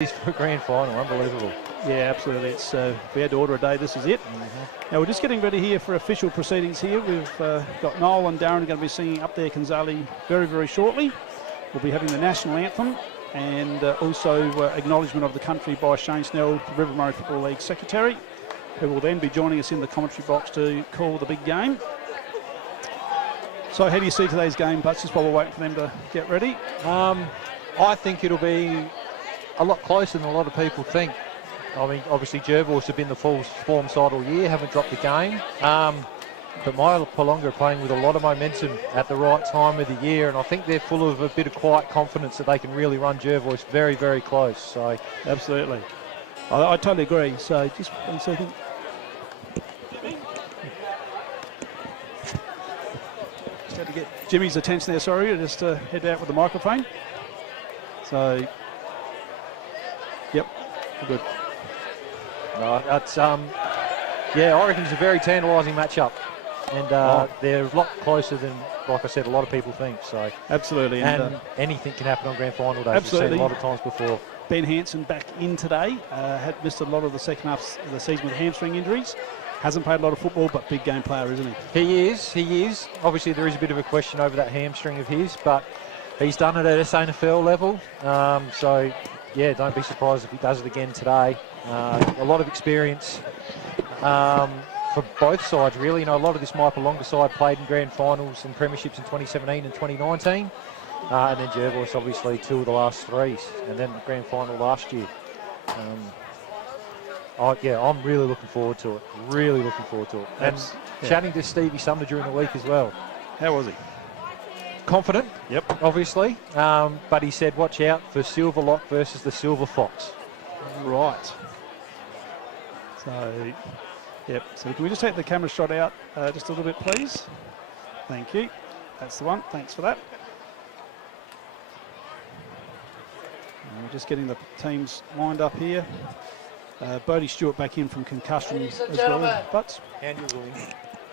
For a grand final, unbelievable. Yeah, absolutely. It's if we had to order a day, this is it. Now we're just getting ready here for official proceedings here. We've got Noel and Darren are going to be singing Up There Kanzali very, very shortly. We'll be having the national anthem and also acknowledgement of the country by Shane Snell, the River Murray Football League Secretary, who will then be joining us in the commentary box to call the big game. So how do you see today's game, Butts, just while we're waiting for them to get ready? I think it'll be a lot closer than a lot of people think. I mean, obviously Jervois have been the full form side all year, haven't dropped the game. But Mypolonga are playing with a lot of momentum at the right time of the year, and I think they're full of a bit of quiet confidence that they can really run Jervois very, very close. So absolutely. I totally agree. So just 1 second. Just had to get Jimmy's attention there, sorry, just to head out with the microphone. So, yep, we're good. No, that's yeah, I reckon it's a very tantalising matchup, and they're a lot closer than, like I said, a lot of people think. So absolutely, and anything can happen on grand final day. Absolutely, we've seen a lot of times before. Ben Hansen back in today, had missed a lot of the second half of the season with hamstring injuries. Hasn't played a lot of football, but big game player, isn't he? He is. Obviously, there is a bit of a question over that hamstring of his, but he's done it at SNFL level. So, yeah, don't be surprised if he does it again today. A lot of experience for both sides, really. You know, a lot of this Mypolonga side played in grand finals and premierships in 2017 and 2019. And then Jervois, obviously, 2 of the last 3, and then the grand final last year. Yeah, I'm really looking forward to it. Really looking forward to it. And chatting to Stevie Sumner during the week as well. How was he? Confident. Yep. Obviously. But he said, watch out for Silver Lock versus the Silver Fox. Right. So, yep. So can we just take the camera shot out just a little bit, please? Thank you. That's the one. Thanks for that. And we're just getting the teams lined up here. Bodie Stewart back in from concussion as well. But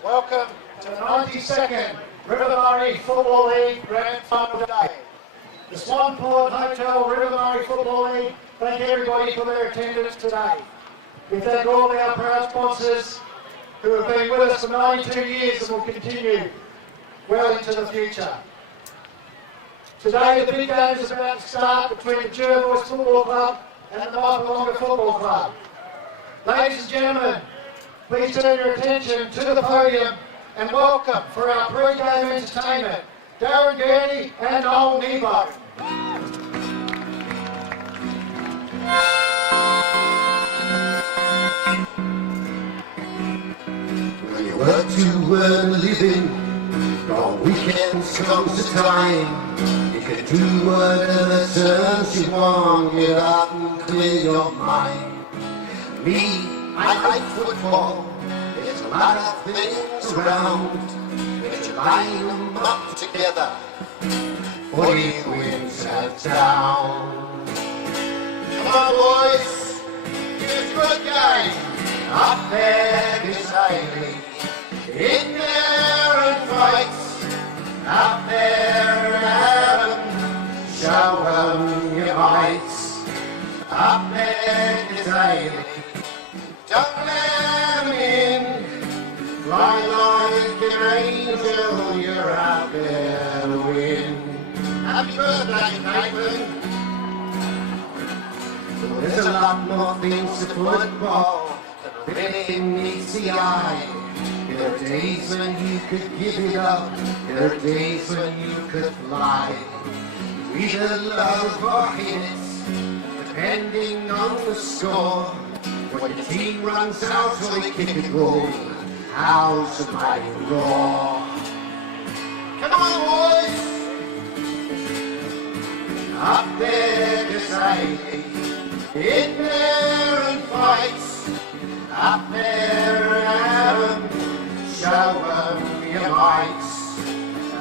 welcome to the 92nd River Murray Football League Grand Final Day. The Swanport Hotel River Murray Football League thank everybody for their attendance today. We thank all of our proud sponsors who have been with us for 92 years and will continue well into the future. Today the big game is about to start between the Jervois Football Club and the Mypolonga Football Club. Ladies and gentlemen, please turn your attention to the podium and welcome for our pre-game entertainment, Darren Gurney and Noel Nebo. When you work to earn a living, on weekends comes the time. You can do whatever turns you want, get out and clear your mind. Me, I like football, there's a lot of things around, but you line them up together, 40 wins at town. Come on boys, here's a good game, up there beside me, in there and fights, up there Adam, show 'em your mights, up there beside me. Don't let 'em in, fly like an angel, you're out there to win. Happy birthday, Nathan. There's a lot more things to football than really meets the eye. There are days when you could give it up, there are days when you could fly. You either love or hate it, depending on the score. When the team runs out so they kick it goal, how's the mighty roar? Come on boys! Up there beside me, in there and fights, up there Adam, show 'em your mights,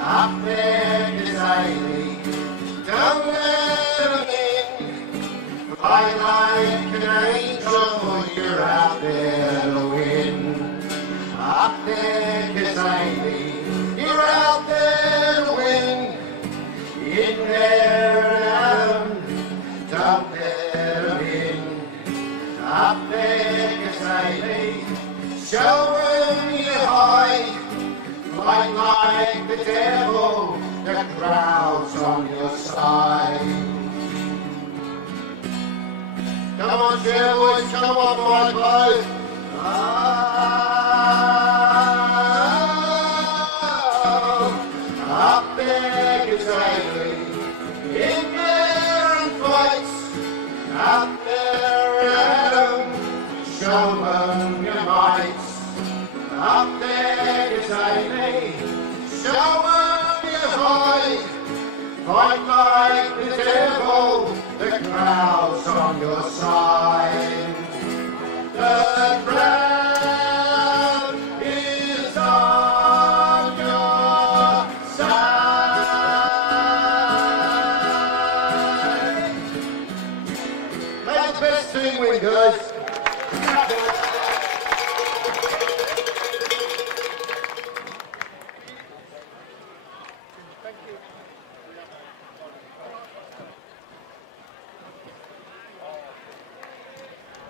up there beside me, don't let 'em in, fly like an angel, you're out there to win, up there beside me, you're out there to win, in there Adam, down there up there Cassandra, showing you high, like the devil, the crowd's on your side. Come on, Jervois, come on, my boy. Up there, Cassandra, in there and fights. Up there, Adam, show them your might. Up there, Cassandra, show them your high. Fight like the devil, the crowd's on your side. The crowd is on your side. Let the best team win, guys.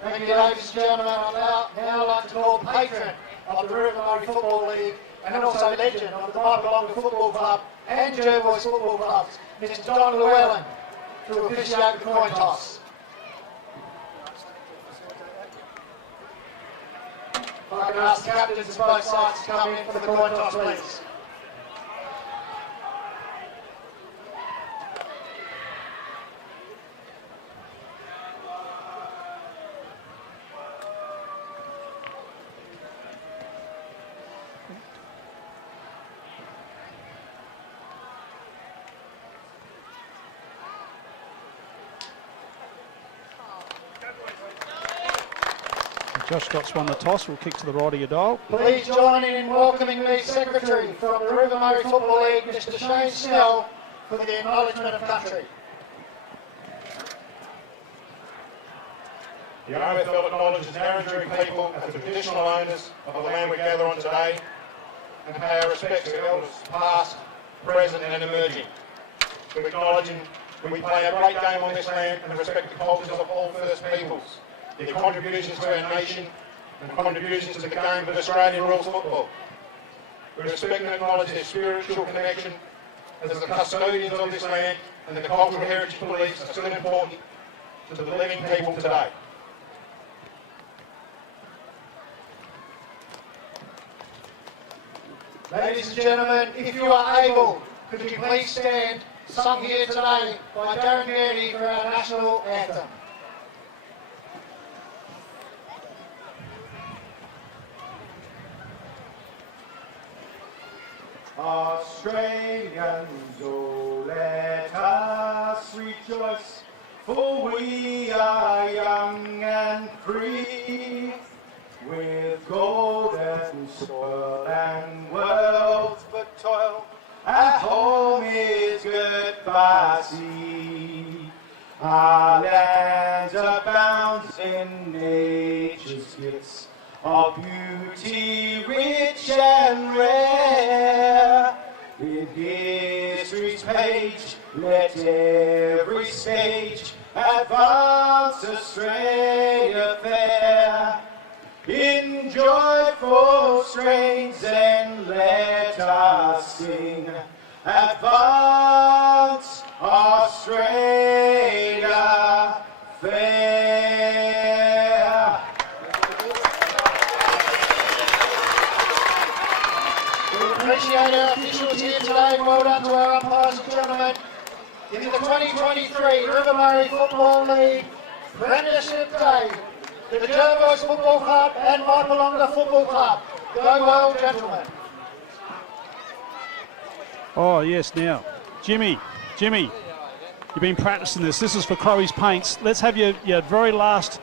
Thank you, ladies and gentlemen. I'd now like to call the patron of the River Murray Football League and also legend of the Mypolonga Football Club and Jervois Football Clubs, Mr. Don Llewellyn, to officiate the coin toss. If I can ask the captains of both sides to come in for the coin toss, please. Josh Scott's won the toss. We'll kick to the right of your dial. Please join in welcoming the Secretary from the River Murray Football League, Mr. Shane Snell, for the acknowledgement of country. The RMFL acknowledges Narrandjeri people as the traditional owners of the land we gather on today and pay our respects to elders past, present and emerging. We acknowledge and we play a great game on this land and respect the cultures of all First Peoples, their contributions to our nation and contributions to the game of Australian rules football. We respect and acknowledge their spiritual connection as the custodians of this land, and the cultural heritage beliefs are still important to the living people today. Ladies and gentlemen, if you are able, could you please stand, sung here today by Darren Gertie for our national anthem. Australians, oh let us rejoice, for we are young and free, with golden soil and wealth but toil, at home is good by sea. Our land abounds in nature's gifts, of beauty rich and rare. In history's page, let every stage advance Australia fair. In joyful strains and let us sing, advance Australia fair. We appreciate our officials here today. Well done to our umpires and gentlemen. In the 2023 River Murray Football League Premiership Day, the Jervois Football Club and Mypolonga Football Club. Go well, gentlemen. Oh, yes, now. Jimmy, you've been practicing this. This is for Crowy's Paints. Let's have your very last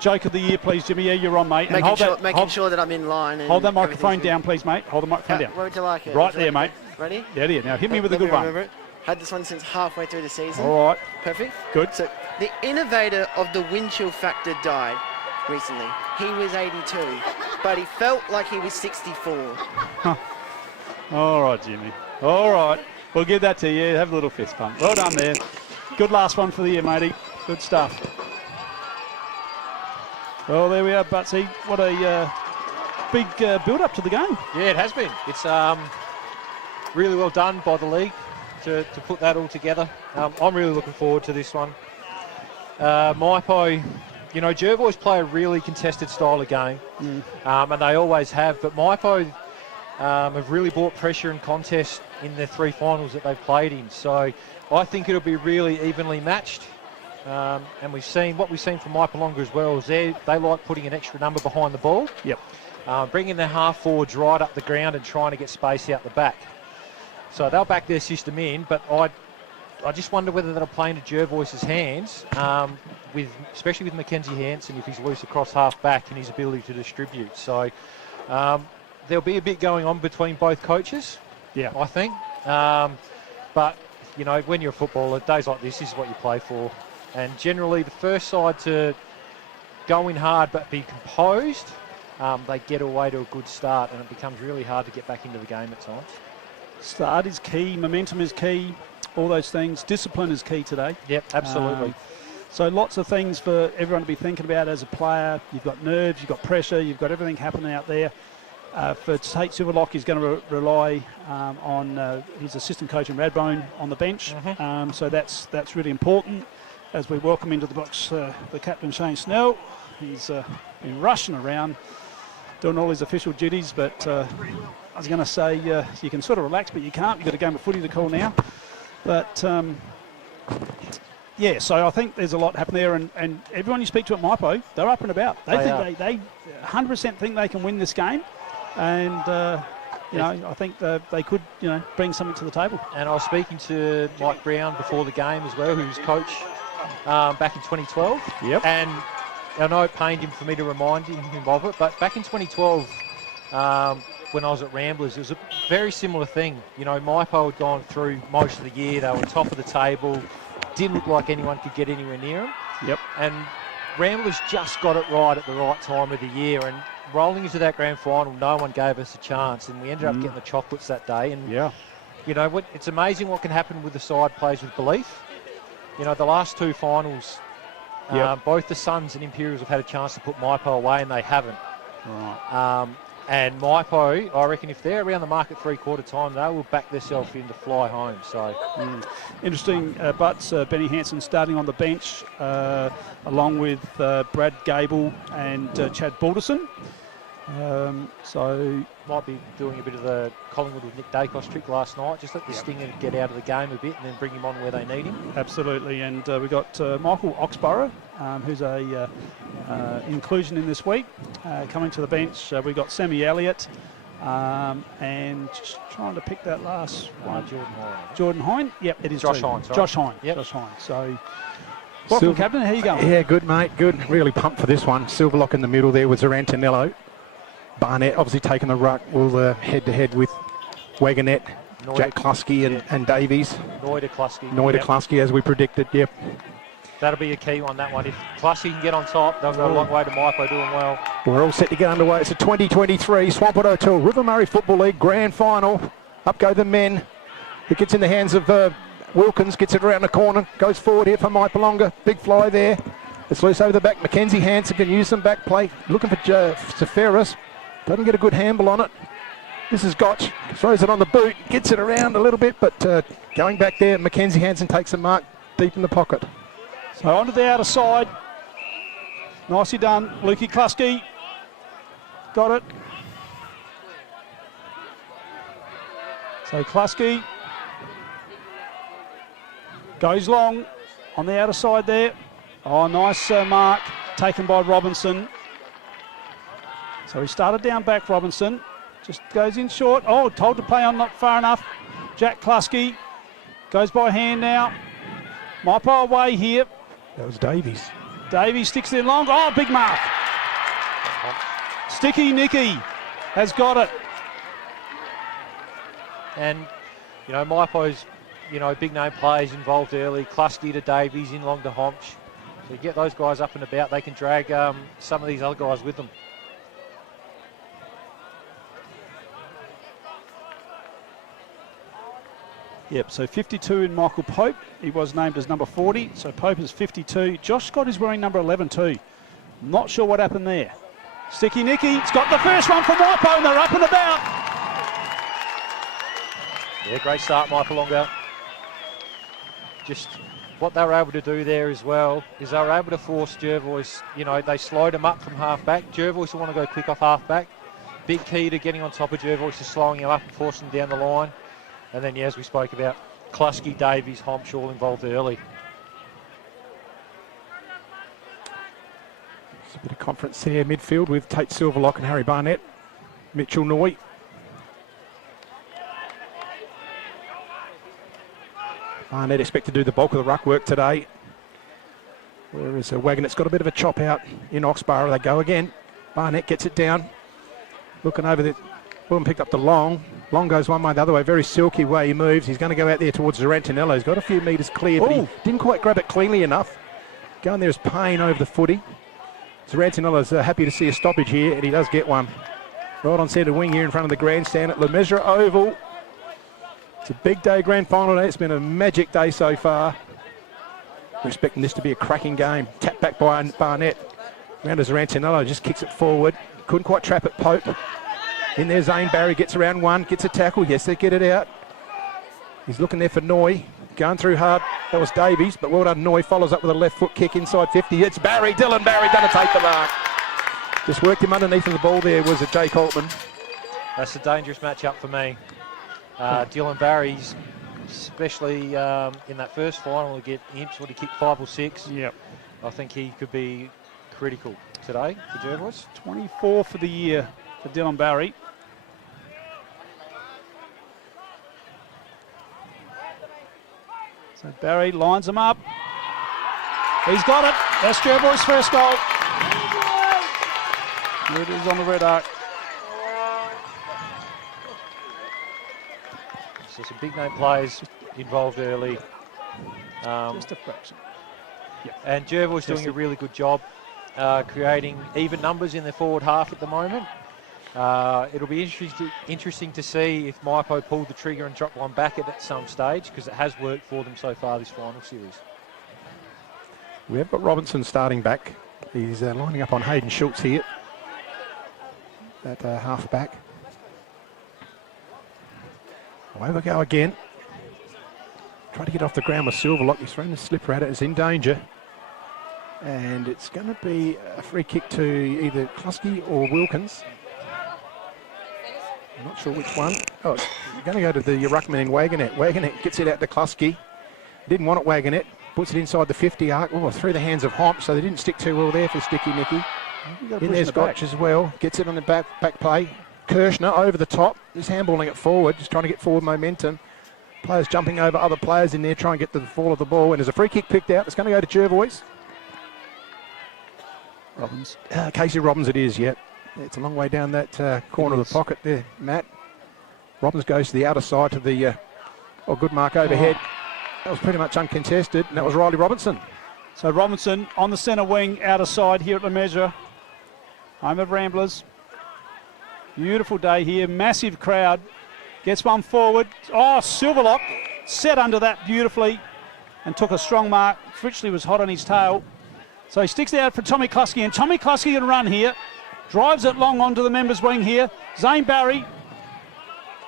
joke of the year, please, Jimmy. Yeah, you're on, mate. Making sure that I'm in line. And hold that microphone down, please, mate. Hold the microphone down. Where would you like it? Right there, mate. Ready? There. Now, hit me with a good one. Had this one since halfway through the season. All right. Perfect. Good. So, the innovator of the wind chill factor died recently. He was 82, but he felt like he was 64. All right, Jimmy. All right. We'll give that to you. Have a little fist pump. Well done there. Good last one for the year, matey. Good stuff. Well, there we are, Butsy. What a big build-up to the game. Yeah, it has been. It's really well done by the league to put that all together. I'm really looking forward to this one. Mypo, you know, Jervois play a really contested style of game, and they always have, but Mypo have really brought pressure and contest in the 3 finals that they've played in. So I think it'll be really evenly matched. And we've seen what we've seen from Mypolonga as well is they like putting an extra number behind the ball. Yep. Bringing their half forwards right up the ground and trying to get space out the back. So they'll back their system in, but I just wonder whether that'll play into Jervois' hands, especially with Mackenzie Hansen if he's loose across half back and his ability to distribute. So there'll be a bit going on between both coaches, I think. But, you know, when you're a footballer, days like this is what you play for. And generally the first side to go in hard but be composed, they get away to a good start, and it becomes really hard to get back into the game at times. Start is key, momentum is key, all those things. Discipline is key today. Yep, absolutely. So lots of things for everyone to be thinking about as a player. You've got nerves, you've got pressure, you've got everything happening out there. For Tate Silverlock, he's going to rely on his assistant coach in Radbone on the bench. So that's really important. As we welcome into the box the captain, Shane Snell. He's been rushing around, doing all his official duties, but I was going to say you can sort of relax, but you can't. You've got a game of footy to call now. But yeah, so I think there's a lot happening there, and everyone you speak to at Mypo, they're up and about. They 100% think they can win this game, and you know, I think they could, you know, bring something to the table. And I was speaking to Mike Brown before the game as well, who's coach back in 2012. Yep. And I know it pained him for me to remind him of it, but back in 2012, when I was at Ramblers, it was a very similar thing. You know, Mypo had gone through most of the year. They were top of the table. Didn't look like anyone could get anywhere near them. Yep. And Ramblers just got it right at the right time of the year. And rolling into that grand final, no one gave us a chance. And we ended up getting the chocolates that day. And, you know, it's amazing what can happen with the side plays with belief. You know, the last 2 finals, both the Suns and Imperials have had a chance to put Mypo away, and they haven't. Right. And Mypo, I reckon if they're around the mark at 3/4 time, they will back themselves in to fly home. So Interesting, Butts, Benny Hansen starting on the bench, along with Brad Gable and Chad Balderson. So might be doing a bit of the Collingwood with Nick Dacos trick last night. Just let the Stinger get out of the game a bit and then bring him on where they need him. Absolutely, and we've got Michael Oxborough, who's a inclusion in this week. Coming to the bench, we've got Sammy Elliott, and just trying to pick that last one. Jordan Hine. Yep, it is Josh Hine. Josh Hine. Yep. Josh Hine. So, welcome, Captain. How you going? Yeah, good, mate. Good. Really pumped for this one. Silverlock in the middle there with Zarantinello. Barnett obviously taking the ruck. Will head-to-head with Wagonette, Jack Klusky and Davies. Noida Klusky. Noida Klusky, as we predicted. Yep. That'll be a key one, that one. If Klusky can get on top, they'll go a long way to Mypo doing well. We're all set to get underway. It's a 2023 Swampert O'Toole River Murray Football League Grand Final. Up go the men. It gets in the hands of Wilkins, gets it around the corner, goes forward here for Mypolonga. Big fly there. It's loose over the back. Mackenzie Hansen can use some back play. Looking for Seferis. Doesn't get a good handle on it. This is Gotch. Throws it on the boot. Gets it around a little bit, but going back there, Mackenzie Hansen takes a mark deep in the pocket. So onto the outer side. Nicely done. Lukey Klusky. Got it. So Klusky goes long on the outer side there. Oh, nice mark taken by Robinson. So he started down back, Robinson. Just goes in short. Oh, told to play on not far enough. Jack Klusky goes by hand now. Mypo away here. That was Davies. Davies sticks it in long. Oh, big mark. Sticky Nicky has got it. And, you know, Mypo's, you know, big name players involved early. Klusky to Davies, in long to Homch. So you get those guys up and about, they can drag some of these other guys with them. Yep, so 52 in Michael Pope. He was named as number 40, so Pope is 52. Josh Scott is wearing number 11 too. Not sure what happened there. Sticky Nicky, it's got the first one from Mypo and they're up and about. Yeah, great start, Mypolonga. Just what they were able to do there as well is they were able to force Jervois, you know, they slowed him up from half back. Jervois will want to go quick off half back. Big key to getting on top of Jervois is slowing him up and forcing him down the line. And then, yeah, as we spoke about, Klusky, Davies, Homsch all involved early. There's a bit of conference here, midfield with Tate Silverlock and Harry Barnett. Mitchell Noy. Barnett expected to do the bulk of the ruck work today. Whereas Wagonet's got a bit of a chop out in Oxborough. They go again. Barnett gets it down. Looking over the... Boom, picked up the Long. Long goes one way, the other way. Very silky way he moves. He's going to go out there towards Zarantinello. He's got a few metres clear, but he didn't quite grab it cleanly enough. Going there is Payne over the footy. Zarantinello's happy to see a stoppage here, and he does get one. Right on centre wing here in front of the grandstand at Le Mesure Oval. It's a big day, grand final day. It's been a magic day so far. We're expecting this to be a cracking game. Tap back by Barnett. Round to Zarantinello, just kicks it forward. Couldn't quite trap it, Pope. In there, Zane Barry gets around one, gets a tackle. Yes, they get it out. He's looking there for Noy. Going through hard. That was Davies, but well done. Noy follows up with a left foot kick inside 50. It's Barry, Dylan Barry, going to take the mark. Just worked him underneath of the ball there, was it Jake Altman. That's a dangerous matchup for me. Dylan Barry's, especially in that first final, to get imps, would he kick 5 or 6? Yep. I think he could be critical today for Jervois. 24 for the year for Dylan Barry. So Barry lines him up. He's got it. That's Jervois' first goal. There it is on the red arc. So some big name players involved early. Just a fraction. And Jervois doing a really good job creating even numbers in the forward half at the moment. It'll be interesting to see if Mypo pulled the trigger and dropped one back at some stage, because it has worked for them so far this final series. We have got Robinson starting back. He's lining up on Hayden Schultz here. That half back. Away we go again. Try to get off the ground with Silverlock. He's thrown the slipper at it. It's in danger. And it's going to be a free kick to either Klusky or Wilkins. I'm not sure which one. Oh, it's going to go to the ruckman in Wagonet. Wagonet gets it out to Klusky. Didn't want it, Wagonet. Puts it inside the 50 arc. Oh, through the hands of Homsch, so they didn't stick too well there for Sticky Nicky. In there's Gotch as well. Gets it on the back play. Kirshner over the top. Just handballing it forward. Just trying to get forward momentum. Players jumping over other players in there, trying to get to the fall of the ball. And there's a free kick picked out. It's going to go to Jervois. Robbins. Casey Robbins it is, yet. It's a long way down that corner of the pocket there, Matt. Robbins goes to the outer side to the good mark overhead. That was pretty much uncontested, and that was Riley Robinson. So Robinson on the centre wing, outer side here at Le Mesure. Home of Ramblers. Beautiful day here, massive crowd. Gets one forward. Oh, Silverlock set under that beautifully and took a strong mark. Fritchley was hot on his tail. So he sticks it out for Tommy Klusky, and Tommy Klusky can run here. Drives it long onto the members' wing here. Zane Barry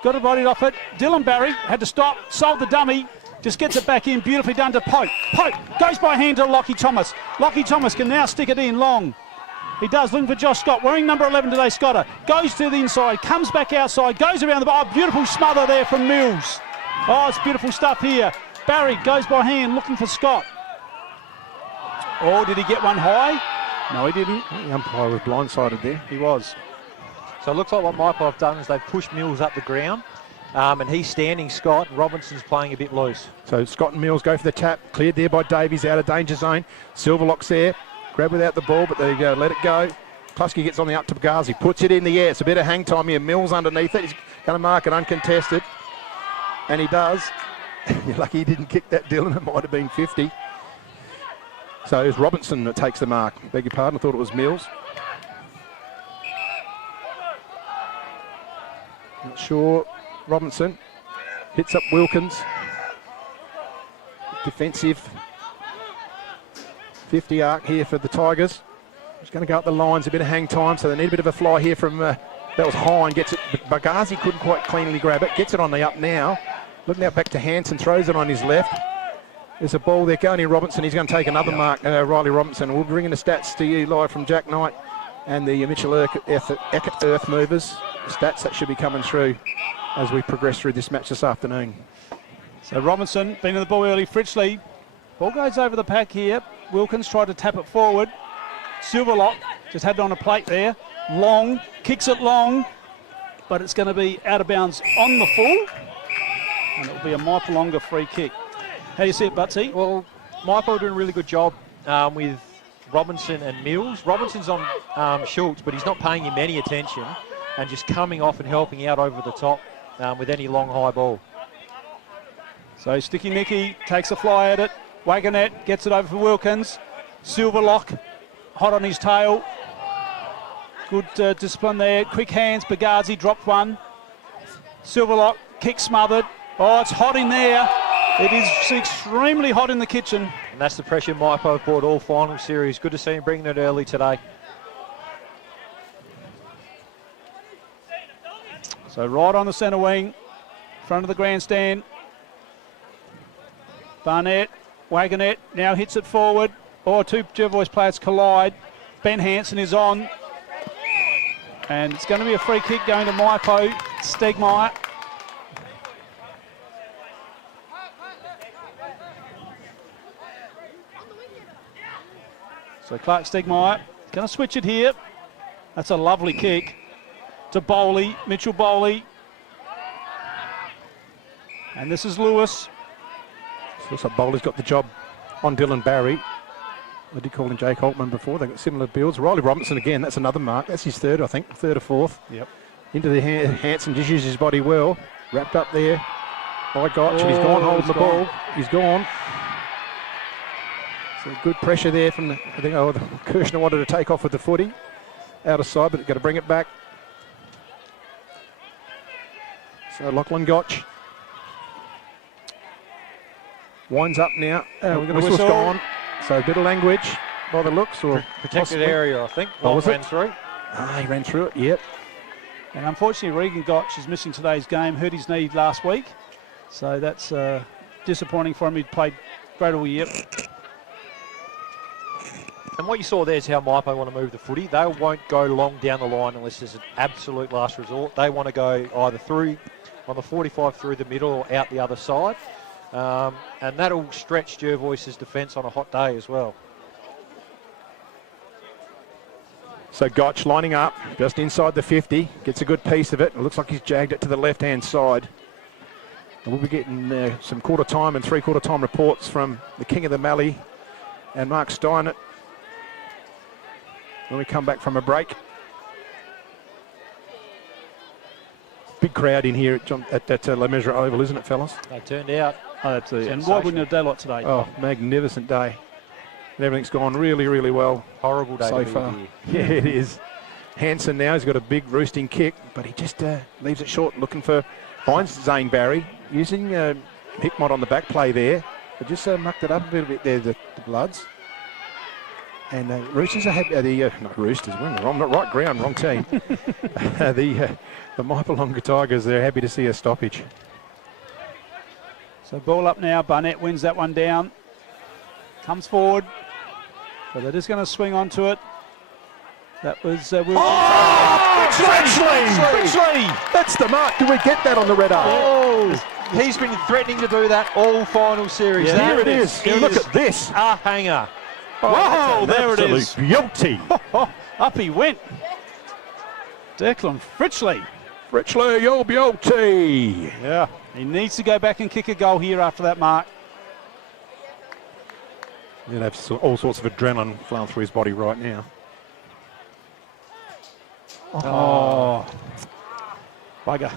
got a body off it. Dylan Barry had to stop, sold the dummy, just gets it back in, beautifully done to Pope. Pope goes by hand to Lockie Thomas. Lockie Thomas can now stick it in long. He does, looking for Josh Scott, wearing number 11 today, Scotter. Goes to the inside, comes back outside, goes around the ball. Oh, beautiful smother there from Mills. Oh, it's beautiful stuff here. Barry goes by hand, looking for Scott. Oh, did he get one high? No, he didn't. The umpire was blindsided there. He was. So it looks like what Mypo have done is they've pushed Mills up the ground, and he's standing Scott. Robinson's playing a bit loose. So Scott and Mills go for the tap. Cleared there by Davies, out of danger zone. Silverlock's there. Grab without the ball, but there you go. Let it go. Klusky gets on the up to Gazi. Puts it in the air. It's a bit of hang time here. Mills underneath it. He's going to mark it uncontested. And he does. You're lucky he didn't kick that, Dylan. It might have been 50. So it's Robinson that takes the mark. Beg your pardon, I thought it was Mills. Not sure. Robinson hits up Wilkins. Defensive 50 arc here for the Tigers. He's going to go up the lines, a bit of hang time, so they need a bit of a fly here from, that was Hine, gets it, but Bagazi couldn't quite cleanly grab it, gets it on the up now. Looking out back to Hanson, throws it on his left. There's a ball there going in Robinson, he's going to take another mark, Riley Robinson. We'll bring in the stats to you live from Jack Knight and the Mitchell Eckert Earth Movers. Stats that should be coming through as we progress through this match this afternoon. So Robinson been in the ball early. Fritchley, ball goes over the pack here. Wilkins tried to tap it forward. Silverlock just had it on a plate there. Long, kicks it long, but it's going to be out of bounds on the full, and it will be a Mypolonga free kick. How do you see it, Butsy? Well, Mypol doing a really good job with Robinson and Mills. Robinson's on Schultz, but he's not paying him any attention and just coming off and helping out over the top with any long high ball. So Sticky Nicky takes a fly at it. Wagonette gets it over for Wilkins. Silverlock hot on his tail. Good discipline there. Quick hands. Bagazi dropped one. Silverlock kick smothered. Oh, it's hot in there. It is extremely hot in the kitchen. And that's the pressure Mypo brought all final series. Good to see him bringing it early today. So right on the centre wing, front of the grandstand. Barnett, Wagonette now hits it forward. Oh, two Jervois players collide. Ben Hansen is on. And it's going to be a free kick going to Mypo. Stegmeyer. So Clark Stegmeyer going to switch it here. That's a lovely kick to Bowley, Mitchell Bowley. And this is Lewis. Looks like Bowler's got the job on Dylan Barry. I did call him Jake Altman before. They've got similar builds. Riley Robinson again, that's another mark. That's his third, I think, third or fourth. Yep. Into the Hanson, just uses his body well. Wrapped up there by Gotch, and he's gone holding the ball. He's gone. So good pressure there from, I think, the Kirshner wanted to take off with the footy. Out of side, but got to bring it back. So Lachlan Gotch winds up now. Whistle's gone. So a bit of language by the looks, or protected possibly area, I think. Oh, was ran it? through. He ran through it, yep. And unfortunately, Regan Gotch is missing today's game. Hurt his knee last week. So that's disappointing for him. He'd played great all year. And what you saw there is how Mypo want to move the footy. They won't go long down the line unless there's an absolute last resort. They want to go either through on the 45 through the middle or out the other side. And that'll stretch Jervois' defence on a hot day as well. So Gotch lining up just inside the 50, gets a good piece of it. It looks like he's jagged it to the left-hand side. And we'll be getting some quarter-time and three-quarter-time reports from the King of the Mallee and Mark Steinert when we come back from a break. Big crowd in here at Le Mesure Oval, isn't it, fellas? They turned out. Oh, that's it. And why wouldn't a day like today? Oh, magnificent day. And everything's gone really, really well. Horrible day so to far. be Yeah, it is. Hanson now, he's got a big roosting kick, but he just leaves it short, looking for, finds Zane Barry, using Hickmott on the back play there, but just mucked it up a little bit there, the Bloods. And Roosters are happy, not Roosters, we're on the wrong, right ground, wrong team. The Mypolonga Tigers, they're happy to see a stoppage. So ball up now, Barnett wins that one down. Comes forward, but they're just going to swing onto it. That was Fritchley! That's the mark. Did we get that on the red arm? Oh, he's been threatening to do that all final series. Yeah, Here it is. Look at this. A hanger. Wow, there it is. Beauty. Up he went. Declan Fritchley. Fritchley, your beauty. Yeah, he needs to go back and kick a goal here after that mark. He'll have all sorts of adrenaline flowing through his body right now. Oh, bugger.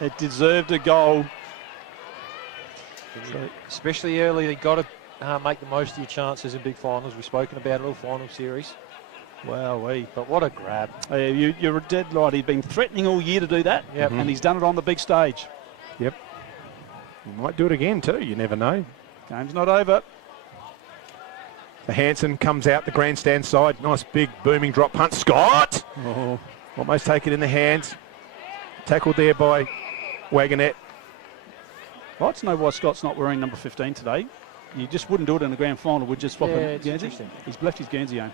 It deserved a goal. Especially early, you've got to make the most of your chances in big finals. We've spoken about it all final series. Wowee. But what a grab. You're dead right. He'd been threatening all year to do that, Yep. and he's done it on the big stage. Yep. He might do it again too, you never know. Game's not over. The Hanson comes out the grandstand side. Nice big booming drop punt. Scott! Oh, almost taken in the hands. Tackled there by Wagonette. I'd like to know why Scott's not wearing number 15 today. You just wouldn't do it in the grand final, would just swap him. Guernsey. He's left his Guernsey home.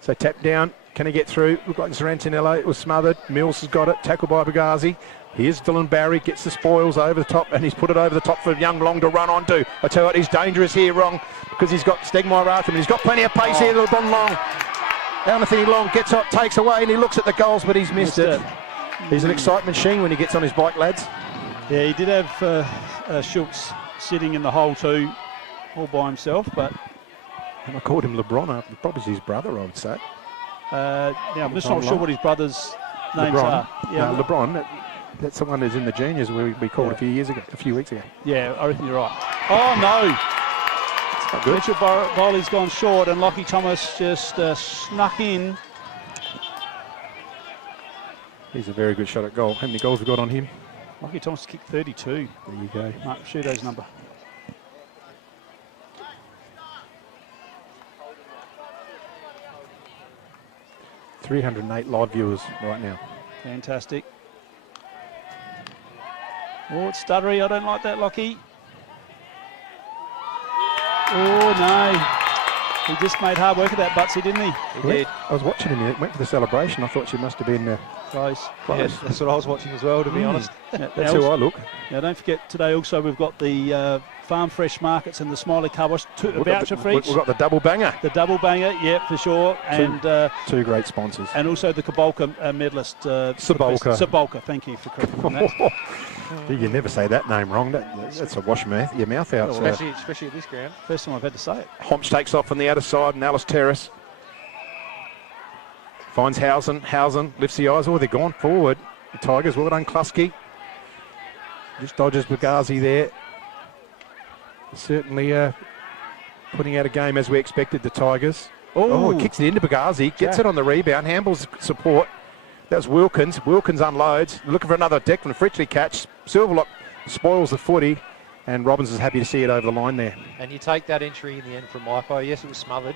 So tap down. Can he get through? Looked like Sarantinello. It was smothered. Mills has got it. Tackled by Bagazi. Here's Dylan Barry. Gets the spoils over the top, and he's put it over the top for Young Long to run onto. I tell you what, he's dangerous here, Wrong, because he's got Stegmeyer after him. He's got plenty of pace here, LeBron Long. Anthony Long gets up, takes away, and he looks at the goals, but he's missed it. He's an excitement machine when he gets on his bike, lads. Yeah, he did have Schultz sitting in the hole too, all by himself, but... And I called him LeBron, probably his brother, I would say. Yeah, I'm just not sure what his brother's names are. Yeah, no, LeBron. That's the one that's in the juniors we called a few weeks ago. Yeah, I reckon you're right. Oh no! Mitchell Bowley's gone short, and Lockie Thomas just snuck in. He's a very good shot at goal. How many goals we got on him? Lockie Thomas kicked 32. There you go. Mark Shudo's number. .308 live viewers right now. Fantastic. Oh, it's stuttery. I don't like that, Lockie. Oh, no. He just made hard work of that, Butsy, didn't he? He did. I was watching him. He went for the celebration. I thought she must have been close. Yeah, that's what I was watching as well, to be honest. Yeah, that's who I look. Now, don't forget, today also we've got the Farm Fresh Markets and the Smiley Cowboys. Voucher for each. We've got the double banger. The double banger, yeah, for sure. Two great sponsors. And also the Cabolca medalist. Sabolka, thank you for correcting that. You never say that name wrong. That's a wash your mouth out. Especially at this ground. First time I've had to say it. Homps takes off on the outer side, and Alice Terrace finds Housen. Housen lifts the eyes. Oh, they're gone forward. The Tigers, well done, Klusky. Just dodges Bagazi there. Certainly putting out a game as we expected, the Tigers. Oh, kicks it into Bagazi, gets it on the rebound, handles support. That was Wilkins. Wilkins unloads, looking for another Declan Fritchley catch. Silverlock spoils the footy, and Robbins is happy to see it over the line there. And you take that entry in the end from Mypo. Yes, it was smothered,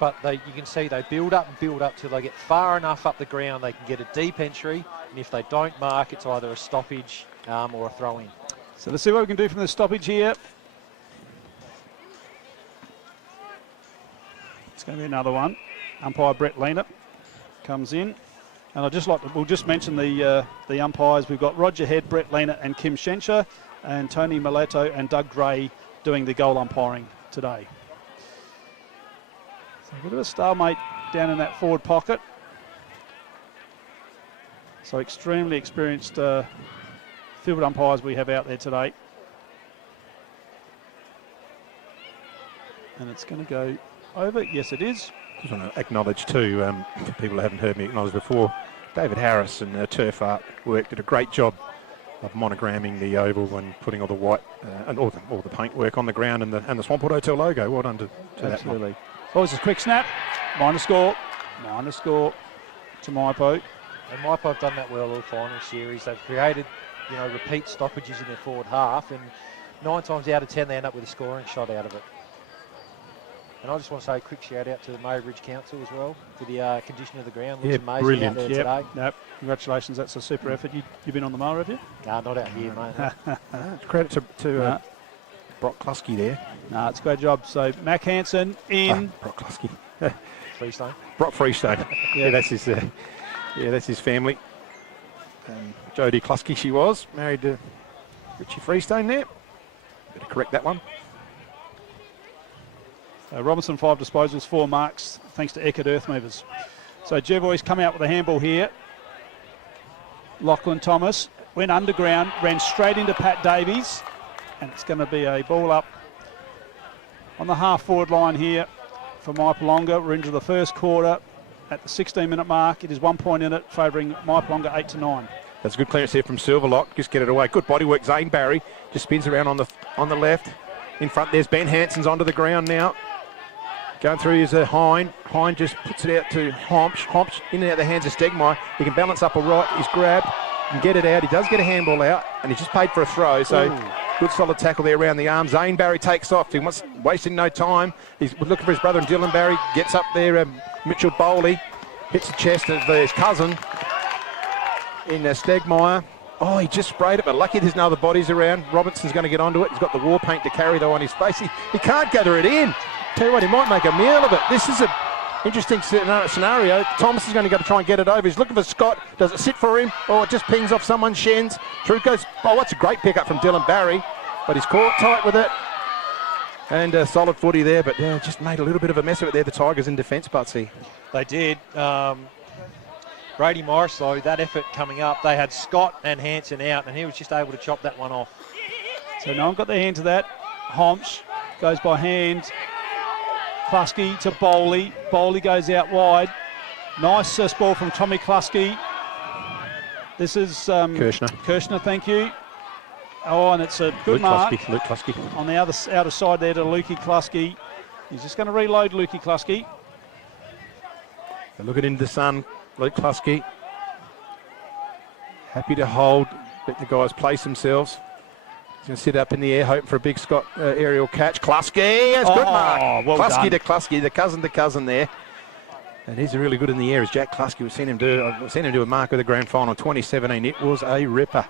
but you can see they build up till they get far enough up the ground they can get a deep entry, and if they don't mark, it's either a stoppage or a throw-in. So let's see what we can do from the stoppage here. It's going to be another one. Umpire Brett Leaner comes in. And we'll just mention the umpires. We've got Roger Head, Brett Leaner and Kim Schenscher, and Tony Miletto and Doug Gray doing the goal umpiring today. So a bit of a stalemate down in that forward pocket. So extremely experienced field umpires we have out there today. And it's going to go over. Yes, it is. I just want to acknowledge too, for people who haven't heard me acknowledge before, David Harris and Turf Art did a great job of monogramming the oval and putting all the white and all the paint work on the ground and the Swampwood Hotel logo. Well done to Absolutely. that. Oh, this is a quick snap. Minor score to Mypo. And Mypo have done that well all final series. They've created, repeat stoppages in their forward half, and 9 times out of 10 they end up with a scoring shot out of it. And I just want to say a quick shout out to the Maybridge Council as well for the condition of the ground. Looks amazing brilliant. out there today. Yep. Congratulations, that's a super effort. You've been on the mower, have you? No, not out here, mate. Credit to Brock Klusky there. No, it's a great job. So Mac Hansen in. Brock Klusky. Freestone. Brock Freestone. Yeah, that's his family. Jodie Klusky she was, married to Richie Freestone there. Better correct that one. Robinson 5 disposals, 4 marks, thanks to Eckert Earthmovers. So Jervois come out with a handball here. Lachlan Thomas went underground, ran straight into Pat Davies, and it's going to be a ball up on the half-forward line here for Mypolonga. We're into the first quarter at the 16-minute mark. It is 1 point in it, favouring Mypolonga 8-9. That's a good clearance here from Silverlock. Just get it away. Good body work. Zane Barry just spins around on the left. In front, there's Ben Hanson's onto the ground now. Going through is Hine. Hine just puts it out to Homps. Homps in and out the hands of Stegmeyer. He can balance up all right. He's grabbed and get it out. He does get a handball out, and he's just paid for a throw. So Good solid tackle there around the arm. Zane Barry takes off. He wants wasting no time. He's looking for his brother and Dylan Barry. Gets up there. Mitchell Bowley hits the chest of his cousin in Stegmeyer. Oh, he just sprayed it, but lucky there's no other bodies around. Robinson's going to get onto it. He's got the war paint to carry, though, on his face. He can't gather it in. Tell you what, he might make a meal of it. This is a interesting scenario. Thomas is going to go to try and get it over. He's looking for Scott. Does it sit for him? Oh, it just pings off someone's shins. Through goes. Oh, that's a great pickup from Dylan Barry, but he's caught tight with it. And solid footy there, but just made a little bit of a mess of it there, the Tigers in defence, Butsy. They did. Brady Morris, though, that effort coming up, they had Scott and Hanson out, and he was just able to chop that one off. So no one got their hand to that. Homsch goes by hand. Klusky to Bowley. Bowley goes out wide. Nice ball from Tommy Klusky. This is Kirshner, thank you. Oh, and it's a good mark. Luke Klusky. On the outer side there to Lukey Klusky. He's just going to reload Lukey Klusky. They're looking into the sun. Luke Klusky. Happy to hold. Let the guys place themselves. He's going to sit up in the air, hoping for a big Scott aerial catch. Klusky, that's good mark. Well Klusky done. to Klusky, the cousin to cousin there. And he's really good in the air, as Jack Klusky. I've seen him do a mark with the grand final 2017. It was a ripper.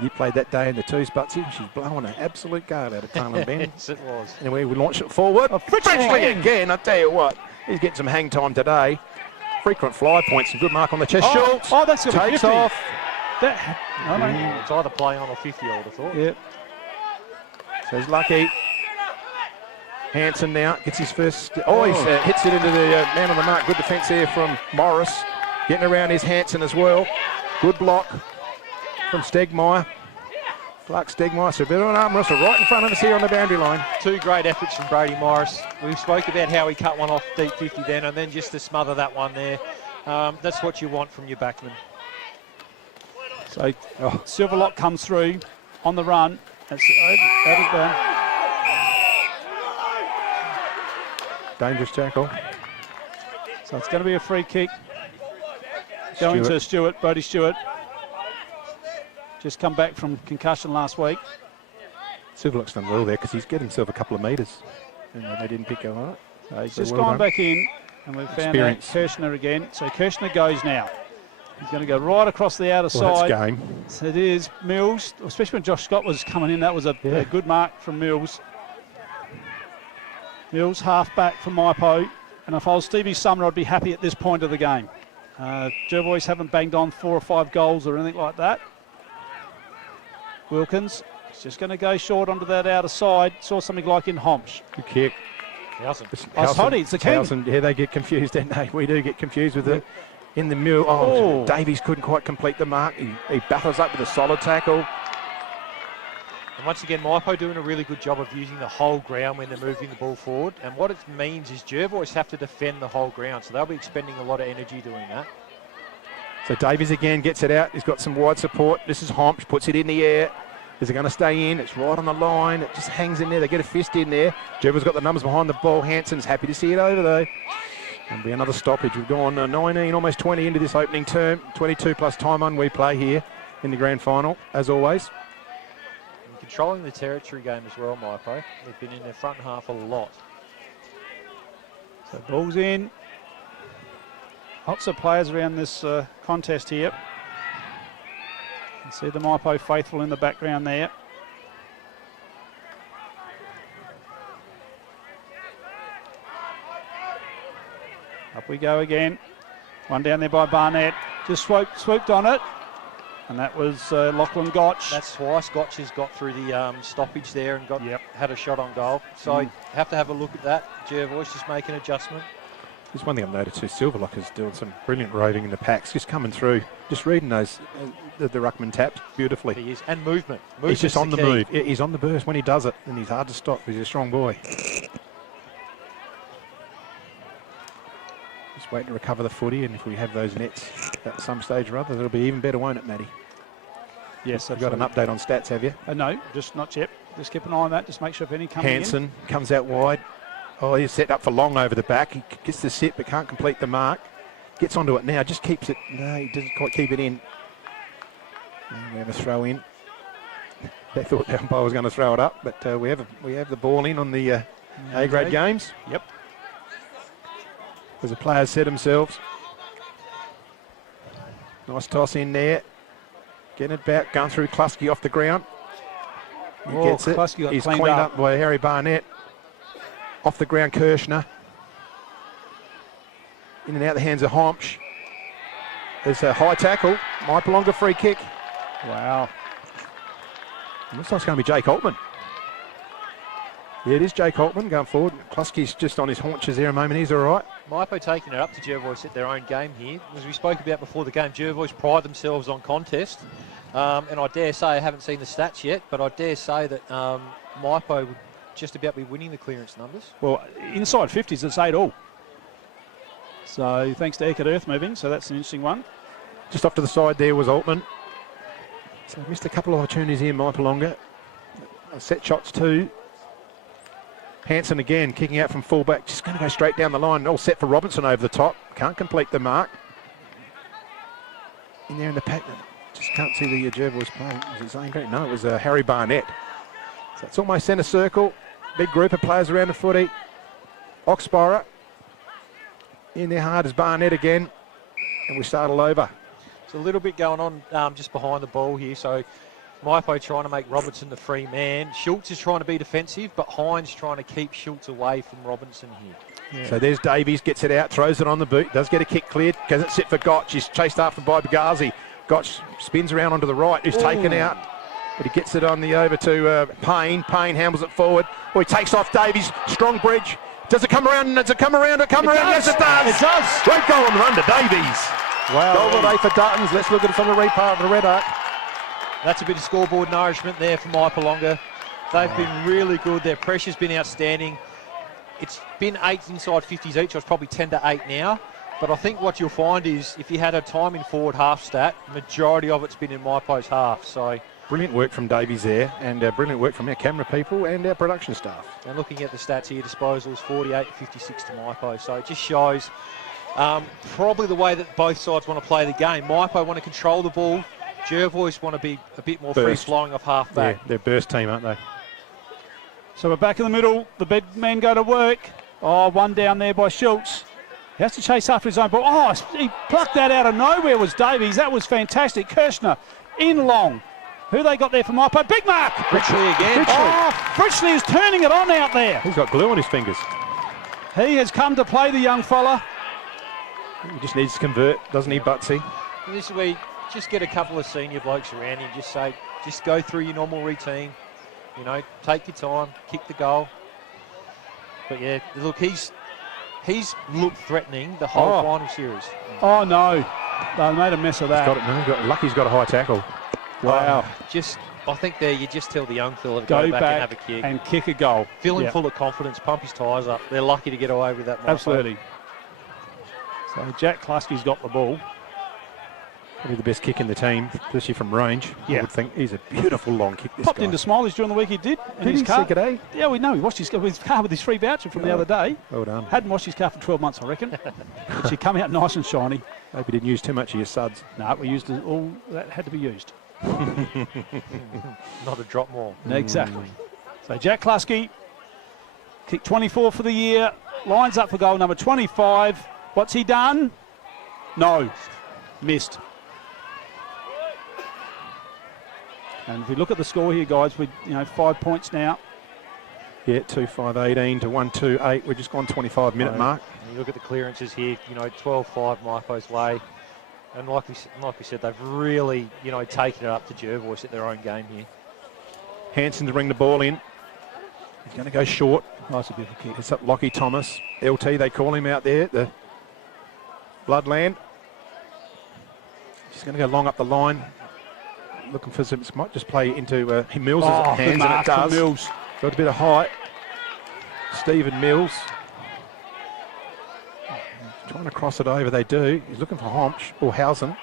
You played that day in the twos, Butsy. She's blowing an absolute gale out of Taylor Bend. Yes, it was. Anyway, we launch it forward. Fritchley again, I tell you what. He's getting some hang time today. Frequent fly points, some good mark on the chest. Schultz that's a takes 50. off. It's either play on or 50, I would have thought. Yep. So he's lucky. Hanson now gets his first. He hits it into the man on the mark. Good defence there from Morris. Getting around his Hanson as well. Good block from Stegmeyer. Clark Stegmeyer, so a bit of an arm wrestle right in front of us here on the boundary line. Two great efforts from Brady Morris. We spoke about how he cut one off deep 50 then, and then just to smother that one there. That's what you want from your backman. So Silverlock comes through on the run. That's added down. Dangerous tackle. So it's going to be a free kick. Going to Stewart, Brody Stewart. Just come back from concussion last week. Silverlock's done well there because he's get himself a couple of metres. And they didn't pick him up. So he's just gone back in, and we've found out Kirshner again. So Kirshner goes now. He's going to go right across the outer side. That's game. So it is Mills, especially when Josh Scott was coming in. That was a good mark from Mills. Mills half back from Mypo. And if I was Stevie Sumner, I'd be happy at this point of the game. Jervois haven't banged on 4 or 5 goals or anything like that. Wilkins is just going to go short onto that outer side. Saw something like in Homsch. Good kick. It's the king. Yeah, they get confused, don't they? We do get confused with it. In the middle. Oh, Davies couldn't quite complete the mark. He battles up with a solid tackle. And once again, Mypo doing a really good job of using the whole ground when they're moving the ball forward. And what it means is Jervois have to defend the whole ground, so they'll be expending a lot of energy doing that. So Davies again gets it out. He's got some wide support. This is Homsch, puts it in the air. Is it going to stay in? It's right on the line. It just hangs in there. They get a fist in there. Jervois got the numbers behind the ball. Hanson's happy to see it over though. And be another stoppage. We've gone 19, almost 20 into this opening term. 22 plus time on we play here in the grand final, as always. And controlling the territory game as well, Mypo. They've been in their front half a lot. So ball's in. Lots of players around this contest here. You can see the Mypo faithful in the background there. Up we go again. One down there by Barnett. Just swooped on it. And that was Lachlan Gotch. That's twice. Gotch has got through the stoppage there and had a shot on goal. So have to have a look at that. Jervois just make an adjustment. There's one thing I've noticed too. Silverlock is doing some brilliant roving in the packs, just coming through, just reading those the ruckman taps beautifully. He is, and movement. He's just on the move. He's on the burst when he does it, and he's hard to stop. He's a strong boy. Just waiting to recover the footy, and if we have those nets at some stage or other, it'll be even better, won't it, Matty? Yes, You've got an update on stats, have you? No, just not yet. Just keep an eye on that. Just make sure if any coming Hanson comes out wide. Oh, he's set up for long over the back. He gets the sit but can't complete the mark. Gets onto it now, just keeps it. No, he doesn't quite keep it in. And we have a throw in. They thought the umpire was going to throw it up, but we have the ball in on the A-grade games. Yep. As the players set themselves. Nice toss in there. Getting it back, going through Klusky off the ground. He gets it. Klusky got He's cleaned cleaned up. up by Harry Barnett. Off the ground, Kirshner. In and out the hands of Homsch. There's a high tackle. Mypolonga free kick. Wow. Looks like it's going to be Jake Altman. Yeah, it is Jake Altman going forward. Klusky's just on his haunches there a moment. He's all right. Mypo taking it up to Jervois at their own game here. As we spoke about before the game, Jervois pride themselves on contest. And I dare say, I haven't seen the stats yet, but I dare say that Mypo would just about be winning the clearance numbers. Well, inside 50s, it's 8-all. So thanks to Eckert Earth moving, so that's an interesting one. Just off to the side there was Altman. So missed a couple of opportunities here, Mypolonga. Set shots too. Hansen again, kicking out from fullback. Just going to go straight down the line. All set for Robinson over the top. Can't complete the mark. In there in the pack. Just can't see the Jervois playing. Was it Zane Grant? No, it was Harry Barnett. So it's almost centre circle. Big group of players around the footy. Oxborough. In there hard as Barnett again. And we start all over. There's a little bit going on just behind the ball here. So Mypo trying to make Robinson the free man. Schultz is trying to be defensive, but Hines trying to keep Schultz away from Robinson here. Yeah. So there's Davies, gets it out, throws it on the boot, does get a kick cleared, doesn't sit for Gotch. He's chased after by Bagazi. Gotch spins around onto the right, who's taken out, but he gets it on the over to Payne. Payne handles it forward. Oh, he takes off Davies, strong bridge. Does it come around? Does it come around? Yes, it does. It does. Great goal on the run to Davies. Wow. Goal today for Duttons. Let's look at it from the replay of the red arc. That's a bit of scoreboard nourishment there for Mypolonga. They've been really good. Their pressure's been outstanding. It's been 8 inside 50s each. It's probably 10 to 8 now. But I think what you'll find is if you had a time in forward half stat, majority of it's been in Mypo's half. So Brilliant work from Davies there, and brilliant work from our camera people and our production staff. and looking at the stats here, disposals 48 to 56 to Mypo. So it just shows probably the way that both sides want to play the game. Mypo want to control the ball. Jervois want to be a bit more free-flowing off half-back. Yeah, they're a burst team, aren't they? So we're back in the middle. The big men go to work. Oh, one down there by Schultz. He has to chase after his own ball. Oh, he plucked that out of nowhere was Davies. That was fantastic. Kirshner in long. Who they got there for Mypo? Big mark! Fritchley again. Oh, Fritchley is turning it on out there. He's got glue on his fingers. He has come to play the young fella. He just needs to convert, doesn't he, Butsy? And this is where you just get a couple of senior blokes around him. Just say, just go through your normal routine. You know, take your time, kick the goal. But yeah, look, he's looked threatening the whole final series. Oh no, they made a mess of that. Lucky's got a high tackle. Wow. I think there you just tell the young fella to Go go back back and have a kick. and kick a goal. Feeling Yeah. full of confidence, pump his tyres up. They're lucky to get away with that. Mypo. Absolutely. So Jack Klusky's got the ball. Probably the best kick in the team, especially from range. Yeah. I would think he's a beautiful long kick. This Popped guy. into Smiley's during the week. He did. in Did his he car. sick it, eh? Yeah, we know. He washed his car with his free voucher from the other day. Well done. Hadn't washed his car for 12 months, I reckon. But she come out nice and shiny. Hope he didn't use too much of your suds. No, we used it all that had to be used. Not a drop more. Exactly. So Jack Klusky, kick 24 for the year, lines up for goal number 25. What's he done? No, missed. And if we look at the score here, guys, we 5 points now. Yeah, 2-5-18 to 1-2-8. We've just gone 25-minute mark. And you look at the clearances here, 12-5 Mypo's way. And like we said, they've really, taken it up to Jervois at their own game here. Hansen to bring the ball in. He's going to go short. Nice, a beautiful kick. It's up Lockie Thomas. LT, they call him out there, the Bloodland. He's going to go long up the line. Looking for some, might just play into Mills' hands, good and mark it does. from Mills. Got a bit of height. Stephen Mills. Trying to cross it over, they do. He's looking for Homsch, or Housen.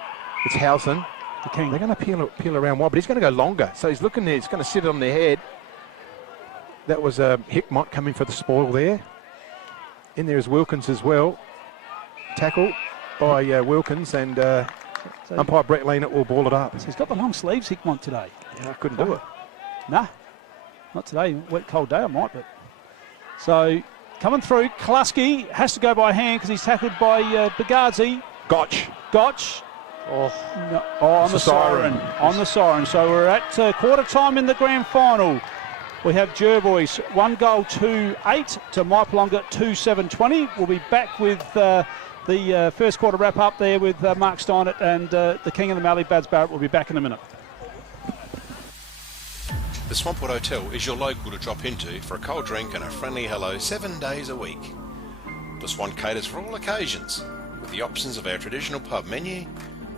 It's Housen. The king. They're going to peel around wide, but he's going to go longer. So he's looking there, he's going to sit on their head. That was Hickmott coming for the spoil there. In there is Wilkins as well. Tackle by Wilkins, and umpire Brett Leanett will ball it up. So he's got the long sleeves, Hickmont, today. Yeah, I couldn't do it. Nah, not today. Wet, cold day, I might, but. So, coming through, Kluski has to go by hand because he's tackled by Bagazi. Gotch. Oh, no. On the siren. On the siren. So we're at quarter time in the grand final. We have Jervois 1 goal 2-8 to Mypolonga 2-7-20. We'll be back with the first quarter wrap up there with Mark Steinert and the King of the Mallee, Bads Barrett. Will be back in a minute. The Swampwood Hotel is your local to drop into for a cold drink and a friendly hello 7 days a week. The Swan caters for all occasions with the options of our traditional pub menu.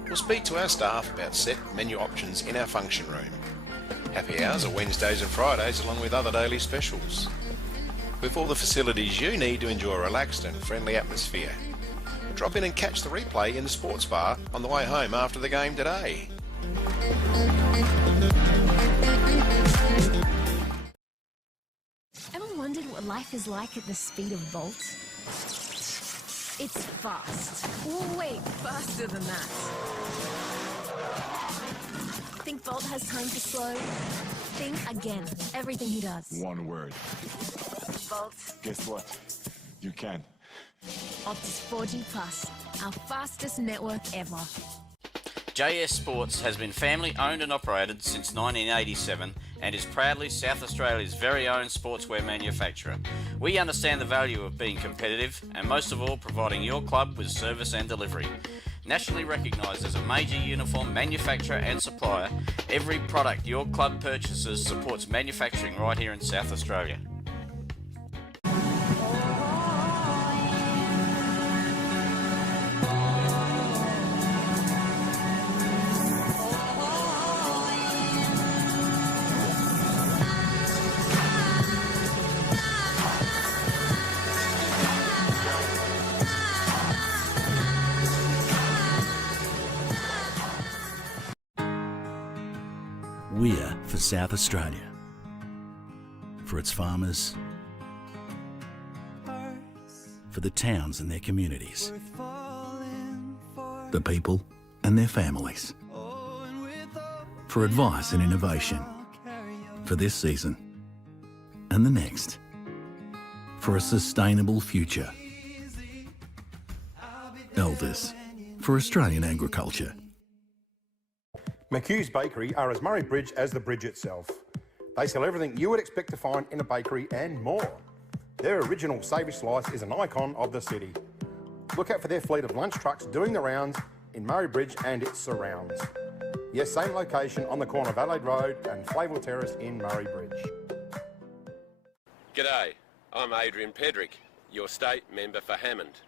We'll speak to our staff about set menu options in our function room. Happy hours are Wednesdays and Fridays along with other daily specials. With all the facilities you need to enjoy a relaxed and friendly atmosphere. Drop in and catch the replay in the sports bar on the way home after the game today. Ever wondered what life is like at the speed of Volt? It's fast. Oh, wait, faster than that. Think Volt has time to slow? Think again. Everything he does. One word. Volt. Guess what? You can. Optus 4G Plus, our fastest network ever. JS Sports has been family owned and operated since 1987 and is proudly South Australia's very own sportswear manufacturer. We understand the value of being competitive and most of all providing your club with service and delivery. Nationally recognised as a major uniform manufacturer and supplier, every product your club purchases supports manufacturing right here in South Australia. We're for South Australia, for its farmers, for the towns and their communities, the people and their families, for advice and innovation, for this season and the next, for a sustainable future. Elders, for Australian agriculture. McHugh's Bakery are as Murray Bridge as the bridge itself. They sell everything you would expect to find in a bakery and more. Their original savoury slice is an icon of the city. Look out for their fleet of lunch trucks doing the rounds in Murray Bridge and its surrounds. Yes, same location on the corner of Adelaide Road and Flavell Terrace in Murray Bridge. G'day, I'm Adrian Pedrick, your state member for Hammond.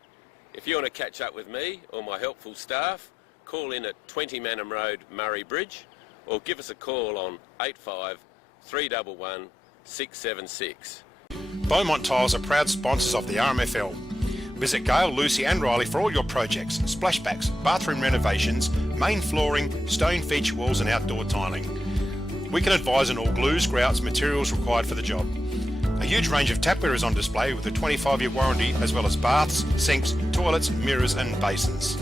If you want to catch up with me or my helpful staff, call in at 20 Manham Road, Murray Bridge, or give us a call on 85 311 676. Beaumont Tiles are proud sponsors of the RMFL. Visit Gail, Lucy and Riley for all your projects, splashbacks, bathroom renovations, main flooring, stone feature walls and outdoor tiling. We can advise on all glues, grouts, materials required for the job. A huge range of tapware is on display with a 25-year warranty, as well as baths, sinks, toilets, mirrors and basins.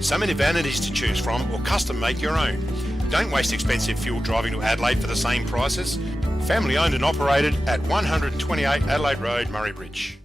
So many vanities to choose from, or custom make your own. Don't waste expensive fuel driving to Adelaide for the same prices. Family owned and operated at 128 Adelaide Road, Murray Bridge.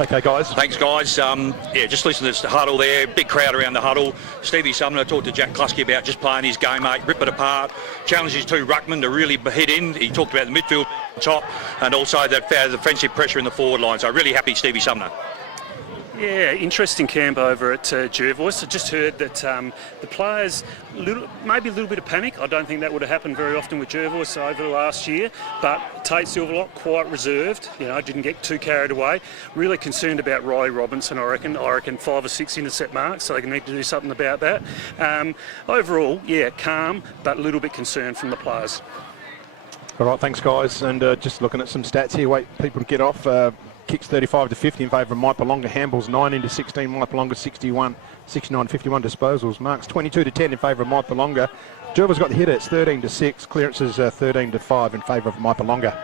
Okay, guys. Thanks, guys. Just listen to the huddle there. Big crowd around the huddle. Stevie Sumner talked to Jack Kluski about just playing his game, mate. Rip it apart. Challenged his two ruckmen to really hit in. He talked about the midfield top and also the defensive pressure in the forward line. So really happy, Stevie Sumner. Yeah, interesting camp over at Jervois. I just heard that the players, maybe a little bit of panic. I don't think that would have happened very often with Jervois over the last year, but Tate Silverlock quite reserved, didn't get too carried away. Really concerned about Riley Robinson, I reckon 5 or 6 intercept marks, so they need to do something about that. Overall, yeah, calm, but a little bit concerned from the players. All right, thanks, guys. And just looking at some stats here, wait people to get off. kicks 35-50 in favour of Mypolonga. Handballs 19-16. Mypolonga 69-51 disposals. Marks 22-10 in favour of Mypolonga. Jervois got the hit. It's 13-6. Clearances 13-5 in favour of Mypolonga.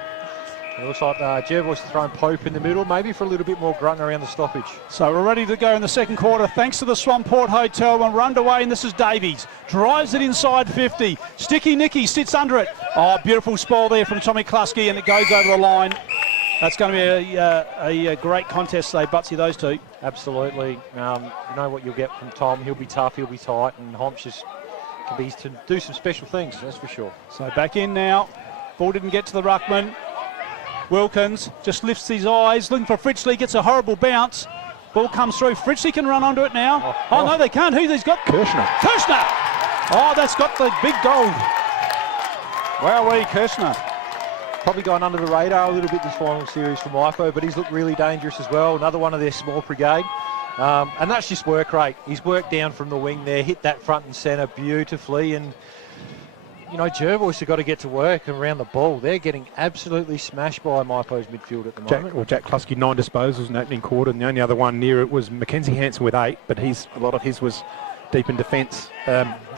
It looks like Jervois throwing Pope in the middle, maybe for a little bit more grunt around the stoppage. So we're ready to go in the second quarter thanks to the Swamport Hotel, and we're underway, and this is Davies. Drives it inside 50. Sticky Nicky sits under it. Oh, beautiful spoil there from Tommy Klusky, and it goes over the line. That's going to be a great contest today, Butsy, those two. Absolutely. You know what you'll get from Tom. He'll be tough, he'll be tight, and Homps just can be to do some special things, that's for sure. So back in now. Ball didn't get to the ruckman. Wilkins just lifts his eyes, looking for Fritchley, gets a horrible bounce. Ball comes through. Fritchley can run onto it now. Oh, no, they can't. Who's got? Kirshner. Oh, that's got the big gold. Wowee, Kirshner. Probably gone under the radar a little bit this final series for Mypo, but he's looked really dangerous as well. Another one of their small brigade. And that's just work rate. He's worked down from the wing there, hit that front and centre beautifully, and you know, Jervois have got to get to work around the ball. They're getting absolutely smashed by Mypo's midfield at the moment. Jack Klusky 9 disposals in the opening quarter, and the only other one near it was Mackenzie Hansen with 8, but a lot of his was deep in defence,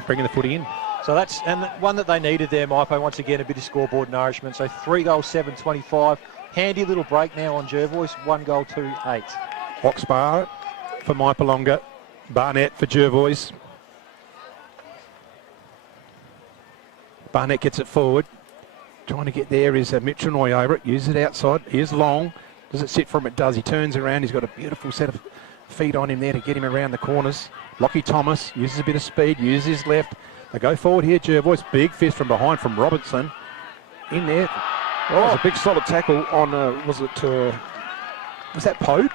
bringing the footy in. So that's, and one that they needed there, Mypo, once again, a bit of scoreboard nourishment. So 3 goals, 7-25. Handy little break now on Jervois, 1 goal, 2-8. Oxbar for Mypolonga, Barnett for Jervois. Barnett gets it forward. Trying to get there is Mitronoy over it. Uses it outside. Here's Long. Does it sit for him? It does. He turns around. He's got a beautiful set of feet on him there to get him around the corners. Lockie Thomas uses a bit of speed. Uses his left. They go forward here. Jervois. Big fist from behind from Robinson. In there. Oh, it was a big solid tackle on, was that Pope?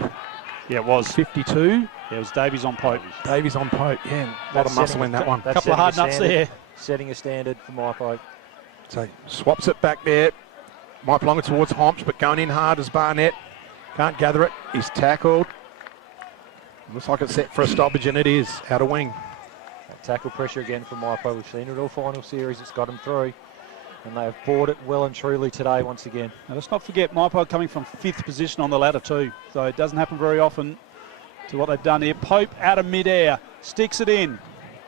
Yeah, it was. 52. Yeah, it was Davies on Pope. Davies on Pope, yeah. A lot of muscle in that one. A couple of hard nuts there. Setting a standard for Mypo. So swaps it back there. Mypolonga towards Homps, but going in hard as Barnett. Can't gather it. He's tackled. Looks like it's set for a stoppage, and it is. Out of wing. That tackle pressure again from Mypo. We've seen it all final series. It's got them through. And they have bought it well and truly today once again. Now let's not forget Mypo coming from 5th position on the ladder too. So it doesn't happen very often to what they've done here. Pope out of mid-air. Sticks it in.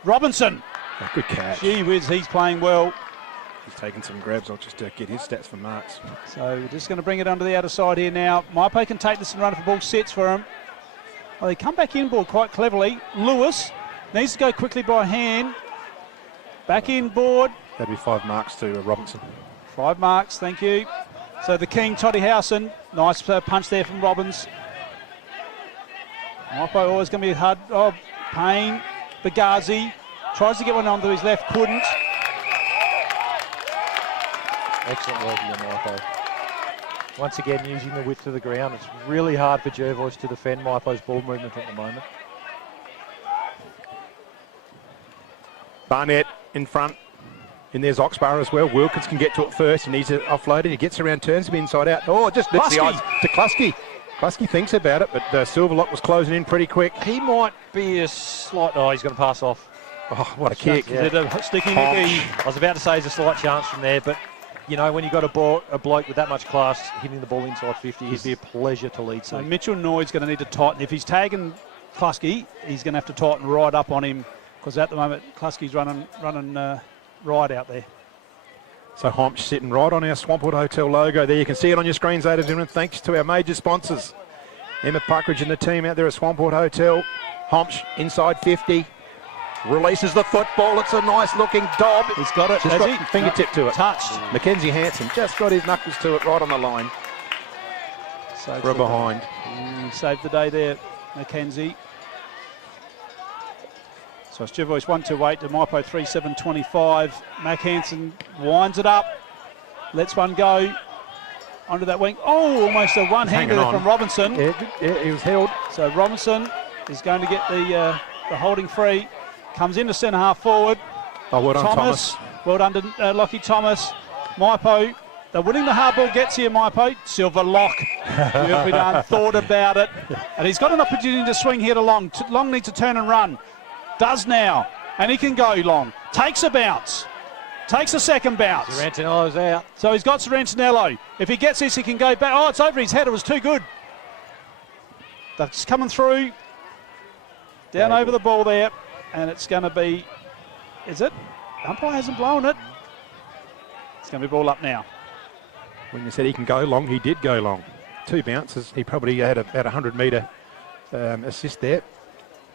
Robinson. Oh, good catch. Gee whiz, he's playing well. He's taking some grabs. I'll just get his stats for marks. So we're just going to bring it under the outer side here now. Mypo can take this and run if the ball sets for him. Well, they come back in board quite cleverly. Lewis needs to go quickly by hand. Back in board. That'd be 5 marks to Robinson. 5 marks, thank you. So the King, Toddy Howson. Nice punch there from Robbins. Mypo always going to be hard. Oh, Payne. Bagazi. Tries to get one onto his left, couldn't. Excellent work here, Mypo. Once again, using the width of the ground. It's really hard for Jervois to defend Mypo's ball movement at the moment. Barnett in front. And there's Oxbar as well. Wilkins can get to it first. He needs it offloaded. He gets around, turns him inside out. Oh, just lifts the eyes to Klusky. Klusky thinks about it, but Silverlock was closing in pretty quick. He might be a slight... Oh, he's going to pass off. Oh, what a kick. Yeah. I was about to say there's a slight chance from there, but, you know, when you've got a bloke with that much class hitting the ball inside 50, it'd be a pleasure to lead. So Mitchell Noy's going to need to tighten. If he's tagging Klusky, he's going to have to tighten right up on him, because at the moment, Klusky's running right out there. So Homps sitting right on our Swampwood Hotel logo there. You can see it on your screens, ladies and gentlemen. Thanks to our major sponsors. Emma Puckridge and the team out there at Swampwood Hotel. Homps inside 50. Releases the football. It's a nice looking dob. He's got it. Just got fingertip to it. Touched. Mackenzie Hansen just got his knuckles to it right on the line. From behind. Saved the day there, Mackenzie. So it's Jervois 1-2-8 to Mypo 3-7-25. Mac Hansen winds it up. Lets one go onto that wing. Oh, almost a one-hander there from Robinson. Yeah, he was held. So Robinson is going to get the holding free. Comes into centre half forward. Oh, well done, Thomas. Well done to Lockie Thomas. Mypo, they're winning the hard ball, gets here, Mypo. Silver lock. Beautifully done, thought about it. And he's got an opportunity to swing here to Long. Long needs to turn and run. Does now. And he can go Long. Takes a bounce. Takes a second bounce. Sorrentinello's out. So he's got Sorrentinello. If he gets this, he can go back. Oh, it's over his head. It was too good. That's coming through. Down over the ball there. And it's going to be, is it? Umpire hasn't blown it. It's going to be ball up now. When you said he can go long, he did go long. 2 bounces. He probably had about 100-metre assist there.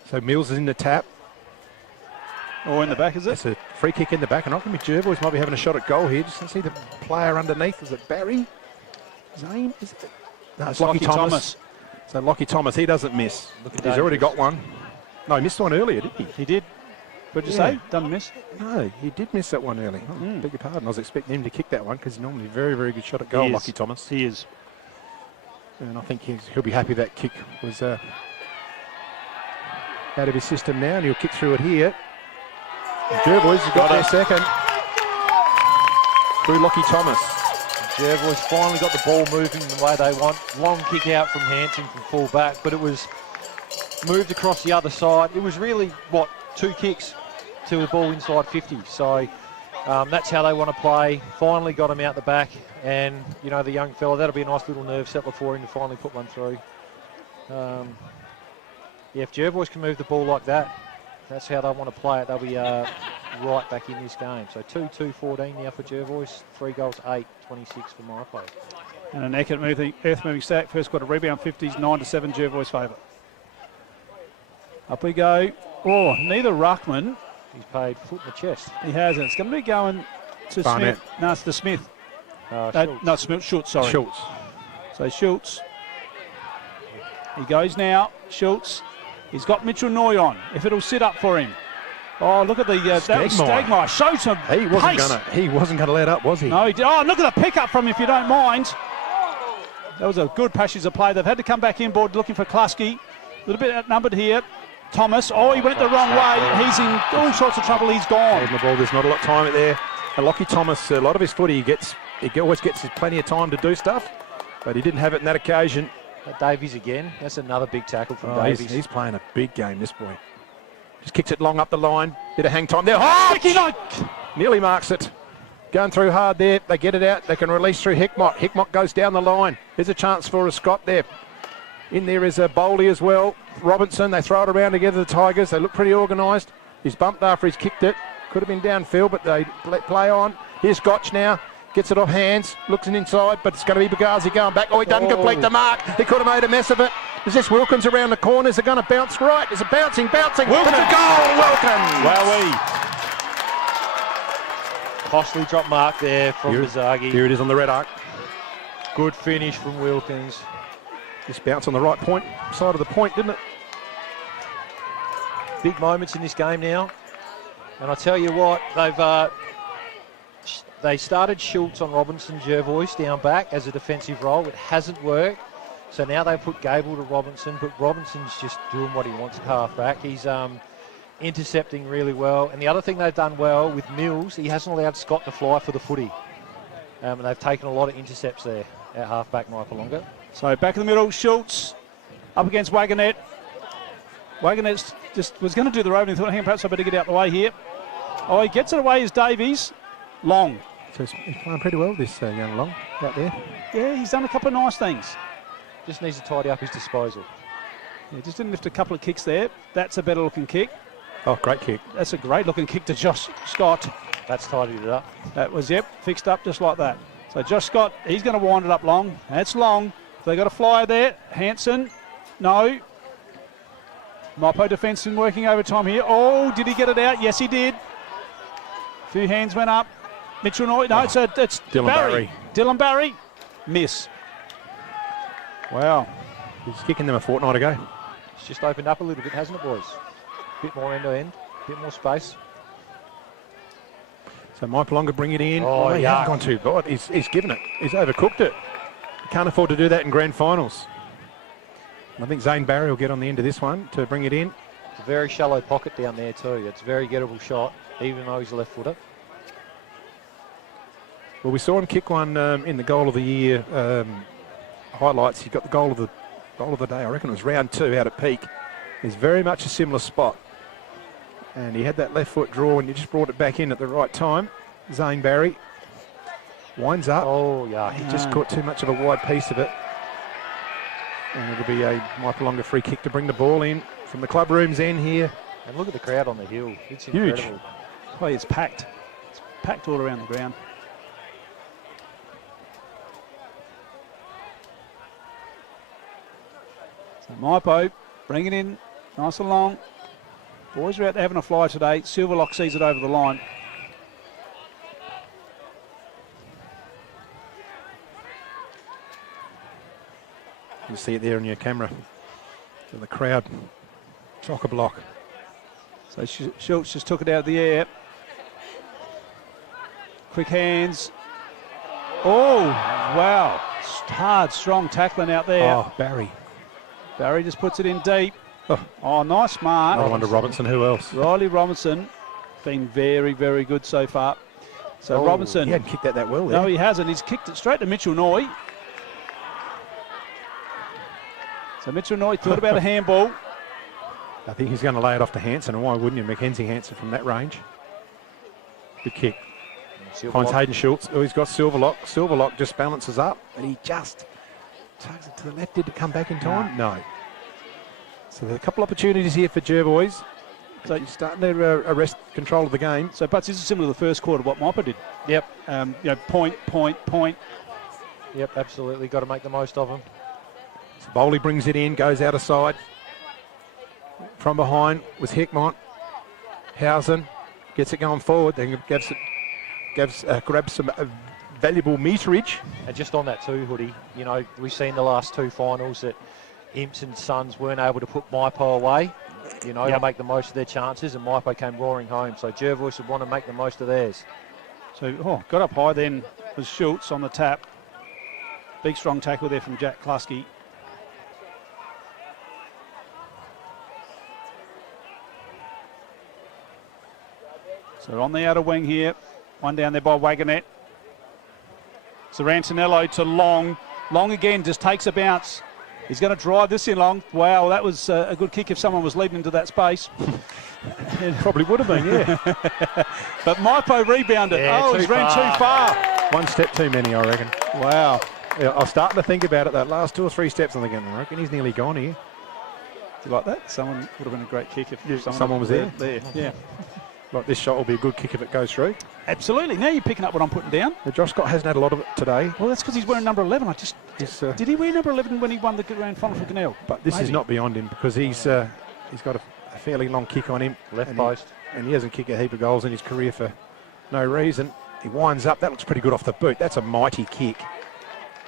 So Mills is in the tap. Oh, in the back, is it? It's a free kick in the back. And I reckon Jervois might be having a shot at goal here. Just to see the player underneath. Is it Barry? Zane? Is it? No, it's Lockie Thomas. So Lockie Thomas, he doesn't miss. He's already got one. No, he missed one earlier, didn't he? He did. What did you say? Done miss? No, he did miss that one early. Beg your pardon. I was expecting him to kick that one because he's normally a very, very good shot at goal, Lockie Thomas. He is. And I think he'll be happy that kick was out of his system now, and he'll kick through it here. Jervois has got their second. Through Lockie Thomas. Jervois finally got the ball moving the way they want. Long kick out from Hansen from full back, but it was moved across the other side. It was really, 2 kicks to the ball inside 50. So that's how they want to play. Finally got him out the back. And, the young fella, that'll be a nice little nerve settler for him to finally put one through. If Jervois can move the ball like that, that's how they want to play it. They'll be right back in this game. So 2-2-14 now for Jervois. 3 goals, 8-26 for Mypolonga. And an earth-moving stack. First quarter rebound 50s, 9-7 Jervois' favour. Up we go. Oh, neither ruckman. He's paid foot in the chest. He hasn't. It's going to be going to Barnett. Smith. No, it's to Smith. Schultz, sorry. Schultz. So Schultz. He goes now. Schultz. He's got Mitchell Noy on. If it'll sit up for him. Oh, look at the Stagmire. Show some pace. He wasn't gonna let up, was he? No, he did. Oh, look at the pickup from him, if you don't mind. That was a good passage of play. They've had to come back inboard looking for Klasky. A little bit outnumbered here. Thomas. Oh, he went the wrong way. He's in all sorts of trouble. He's gone. The ball. There's not a lot of time there. And Lockie Thomas, a lot of his footy, he always gets plenty of time to do stuff, but he didn't have it in that occasion. Davies again. That's another big tackle from Davies. He's playing a big game, this boy. Just kicks it long up the line. Bit of hang time there. Oh, nearly marks it. Going through hard there. They get it out. They can release through Hickmott. Hickmott goes down the line. There's a chance for a Scott there. In there is a Bowley as well. Robinson, they throw it around together, the Tigers. They look pretty organised. He's bumped after he's kicked it. Could have been downfield, but they play on. Here's Gotch now. Gets it off hands. Looks inside, but it's going to be Bagazi going back. Oh, he doesn't complete the mark. He could have made a mess of it. Is this Wilkins around the corner? Is it going to bounce right? Is it bouncing? Wilkins! It's a goal, Wilkins! Wowee. Costly drop mark there from Bazagi. Here it is on the red arc. Good finish from Wilkins. Just bounced on the right point, side of the point, didn't it? Big moments in this game now. And I tell you what, they started Schultz on Robinson, Jervois down back as a defensive role. It hasn't worked. So now they put Gable to Robinson, but Robinson's just doing what he wants at half back. He's intercepting really well. And the other thing they've done well with Mills, he hasn't allowed Scott to fly for the footy. And they've taken a lot of intercepts there at half back, Mypolonga. So back in the middle, Schultz up against Wagonet. Wagonet just was going to do the road and thought, hang on, perhaps I better get out the way here. Oh, he gets it away as Davies. Long. So he's playing pretty well, this young Long, out there. Yeah, he's done a couple of nice things. Just needs to tidy up his disposal. Yeah, just didn't lift a couple of kicks there. That's a better looking kick. Oh, great kick. That's a great looking kick to Josh Scott. That's tidied it up. That was, fixed up just like that. So Josh Scott, he's going to wind it up long. That's long. They got a flyer there. Hansen, no. Mypo defence been working overtime here. Oh, did he get it out? Yes, he did. A few hands went up. Mitchell Noy, no, it's Dylan Barry. Dylan Barry, miss. Wow. He's kicking them a fortnight ago. It's just opened up a little bit, hasn't it, boys? A bit more end to end, a bit more space. So Mypolonga bring it in. Oh, he hasn't gone too bad. He's given it. He's overcooked it. He can't afford to do that in grand finals. And I think Zane Barry will get on the end of this one to bring it in. It's a very shallow pocket down there too. It's a very gettable shot, even though he's a left footer. Well, we saw him kick one in the goal of the year highlights. He got the goal of the day. I reckon it was round 2 out at Peak. It's very much a similar spot. And he had that left foot draw and he just brought it back in at the right time. Zane Barry winds up. Oh, yeah. He just caught too much of a wide piece of it. And it'll be a Mypolonga free kick to bring the ball in from the club room's end here. And look at the crowd on the hill. It's Huge. incredible. Oh, it's packed. It's packed all around the ground. So Mypo, bring it in, nice and long. Boys are out there having a fly today. Silverlock sees it over the line. You see it there on your camera. So the crowd, chock-a-block. So Schultz just took it out of the air. Quick hands. Oh, wow. Hard, strong tackling out there. Oh, Barry. Barry just puts it in deep. Oh, nice mark. I wonder Robinson, who else? Riley Robinson, been very, very good so far. So Robinson. He hadn't kicked that well there. No, he hasn't. He's kicked it straight to Mitchell Noy. So Mitchell Noy thought about a handball. I think he's going to lay it off to Hansen, and why wouldn't you? Mackenzie Hansen from that range. Good kick. Finds Hayden Schultz. Oh, he's got Silverlock. Silverlock just balances up, and he just tugs it to the left. Did it come back in time? No. So there's a couple opportunities here for Jervois. So he's starting to arrest control of the game. So, Butts, this is similar to the first quarter, what Mypo did. Yep. Point. Yep, absolutely. Got to make the most of them. So Bowley brings it in, goes out of side. From behind was Hickmont. Housen gets it going forward, then grabs some valuable meterage. And just on that too, Hoodie, you know, we've seen the last two finals that Imps and Sons weren't able to put Mypo away, you know, to make the most of their chances, and Mypo came roaring home. So Jervois would want to make the most of theirs. So, got up high then was Schultz on the tap. Big strong tackle there from Jack Klusky. So on the outer wing here, one down there by Wagonette. So Rantanello to Long. Long again, just takes a bounce. He's going to drive this in Long. Wow, that was a good kick if someone was leading into that space. Probably would have been, yeah. But Mypo rebounded. Yeah, he's ran too far. One step too many, I reckon. Wow. Yeah, I was starting to think about it, that last 2 or 3 steps, I'm thinking, I reckon he's nearly gone here. Do you like that? Someone would have been a great kick if someone was there. Yeah. Like this shot will be a good kick if it goes through. Absolutely. Now you're picking up what I'm putting down. Josh Scott hasn't had a lot of it today. Well, that's because he's wearing number 11. Did he wear number 11 when he won the grand final for Canal? But this is not beyond him because he's got a fairly long kick on him. Left post. And he hasn't kicked a heap of goals in his career for no reason. He winds up. That looks pretty good off the boot. That's a mighty kick.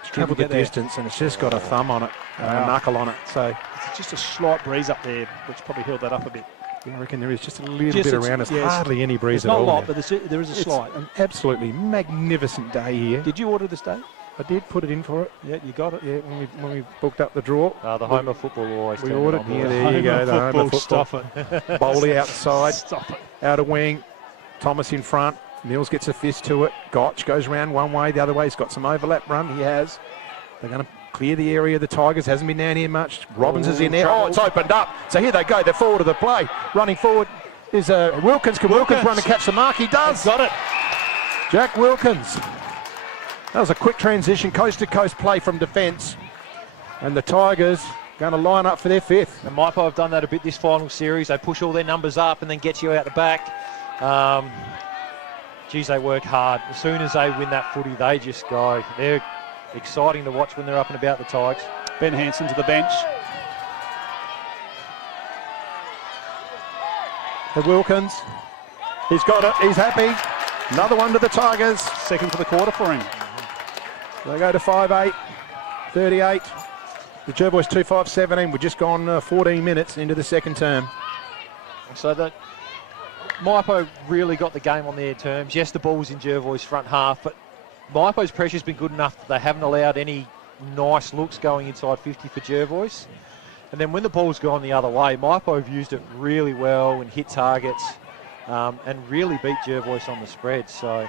It's travelled the distance and it's just got a thumb on it, a knuckle on it. So it's just a slight breeze up there, which probably held that up a bit. I reckon there is just a little bit around us. Hardly any breeze at all. Not a lot, but there is a slight. It's an absolutely magnificent day here. Did you order this day? I did put it in for it. Yeah, you got it. Yeah, when we booked up the draw. The home of football always. We ordered. Yeah, there you go. The home of football. Stop it. Bowley outside. Stop it. Outer wing. Thomas in front. Mills gets a fist to it. Gotch goes round one way, the other way. He's got some overlap run. He has. They're going to clear the area. The Tigers hasn't been down here much. Robbins is in there. Oh, it's opened up. So here they go. They're forward of the play. Running forward is Wilkins. Can Wilkins run and catch the mark? He does. Got it. Jack Wilkins. That was a quick transition, coast-to-coast play from defence. And the Tigers going to line up for their 5th. And Mypo have done that a bit this final series. They push all their numbers up and then get you out the back. Geez, they work hard. As soon as they win that footy, they just go. They're exciting to watch when they're up and about, the Tigers. Ben Hansen to the bench. The Wilkins. He's got it. He's happy. Another one to the Tigers. Second for the quarter for him. They go to 5-8, 38. The Jervois 2-5-17. We've just gone 14 minutes into the second term. So that Mypo really got the game on their terms. Yes, the ball's in Jervois' front half, but Mypo's pressure's been good enough that they haven't allowed any nice looks going inside 50 for Jervois. And then when the ball's gone the other way, Mypo have used it really well and hit targets and really beat Jervois on the spread. So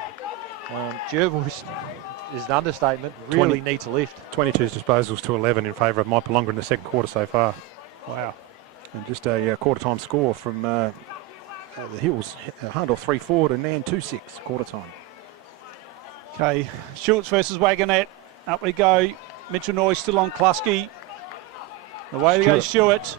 Jervois is an understatement. Really need to lift. 22 disposals to 11 in favour of Mypolonga in the second quarter so far. Wow. And just a quarter-time score from the Hills. Hundle 3 forward and Nan 2-6 quarter-time. Okay, Schultz versus Wagonette. Up we go. Mitchell Noy still on Klusky. Away to go, Stewart.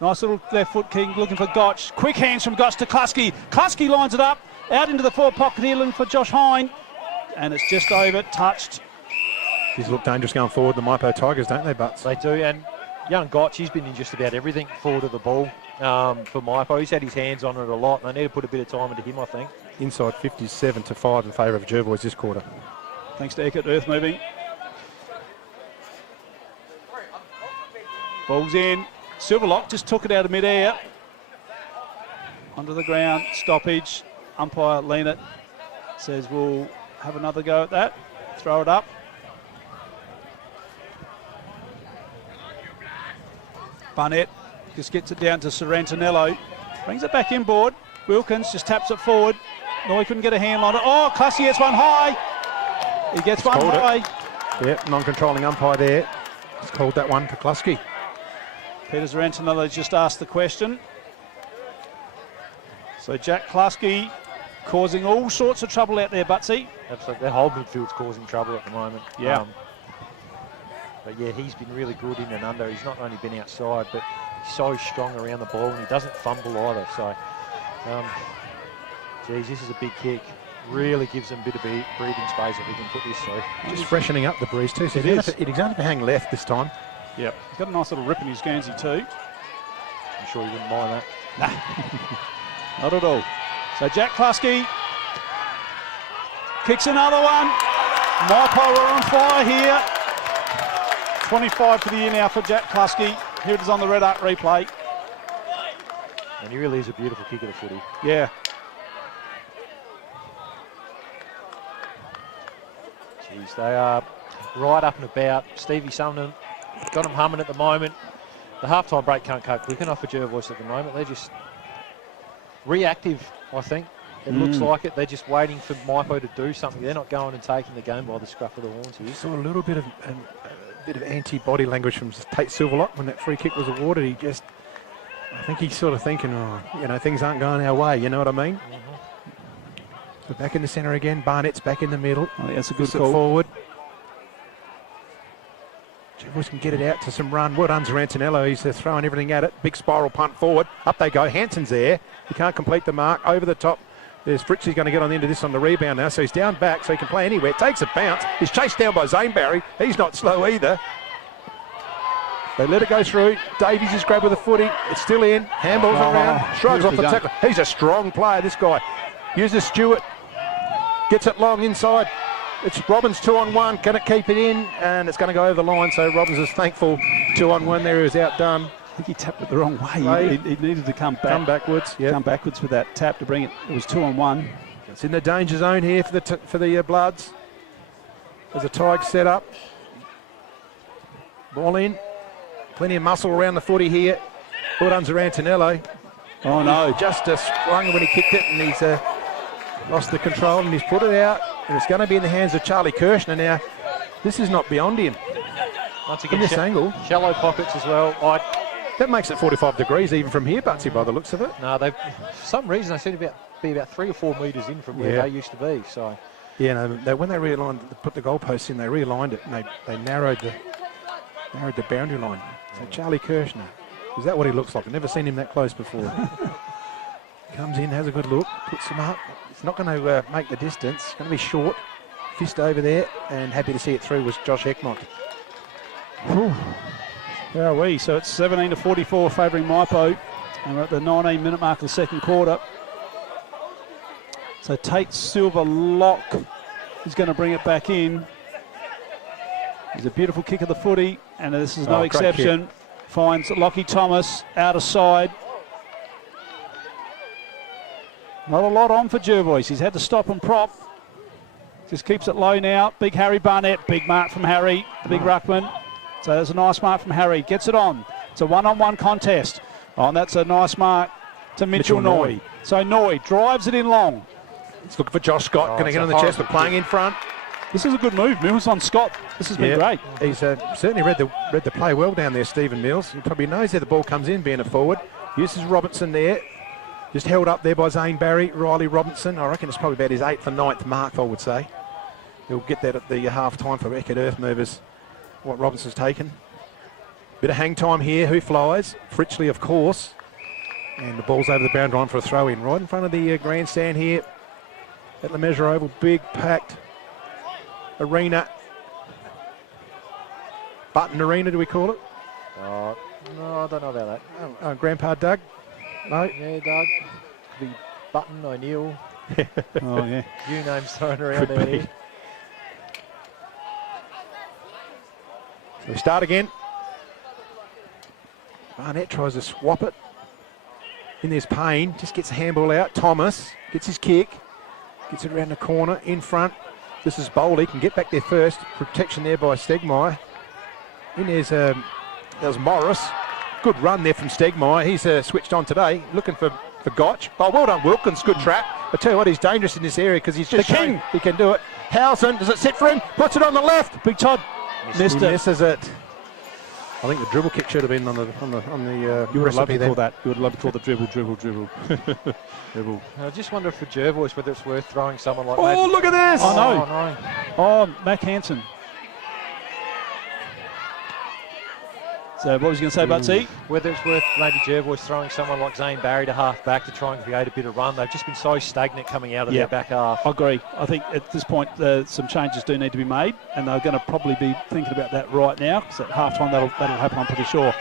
Nice little left foot kick, looking for Gotch. Quick hands from Gotch to Klusky. Klusky lines it up, out into the forward pocket here, looking for Josh Hine. And it's just over, touched. These look dangerous going forward, the Mypo Tigers, don't they, Butts? They do, and young Gotch, he's been in just about everything forward of the ball for Mypo. He's had his hands on it a lot, and they need to put a bit of time into him, I think. Inside 57-5 in favour of Jervois this quarter. Thanks to Eckert, earth moving. Ball's in. Silverlock just took it out of mid-air. Onto the ground, stoppage. Umpire Leonard says we'll have another go at that. Throw it up. Barnett just gets it down to Sorrentinello. Brings it back inboard. Wilkins just taps it forward. No, he couldn't get a hand on it. Oh, Clussy gets one high. He gets one high. Yep, non-controlling umpire there. He's called that one for Klusky. Peter Sorrentinello just asked the question. So Jack Klusky causing all sorts of trouble out there, Butsy. Absolutely. Their whole midfield's causing trouble at the moment. Yeah. But yeah, he's been really good in and under. He's not only been outside, but he's so strong around the ball, and he doesn't fumble either. So, geez, this is a big kick. Really gives them a bit of breathing space if we can put this through. Just freshening up the breeze too. So he's going to hang left this time. Yep. He's got a nice little rip in his Guernsey too. I'm sure you wouldn't mind that. Not at all. So Jack Klusky kicks another one. Mypo are on fire here. 25 for the year now for Jack Klusky. Here it is on the Red Arc replay. And he really is a beautiful kick of the footy. Yeah. Jeez, they are right up and about. Stevie Sumner got them humming at the moment. The half-time break can't cut quick enough for Jervois at the moment. They're just reactive, I think. It looks like it. They're just waiting for Mypo to do something. They're not going and taking the game by the scruff of the horns here. Saw a little bit of anti-body language from Tate Silverlock when that free kick was awarded. I think he's sort of thinking, things aren't going our way, you know what I mean? So back in the centre again, Barnett's back in the middle. That's a good call. Forward. Jervois can get it out to some run. Well done, Sorrentinello. He's throwing everything at it. Big spiral punt forward. Up they go. Hanson's there. He can't complete the mark. Over the top. There's Fritzy's going to get on the end of this on the rebound now. So he's down back so he can play anywhere. Takes a bounce. He's chased down by Zane Barry. He's not slow either. They let it go through. Davies is grabbed with the footy. It's still in. Handballs around. Shrugs off the tackle. He's a strong player, this guy. Uses Stewart. Gets it long inside. It's Robbins 2-on-1. Can it keep it in? And it's going to go over the line. So Robbins is thankful. 2-on-1 there. He was outdone. I think he tapped it the wrong way. He needed to come back. Come backwards. Yep. Come backwards with that tap to bring it. It was 2-on-1. It's in the danger zone here for the Bloods. There's a Tig set up. Ball in. Plenty of muscle around the footy here. Well done, Sorrentinello. Oh no! Just sprung when he kicked it, and he's lost the control, and he's put it out. And it's going to be in the hands of Charlie Kirshner now. This is not beyond him. Once again, in this angle, shallow pockets as well. That makes it 45 degrees even from here, Butsy, by the looks of it. No, for some reason they seem to be about 3 or 4 metres in from where they used to be. So yeah, no, when they put the goalposts in, they realigned it and they narrowed the boundary line. So Charlie Kirshner, is that what he looks like? I've never seen him that close before. Comes in, has a good look, puts them up. It's not going to make the distance. It's going to be short. Fist over there, and happy to see it through was Josh Heckmont. Where are we? So it's 17-44 favouring Mypo, and we're at the 19-minute mark of the second quarter. So Tate Silverlock is going to bring it back in. It's a beautiful kick of the footy, and this is no exception. Finds Lockie Thomas out of side. Not a lot on for Jervois. He's had to stop and prop. Just keeps it low now. Big Harry Barnett. Big mark from Harry, the big ruckman. So there's a nice mark from Harry. Gets it on. It's a one-on-one contest. Oh, and that's a nice mark to Mitchell Noy. So Noy drives it in long. It's looking for Josh Scott. Going to get on the chest, but playing in front. This is a good move. Mills on Scott. This has been great. He's certainly read the play well down there, Stephen Mills. He probably knows where the ball comes in, being a forward. Uses Robinson there. Just held up there by Zane Barry. Riley Robinson. I reckon it's probably about his 8th or 9th mark, I would say. He'll get that at the half-time for Eckert Earth Movers, what Robinson's taken. Bit of hang time here. Who flies? Fritchley, of course. And the ball's over the boundary line for a throw in. Right in front of the grandstand here at Le Mesurier Oval. Big packed arena. Button Arena, do we call it? No, I don't know about that. Grandpa Doug? No? Yeah, Doug. The Button, O'Neill. Oh, yeah. Few names thrown around Could there. be. So we start again. Barnett tries to swap it. In there's Payne, just gets the handball out. Thomas gets his kick. Gets it around the corner, in front. This is Bowley, can get back there first. Protection there by Stegmaier. In there's, that was Morris. Good run there from Stegmaier. He's switched on today, looking for Gotch. Oh, well done, Wilkins, good trap. I tell you what, he's dangerous in this area because he's just shown he can do it. Howson, does it sit for him? Puts it on the left. Big Todd missed He it. misses it. I think the dribble kick should have been on the You would love recipe to there. call that. You would love to call the dribble. Dribble. I just wonder for Jervois whether it's worth throwing someone like. Oh, look at this! Oh, no. no. Oh, Mac Hansen. So what was you going to say about Z? Whether it's worth maybe Jervois throwing someone like Zane Barry to half back to try and create a bit of run. They've just been so stagnant coming out of their back half. I agree. I think at this point some changes do need to be made, and they're going to probably be thinking about that right now, because at half-time that'll happen, I'm pretty sure.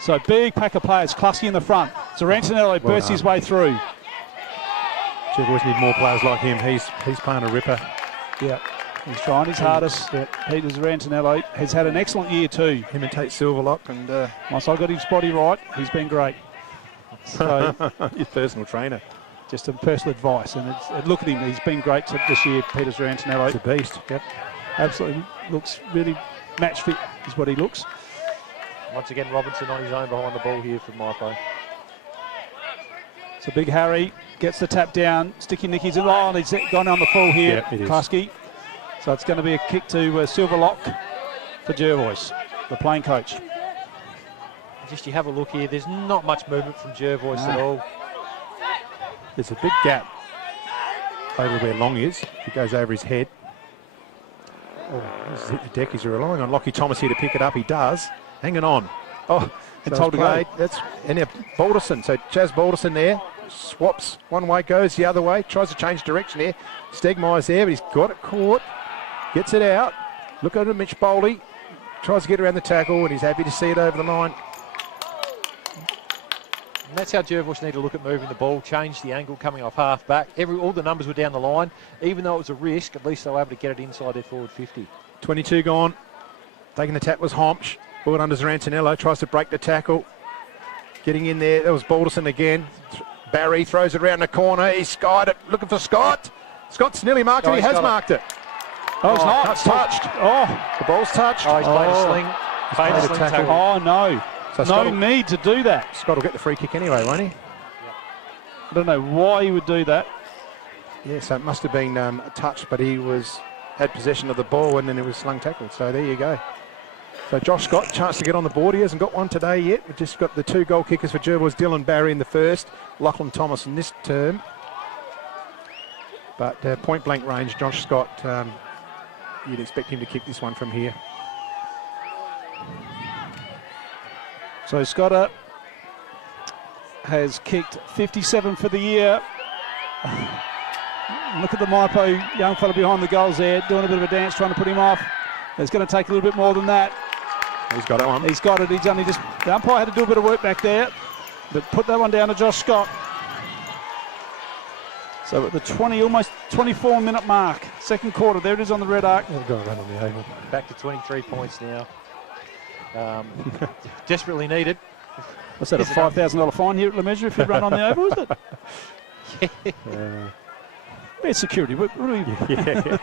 So big pack of players, Klasky in the front. So Rantanello bursts his way through. Jervois need more players like him. He's playing a ripper. Yeah. He's trying his hardest. Peters Rantanello has had an excellent year too. Him and Tate Silverlock, and once I got his body right, he's been great. So his personal trainer. Just some personal advice, and look at him. He's been great this year, Peters Rantanello. He's a beast. Yep. Absolutely looks really match fit is what he looks. Once again, Robinson on his own behind the ball here for Mypo. So Big Harry gets the tap down. Sticky Nicky's in. Oh, and he's gone on the full here, Yep, it is. Klasky. So it's going to be a kick to Silverlock for Jervois, the playing coach. Just you have a look here, there's not much movement from Jervois at all. There's a big gap over where Long is. He goes over his head. Oh, he's hit the deck. He's relying on Lockie Thomas here to pick it up. He does. Hanging on. Oh, and told to go. And now Balderson. So Chaz Balderson there. Swaps one way, goes the other way. Tries to change direction here. Stegmaier's there, but he's got it caught. Gets it out. Look at Mitch Bowley. Tries to get around the tackle, and he's happy to see it over the line. And that's how Jervois need to look at moving the ball, change the angle coming off half back. All the numbers were down the line. Even though it was a risk, at least they were able to get it inside their forward 50. 22 gone. Taking the tap was Homsch. Ball under Rantanello. Tries to break the tackle. Getting in there. That was Balderson again. Barry throws it around the corner. He's skied it. Looking for Scott. Scott's nearly marked it. He has marked it. Oh, it's not. It's touched. Oh, the ball's touched. Oh, he's played a sling. Played a tackle. Oh, no. So No need to do that. Scott will get the free kick anyway, won't he? I don't know why he would do that. Yeah, so it must have been a touch, but he had possession of the ball and then it was slung tackle. So there you go. So Josh Scott, chance to get on the board. He hasn't got one today yet. We've just got the 2 goal kickers for Jervois, Dylan Barry in the first, Lachlan Thomas in this term. But point blank range, Josh Scott, you'd expect him to kick this one from here. So Scotter has kicked 57 for the year. Look at the Mypo young fella behind the goals there, doing a bit of a dance, trying to put him off. It's going to take a little bit more than that. He's got it one. He's got it. He's only just... The umpire had to do a bit of work back there, but put that one down to Josh Scott. So at the almost 24-minute mark, second quarter, there it is on the red arc. They've got to run on the oval. Back to 23 points now. Desperately needed. What's that, a $5,000 fine here at Le Mesurier if you run on the oval, is it? Yeah. It's security. Yeah.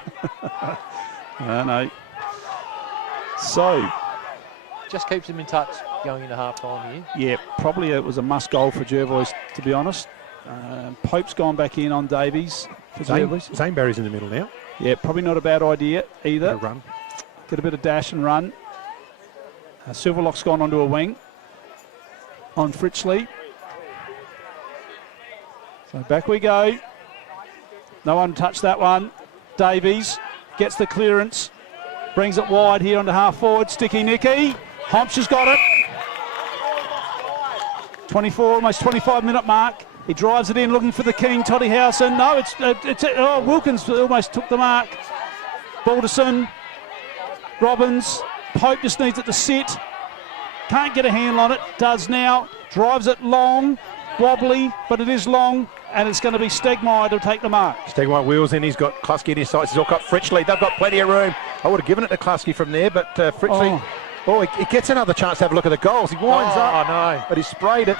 No. So, just keeps him in touch going into half-time here. Yeah, probably it was a must goal for Jervois, to be honest. Pope's gone back in on Davies for Jervois. Zane Barry's in the middle now. Yeah, probably not a bad idea either. Run. Get a bit of dash and run. Silverlock's gone onto a wing on Fritchley. So back we go. No one touched that one. Davies gets the clearance. Brings it wide here onto half forward. Sticky Nicky. Homsch has got it. 24, almost 25-minute mark. He drives it in, looking for the king, Toddy Howson. No, Wilkins almost took the mark. Balderson, Robbins, Pope just needs it to sit. Can't get a handle on it, does now. Drives it long, wobbly, but it is long, and it's going to be Stegmaier to take the mark. Stegmaier wheels in, he's got Klusky in his sights, he's all got Fritchley. They've got plenty of room. I would have given it to Klusky from there, but Fritchley, he gets another chance to have a look at the goals. He winds up, no. But he sprayed it.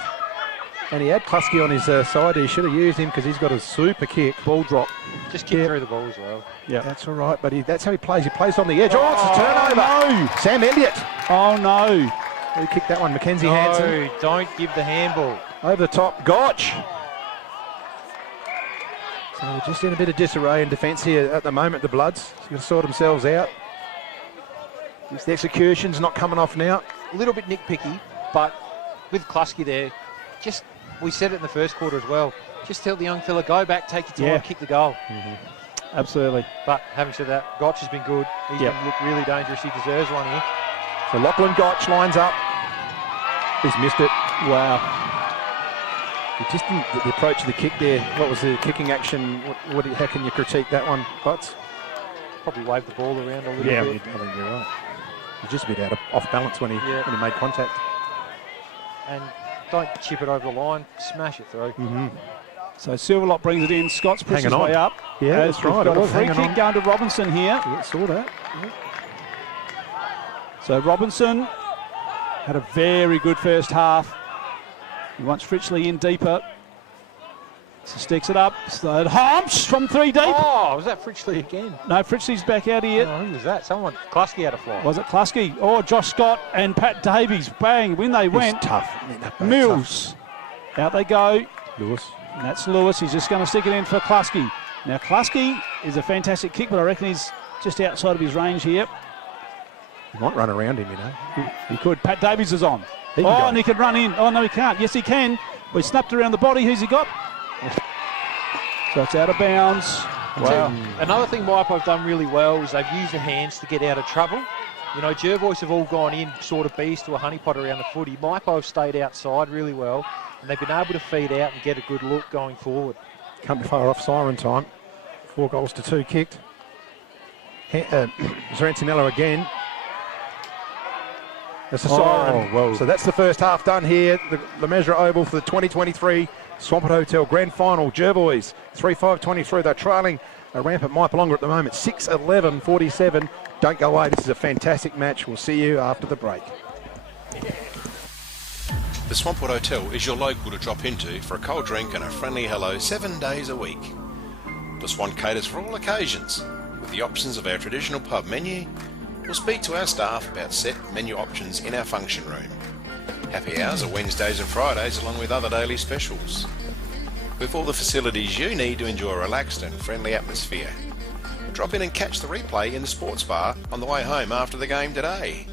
And he had Klusky on his side. He should have used him because he's got a super kick. Ball drop. Just kick through the ball as well. Yeah, that's all right. But that's how he plays. He plays on the edge. Oh, it's a turnover. No. Sam Elliott. Oh, no. Who kicked that one? Mackenzie Hansen. No, don't give the handball. Over the top. Gotch. So we're just in a bit of disarray in defence here at the moment, the Bloods. They've got to sort themselves out. The execution's not coming off now. A little bit nitpicky, but with Klusky there, we said it in the first quarter as well. Just tell the young fella, go back, take your time, kick the goal. Absolutely. But having said that, Gotch has been good. He's going to look really dangerous. He deserves one here. So Lachlan Gotch lines up. He's missed it. Wow. He just didn't, the approach of the kick there. What was the kicking action? How can you critique that one, Butts? Probably waved the ball around a little bit. I think you're right. He's just a bit off balance when he made contact. And don't chip it over the line, smash it through. So Silverlock brings it in. Scott's pushed his Hanging on. way up. Yeah, that's right. Got a free kick going to Robinson here. Yeah, saw that. Yeah. So Robinson had a very good first half. He wants Fritchley in deeper. So sticks it up. So Harms from 3 deep. Oh, was that Fritchley again? No, Fritchley's back out here. Oh, who was that? Someone, Klusky had a fly. Was it Klusky? Oh, Josh Scott and Pat Davies. Bang, when they went. Tough. Mills. Out they go. Lewis. And that's Lewis. He's just going to stick it in for Klusky. Now, Klusky is a fantastic kick, but I reckon he's just outside of his range here. He might run around him, you know. He could. Pat Davies is on. He can go. And he can run in. Oh, no, he can't. Yes, he can. But he snapped around the body. Who's he got? So it's out of bounds. Wow. Another thing Mypo have done really well is they've used the hands to get out of trouble. You know, Jervois have all gone in, sort of beast to a honeypot around the footy. Mypo have stayed outside really well, and they've been able to feed out and get a good look going forward. Can't be far off siren time. 4 goals to 2 kicked. Zarantinello again. That's a siren. Whoa. So that's the first half done here. The Measure Oval for the 2023 Swampert Hotel Grand Final. Jervois 3-5-23. They're trailing a ramp at Mypolonga at the moment. 6-11-47. Don't go away. This is a fantastic match. We'll see you after the break. The Swampwood Hotel is your local to drop into for a cold drink and a friendly hello 7 days a week. The Swan caters for all occasions with the options of our traditional pub menu. We'll speak to our staff about set menu options in our function room. Happy hours are Wednesdays and Fridays along with other daily specials. With all the facilities you need to enjoy a relaxed and friendly atmosphere. Drop in and catch the replay in the sports bar on the way home after the game today.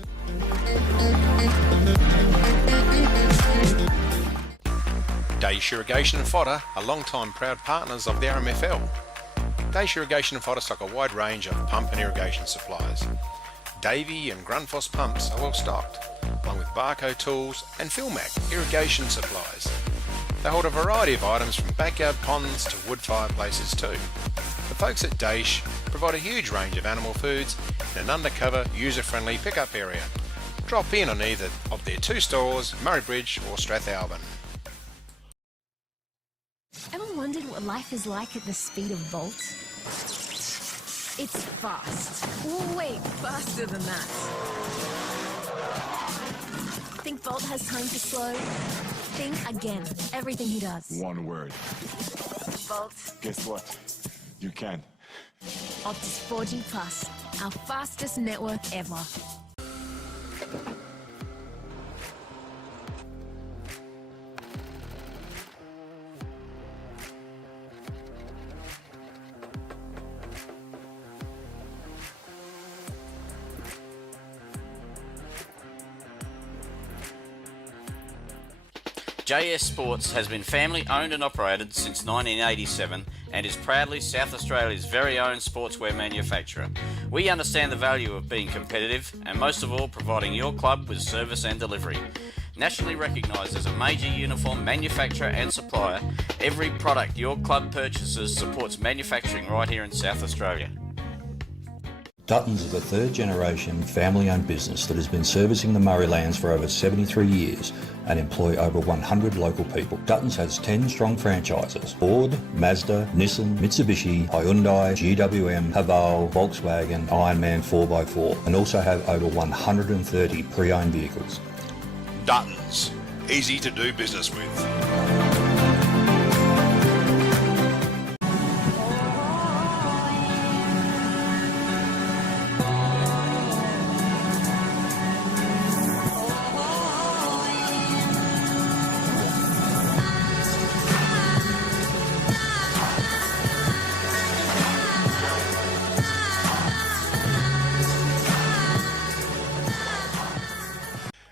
Daish Irrigation and Fodder are long-time proud partners of the RMFL. Daish Irrigation and Fodder stock a wide range of pump and irrigation supplies. Davey and Grundfos pumps are well stocked, along with Barco tools and Philmac irrigation supplies. They hold a variety of items from backyard ponds to wood fireplaces too. The folks at Daish provide a huge range of animal foods in an undercover, user-friendly pickup area. Drop in on either of their 2 stores, Murray Bridge or Strathalbyn. Ever wondered what life is like at the speed of Bolt? It's fast. Oh, wait, faster than that. Think Bolt has time to slow? Think again. Everything he does. One word. Bolt. Guess what? You can. Optus 4G Plus, our fastest network ever. JS Sports has been family owned and operated since 1987 and is proudly South Australia's very own sportswear manufacturer. We understand the value of being competitive and most of all providing your club with service and delivery. Nationally recognised as a major uniform manufacturer and supplier, every product your club purchases supports manufacturing right here in South Australia. Duttons is a third-generation family-owned business that has been servicing the Murraylands for over 73 years and employ over 100 local people. Duttons has 10 strong franchises: Ford, Mazda, Nissan, Mitsubishi, Hyundai, GWM, Haval, Volkswagen, Ironman 4x4, and also have over 130 pre-owned vehicles. Duttons, easy to do business with.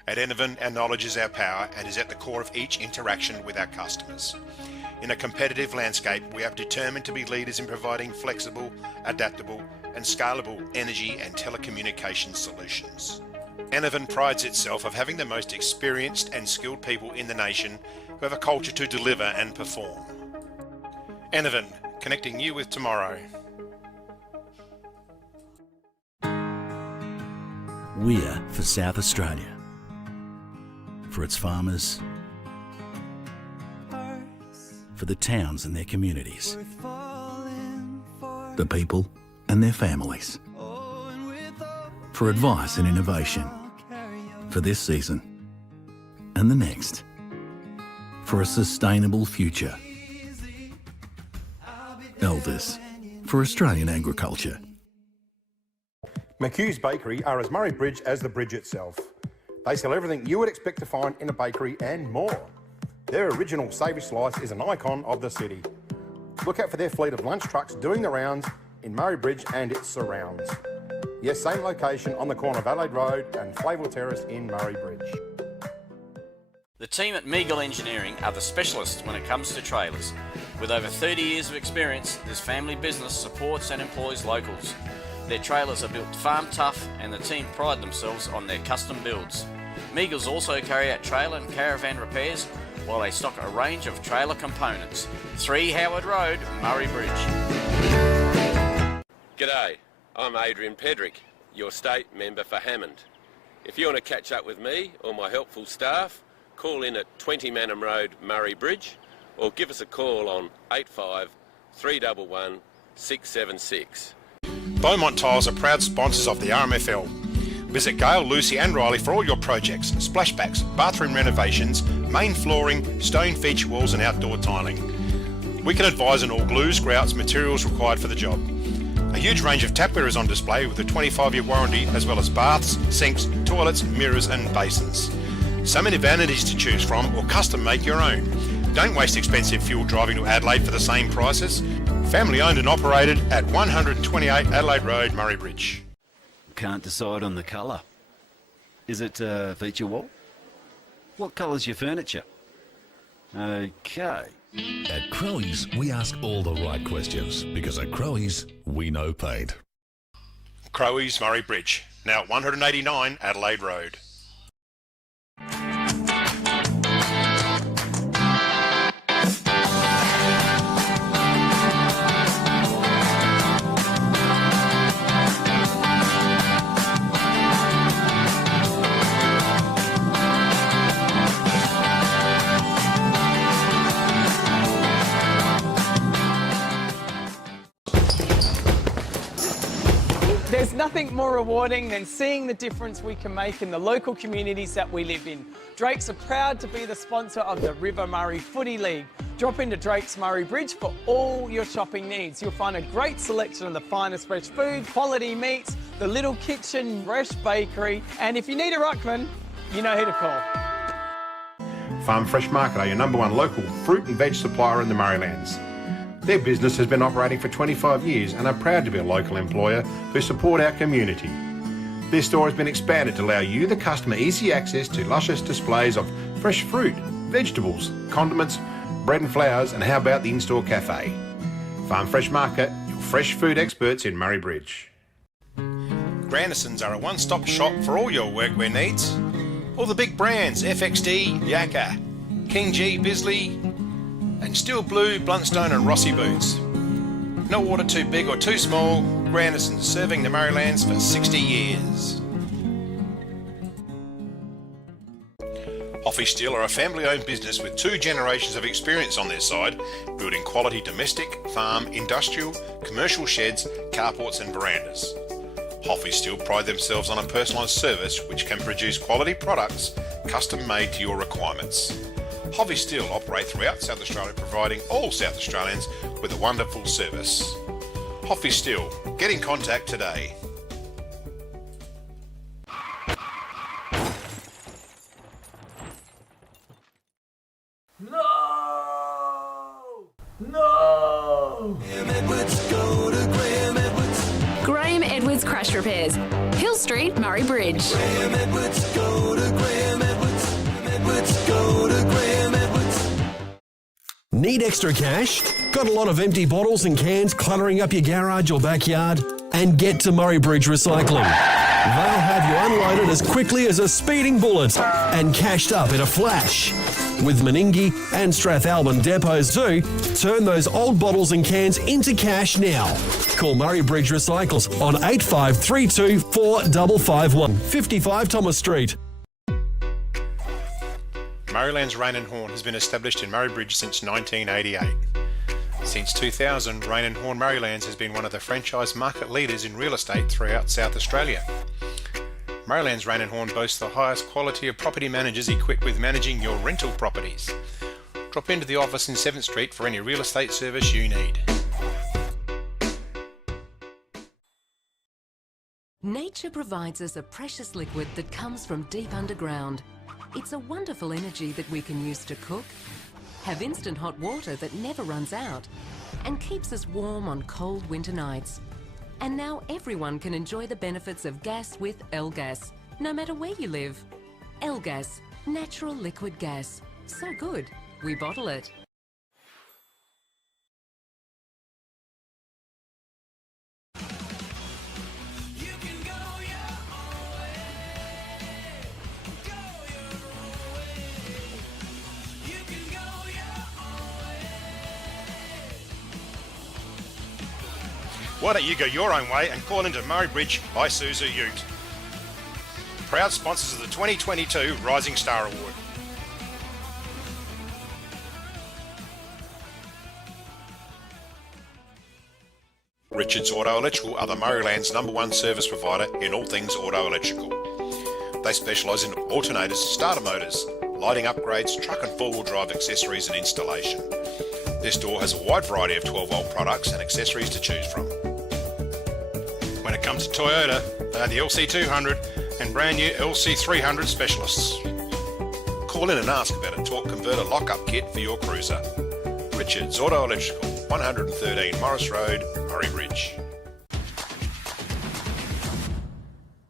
At Enervin, our knowledge is our power and is at the core of each interaction with our customers. In a competitive landscape, we are determined to be leaders in providing flexible, adaptable and scalable energy and telecommunications solutions. Enervin prides itself of having the most experienced and skilled people in the nation who have a culture to deliver and perform. Enervin, connecting you with tomorrow. We're for South Australia. For its farmers, for the towns and their communities, the people and their families, for advice and innovation, for this season and the next, for a sustainable future. Elders, for Australian agriculture. McHugh's Bakery are as Murray Bridge as the bridge itself. They sell everything you would expect to find in a bakery and more. Their original savoury slice is an icon of the city. Look out for their fleet of lunch trucks doing the rounds in Murray Bridge and its surrounds. Yes, same location on the corner of Adelaide Road and Flavel Terrace in Murray Bridge. The team at Meagle Engineering are the specialists when it comes to trailers. With over 30 years of experience, this family business supports and employs locals. Their trailers are built farm tough and the team pride themselves on their custom builds. Meagles also carry out trailer and caravan repairs while they stock a range of trailer components. 3 Howard Road, Murray Bridge. G'day, I'm Adrian Pedrick, your state member for Hammond. If you want to catch up with me or my helpful staff, call in at 20 Manham Road, Murray Bridge, or give us a call on 85 311 676. Beaumont Tiles are proud sponsors of the RMFL. Visit Gail, Lucy and Riley for all your projects: splashbacks, bathroom renovations, main flooring, stone feature walls and outdoor tiling. We can advise on all glues, grouts, materials required for the job. A huge range of tapware is on display with a 25-year warranty, as well as baths, sinks, toilets, mirrors and basins. So many vanities to choose from, or custom make your own. Don't waste expensive fuel driving to Adelaide for the same prices. Family owned and operated at 128 Adelaide Road, Murray Bridge. Can't decide on the colour. Is it feature wall? What colour's your furniture? Okay. At Crowe's, we ask all the right questions because at Crowe's, we know paint. Crowe's, Murray Bridge, now 189 Adelaide Road. There's nothing more rewarding than seeing the difference we can make in the local communities that we live in. Drake's are proud to be the sponsor of the River Murray Footy League. Drop into Drake's Murray Bridge for all your shopping needs. You'll find a great selection of the finest fresh food, quality meats, the little kitchen, fresh bakery, and if you need a ruckman, you know who to call. Farm Fresh Market are your #1 local fruit and veg supplier in the Murraylands. Their business has been operating for 25 years and are proud to be a local employer who support our community. Their store has been expanded to allow you, the customer, easy access to luscious displays of fresh fruit, vegetables, condiments, bread and flowers, and how about the in-store cafe? Farm Fresh Market, your fresh food experts in Murray Bridge. Grandisons are a one-stop shop for all your workwear needs. All the big brands, FXD, Yakka, King G, Bisley, and Steel Blue, Bluntstone and Rossi boots. No water too big or too small, Grandison serving the Murraylands for 60 years. Hoffy Steel are a family-owned business with 2 generations of experience on their side, building quality domestic, farm, industrial, commercial sheds, carports and verandas. Hoffy Steel pride themselves on a personalised service which can produce quality products custom-made to your requirements. Hoffy Steel operate throughout South Australia, providing all South Australians with a wonderful service. Hoffy Steel, get in contact today. Graham Edwards Crash Repairs, Hill Street, Murray Bridge. Need extra cash? Got a lot of empty bottles and cans cluttering up your garage or backyard? And get to Murray Bridge Recycling. They'll have you unloaded as quickly as a speeding bullet and cashed up in a flash. With Meningie and Strathalbyn depots too, turn those old bottles and cans into cash now. Call Murray Bridge Recycles on 8532 4551, 55 Thomas Street. Murraylands Rain and Horn has been established in Murray Bridge since 1988. Since 2000, Rain and Horn Murraylands has been one of the franchise market leaders in real estate throughout South Australia. Murraylands Rain and Horn boasts the highest quality of property managers equipped with managing your rental properties. Drop into the office in 7th Street for any real estate service you need. Nature provides us a precious liquid that comes from deep underground. It's a wonderful energy that we can use to cook, have instant hot water that never runs out, and keeps us warm on cold winter nights. And now everyone can enjoy the benefits of gas with L-Gas, no matter where you live. L-Gas, natural liquid gas. So good, we bottle it. Why don't you go your own way and call into Murray Bridge Isuzu Ute. Proud sponsors of the 2022 Rising Star Award. Richards Auto Electrical are the Murraylands #1 service provider in all things auto electrical. They specialise in alternators, starter motors, lighting upgrades, truck and four-wheel drive accessories and installation. Their store has a wide variety of 12-volt products and accessories to choose from. When it comes to Toyota, they are the LC200 and brand new LC300 specialists. Call in and ask about a torque converter lock-up kit for your cruiser. Richards Auto Electrical, 113 Morris Road, Murray Bridge.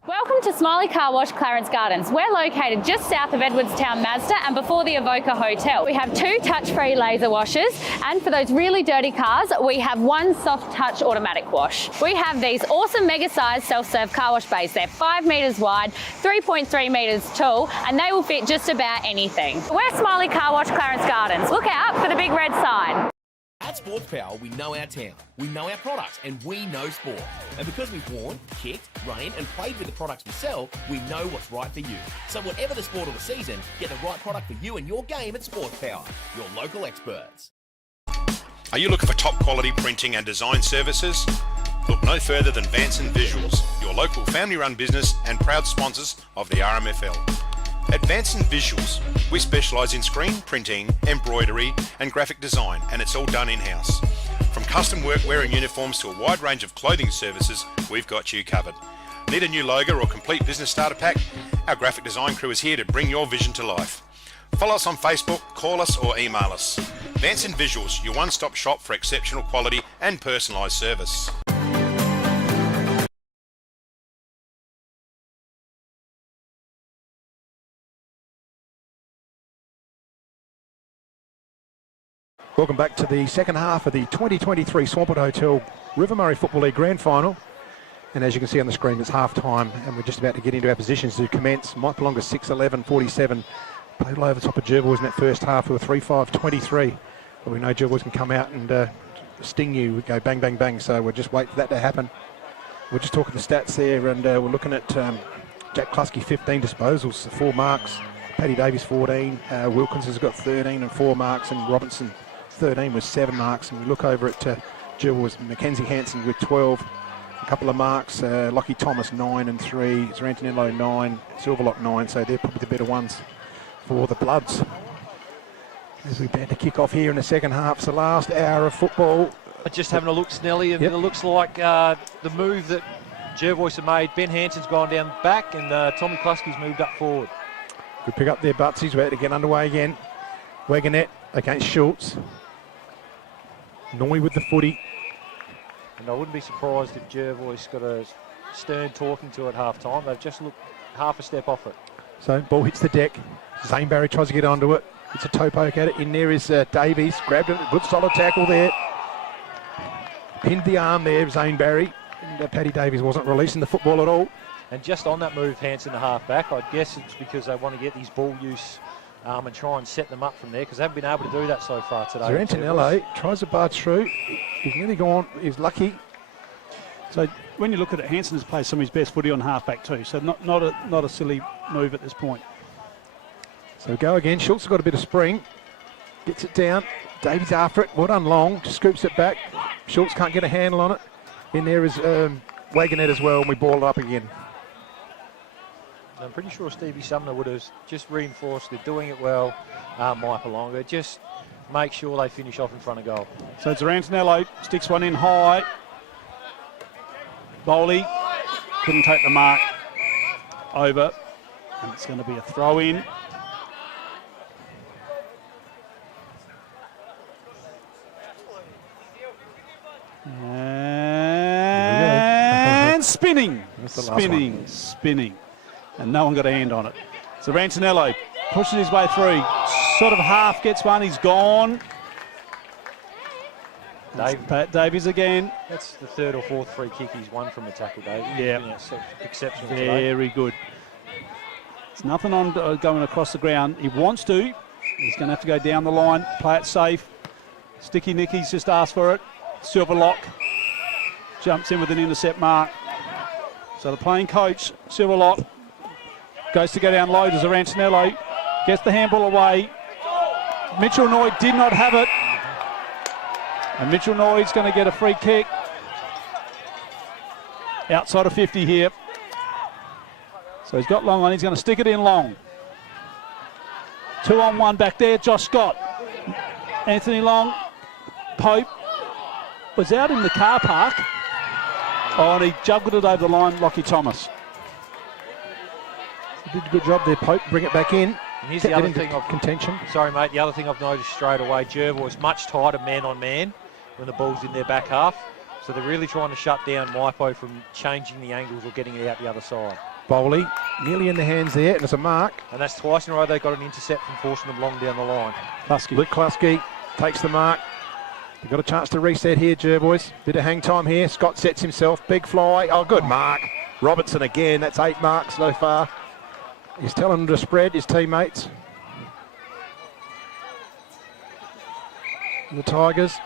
Welcome to Smiley Car Wash, Clarence Gardens. We're located just south of Edwardstown Mazda and before the Evoca Hotel. We have 2 touch-free laser washers, and for those really dirty cars, we have 1 soft touch automatic wash. We have these awesome mega-sized self-serve car wash bays. They're 5 metres wide, 3.3 metres tall, and they will fit just about anything. We're Smiley Car Wash, Clarence Gardens. Look out for the big red sign. At Sports Power, we know our town, we know our products, and we know sport. And because we've worn, kicked, run and played with the products we sell, we know what's right for you. So whatever the sport or the season, get the right product for you and your game at Sports Power, your local experts. Are you looking for top quality printing and design services? Look no further than Vanson Visuals, your local family-run business and proud sponsors of the RMFL. At Vanson Visuals, we specialise in screen printing, embroidery and graphic design, and it's all done in-house. From custom workwear and uniforms to a wide range of clothing services, we've got you covered. Need a new logo or complete business starter pack? Our graphic design crew is here to bring your vision to life. Follow us on Facebook, call us or email us. Vanson Visuals, your one-stop shop for exceptional quality and personalised service. Welcome back to the second half of the 2023 Swampert Hotel River Murray Football League Grand Final. And as you can see on the screen, it's half-time, and we're just about to get into our positions to commence. Mypolonga 6-11-47. Played over top of Jervois in that first half, who were 3-5-23. But we know Jervois can come out and sting you. We go bang, bang, bang. So we'll just wait for that to happen. We're just talking the stats there, and we're looking at Jack Kluski, 15 disposals, 4 marks. Paddy Davies, 14. Wilkins has got 13 and 4 marks, and Robinson, 13 with 7 marks. And we look over at Jervois, Mackenzie Hansen with 12. A couple of marks, Lockie Thomas 9 and 3, Zarantinello 9, Silverlock 9, so they're probably the better ones for the Bloods. As we about to kick off here in the second half, it's the last hour of football. Just having a look, Snelly, and it looks like the move that Jervois have made, Ben Hansen's gone down back and Tommy Kluski's moved up forward. Good pick up there, Butsy's about to get underway again. Wagonette against Schultz. Noy with the footy. And I wouldn't be surprised if Jervois got a stern talking to at half-time. They've just looked half a step off it. So ball hits the deck. Zane Barry tries to get onto it. It's a toe poke at it. In there is Davies. Grabbed it. Good solid tackle there. Pinned the arm there, Zane Barry. And Paddy Davies wasn't releasing the football at all. And just on that move, Hansen the half-back, I guess it's because they want to get these ball use and try and set them up from there, because they haven't been able to do that so far today. Zarantinello tries to barge through. He's nearly gone. He's lucky. So when you look at it, Hansen has played some of his best footy on half-back too, so not a silly move at this point. So go again. Schultz has got a bit of spring. Gets it down. Davies after it. Well done, Long. Just scoops it back. Schultz can't get a handle on it. In there is Wagonette as well, and we ball it up again. I'm pretty sure Stevie Sumner would have just reinforced they're doing it well, Mypolonga. Just make sure they finish off in front of goal. So Zarantinello sticks one in high. Bowley couldn't take the mark over, and it's going to be a throw in. And spinning. And no one got a hand on it. So Zarantinello pushes his way through, sort of half gets one, he's gone. Davies again. That's the third or fourth free kick he's won from a tackle, Davies. Yeah. Exceptional Very good. There's nothing on going across the ground. He wants to. He's going to have to go down the line, play it safe. Sticky Nicky's just asked for it. Silverlock jumps in with an intercept mark. So the playing coach, Silverlock, goes to go down low to Zarantinello, gets the handball away. Mitchell Noy did not have it. And Mitchell Noy's going to get a free kick. Outside of 50 here. So he's got Long on, he's going to stick it in Long. 2-on-1 back there, Josh Scott. Anthony Long, Pope was out in the car park. Oh, and he juggled it over the line, Lockie Thomas. He did a good job there, Pope. Bring it back in. And here's the other thing of contention. Sorry, mate. The other thing I've noticed straight away, Jervois much tighter man on man when the ball's in their back half. So they're really trying to shut down Mypo from changing the angles or getting it out the other side. Bowley nearly in the hands there, and it's a mark. And that's twice in a row they got an intercept from forcing them long down the line. Luke Kluski takes the mark. They've got a chance to reset here, Jervois. Bit of hang time here. Scott sets himself. Big fly. Oh, good mark. Robertson again. That's 8 marks so far. He's telling them to spread, his teammates. The Tigers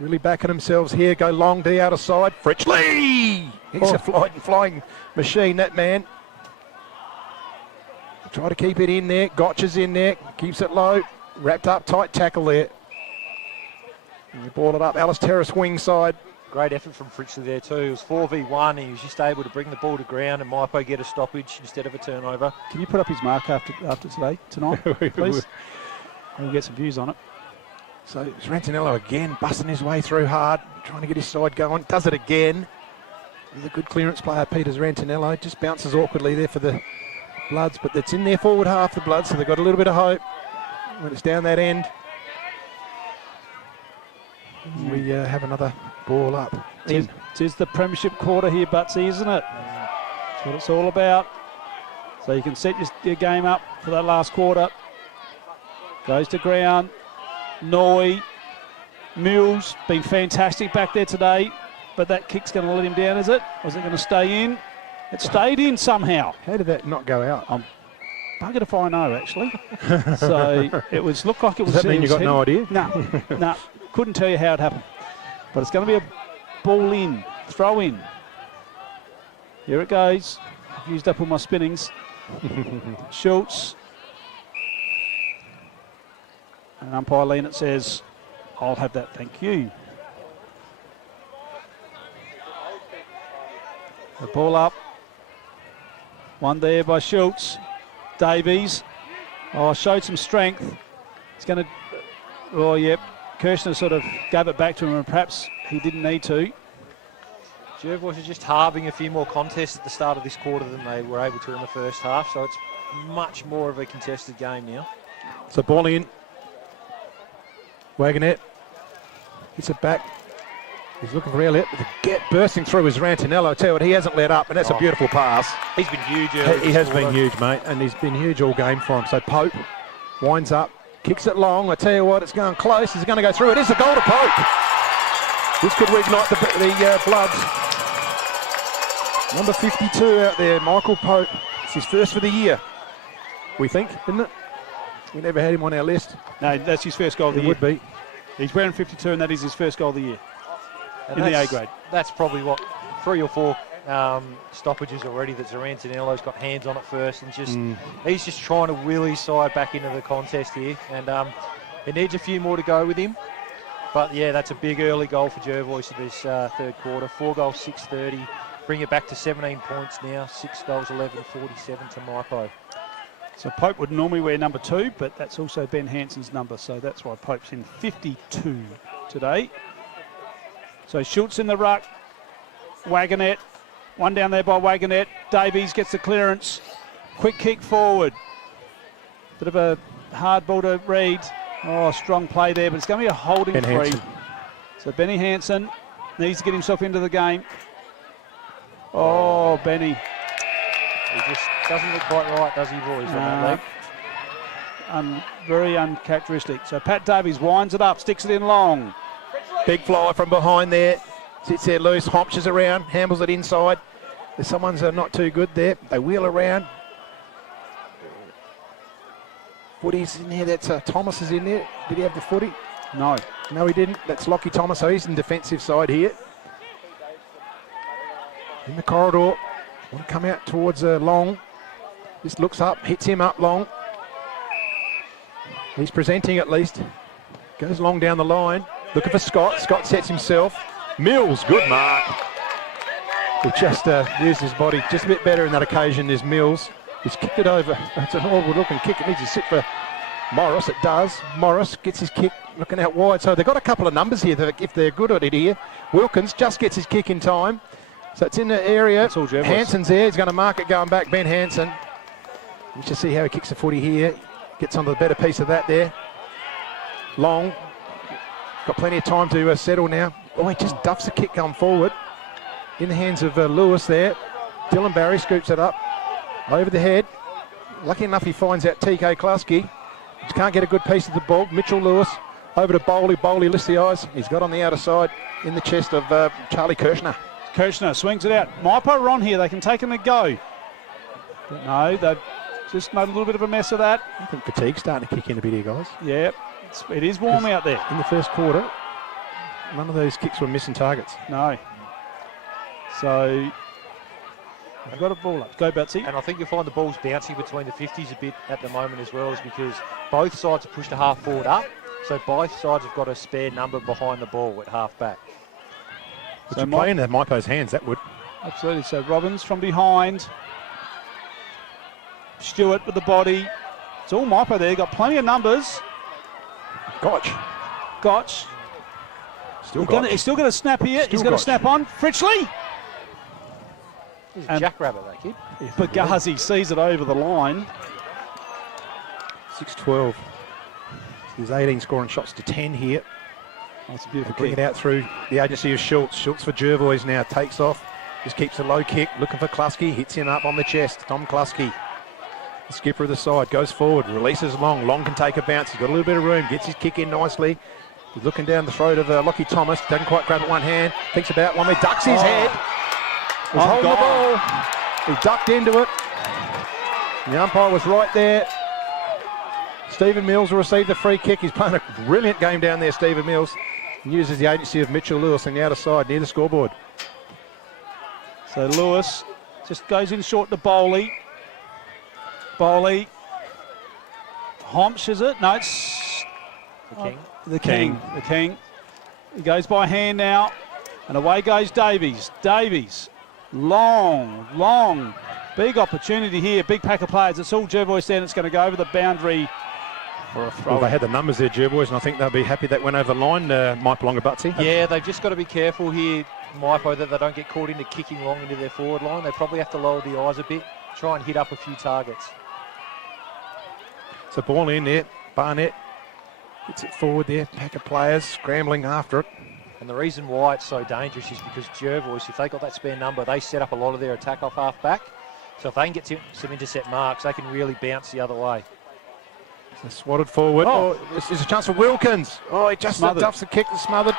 really backing themselves here. Go long to the outer side. Fritchley! He's a flying machine, that man. Try to keep it in there. Gotcha's in there. Keeps it low. Wrapped up, tight tackle there. And we ball it up. Alice Terrace wing side. Great effort from Fritchley there too. It was 4v1. He was just able to bring the ball to ground and Mypo get a stoppage instead of a turnover. Can you put up his mark after tonight, please? We'll get some views on it. So Zarantinello again busting his way through hard, trying to get his side going. Does it again. With a good clearance player, Peter Zarantinello. Just bounces awkwardly there for the Bloods, but it's in their forward half, the Bloods, so they've got a little bit of hope when it's down that end. We have another ball up. Tis the premiership quarter here, Butsy, isn't it? That's what it's all about. So you can set your game up for that last quarter. Goes to ground. Noy. Mills, been fantastic back there today. but that kick's going to let him down, is it? Or is it going to stay in? It stayed in somehow. How did that not go out? I'm buggered if I know, actually. So it looked like it was... Does that mean you got no idea? No, couldn't tell you how it happened. But it's going to be a ball in, throw in. Here it goes. I've used up all my spinnings. Schultz. And umpire Leonard says, I'll have that, thank you. The ball up. One there by Schultz. Davies. Oh, showed some strength. It's going to... Oh, yep. Kirshner sort of gave it back to him, and perhaps he didn't need to. Jervois are just halving a few more contests at the start of this quarter than they were able to in the first half, so it's much more of a contested game now. So ball in. Wagonette. Hits it back. He's looking for Elliott. The get bursting through is Rantinello. Tell you what, he hasn't let up, and that's a beautiful pass. He's been huge early. He has been huge, mate, and he's been huge all game for him. So Pope winds up, kicks it long. I tell you what, it's going close. Is it going to go through? It is a goal to Pope. This could reignite the Bloods. Number 52 out there, Michael Pope. It's his first for the year, we think, isn't it? We never had him on our list. No, that's his first goal of the year. It would be. He's wearing 52, and that is his first goal of the year. And in the A grade. That's probably what, 3 or 4 stoppages already that Zarantinello's got hands on it first, and just he's just trying to will his side back into the contest here, and it needs a few more to go with him. But yeah, that's a big early goal for Jervois in this third quarter. 4 goals, 6:30. Bring it back to 17 points now. 6 goals, 11:47 to Mypo. So Pope would normally wear number 2, but that's also Ben Hanson's number, so that's why Pope's in 52 today. So Schultz in the ruck. Wagonette. One down there by Wagonette. Davies gets the clearance. Quick kick forward. Bit of a hard ball to Reed. Oh, strong play there, but it's going to be a holding Ben free. Hanson. So Benny Hanson needs to get himself into the game. Oh, Benny. He just doesn't look quite right, does he, boys, on that leg? Very uncharacteristic. So Pat Davies winds it up, sticks it in long. Big flyer from behind there. Sits there loose, homches around, handles it inside. There's someone's not too good there. They wheel around. Footy's in there. That's Thomas is in there. Did he have the footy? No. No, he didn't. That's Lockie Thomas. So he's in defensive side here. In the corridor. Want to come out towards Long. Just looks up, hits him up Long. He's presenting at least. Goes long down the line. Looking for Scott. Scott sets himself. Mills, good mark. He just used his body just a bit better in that occasion is Mills. He's kicked it over. It's an horrible looking kick. It needs to sit for Morris. It does. Morris gets his kick looking out wide. So they've got a couple of numbers here that if they're good at it here. Wilkins just gets his kick in time. So it's in the area. Hanson's there. He's going to mark it going back. Ben Hanson. Let's just see how he kicks the footy here. Gets onto the better piece of that there. Long. Got plenty of time to settle now. Oh, he just duffs the kick going forward. In the hands of Lewis there. Dylan Barry scoops it up. Over the head. Lucky enough he finds out TK Klasky. Just can't get a good piece of the ball. Mitchell Lewis over to Bowley. Bowley lifts the eyes. He's got on the outer side in the chest of Charlie Kirshner. Kirshner swings it out. Mypo are on here. They can take him a go. But no, they've just made a little bit of a mess of that. I think fatigue's starting to kick in a bit here, guys. Yeah, it is warm out there. In the first quarter, none of those kicks were missing targets. No. So, I've got a ball up. Go, Betsy. And I think you'll find the ball's bouncing between the 50s a bit at the moment as well, is because both sides have pushed a half forward up. So both sides have got a spare number behind the ball at half back. Would you play into Mypo's hands? That would. Absolutely. So Robbins from behind. Stewart with the body. It's all Mypo there. Got plenty of numbers. Gotch. He's still going to snap here. He's going to snap on. Fritchley. He's a jackrabbit, that kid. Bagazi sees it over the line. 6-12. He's 18 scoring shots to 10 here. That's a beautiful Bring kick. it out through the agency of Schultz. Schultz for Jervois now. Takes off. Just keeps a low kick. Looking for Klasky. Hits him up on the chest. Tom Klasky. The skipper of the side. Goes forward. Releases Long. Long can take a bounce. He's got a little bit of room. Gets his kick in nicely. He's looking down the throat of Lockie Thomas. Doesn't quite grab it one hand. Thinks about one. He ducks his head. He's holding the ball. He ducked into it. The umpire was right there. Stephen Mills will receive the free kick. He's playing a brilliant game down there, Stephen Mills. He uses the agency of Mitchell Lewis on the outer side near the scoreboard. So Lewis just goes in short to Bowley. Bowley. Homps, is it? No, it's The King. The King. He goes by hand now. And away goes Davies. Davies. Long. Big opportunity here. Big pack of players. It's all Jervois then. It's going to go over the boundary for a throw. Well, they had the numbers there, Jervois, and I think they'll be happy that went over the line, Mypolonga Butsy. Yeah, they've just got to be careful here, Mypo, that they don't get caught into kicking long into their forward line. They probably have to lower the eyes a bit, try and hit up a few targets. So ball in there. Barnett gets it forward there. Pack of players scrambling after it. And the reason why it's so dangerous is because Jervois, if they got that spare number, they set up a lot of their attack off half back. So if they can get some intercept marks, they can really bounce the other way. So swatted forward. Oh, this is a chance for Wilkins. Oh, he just duffs the kick and smothered.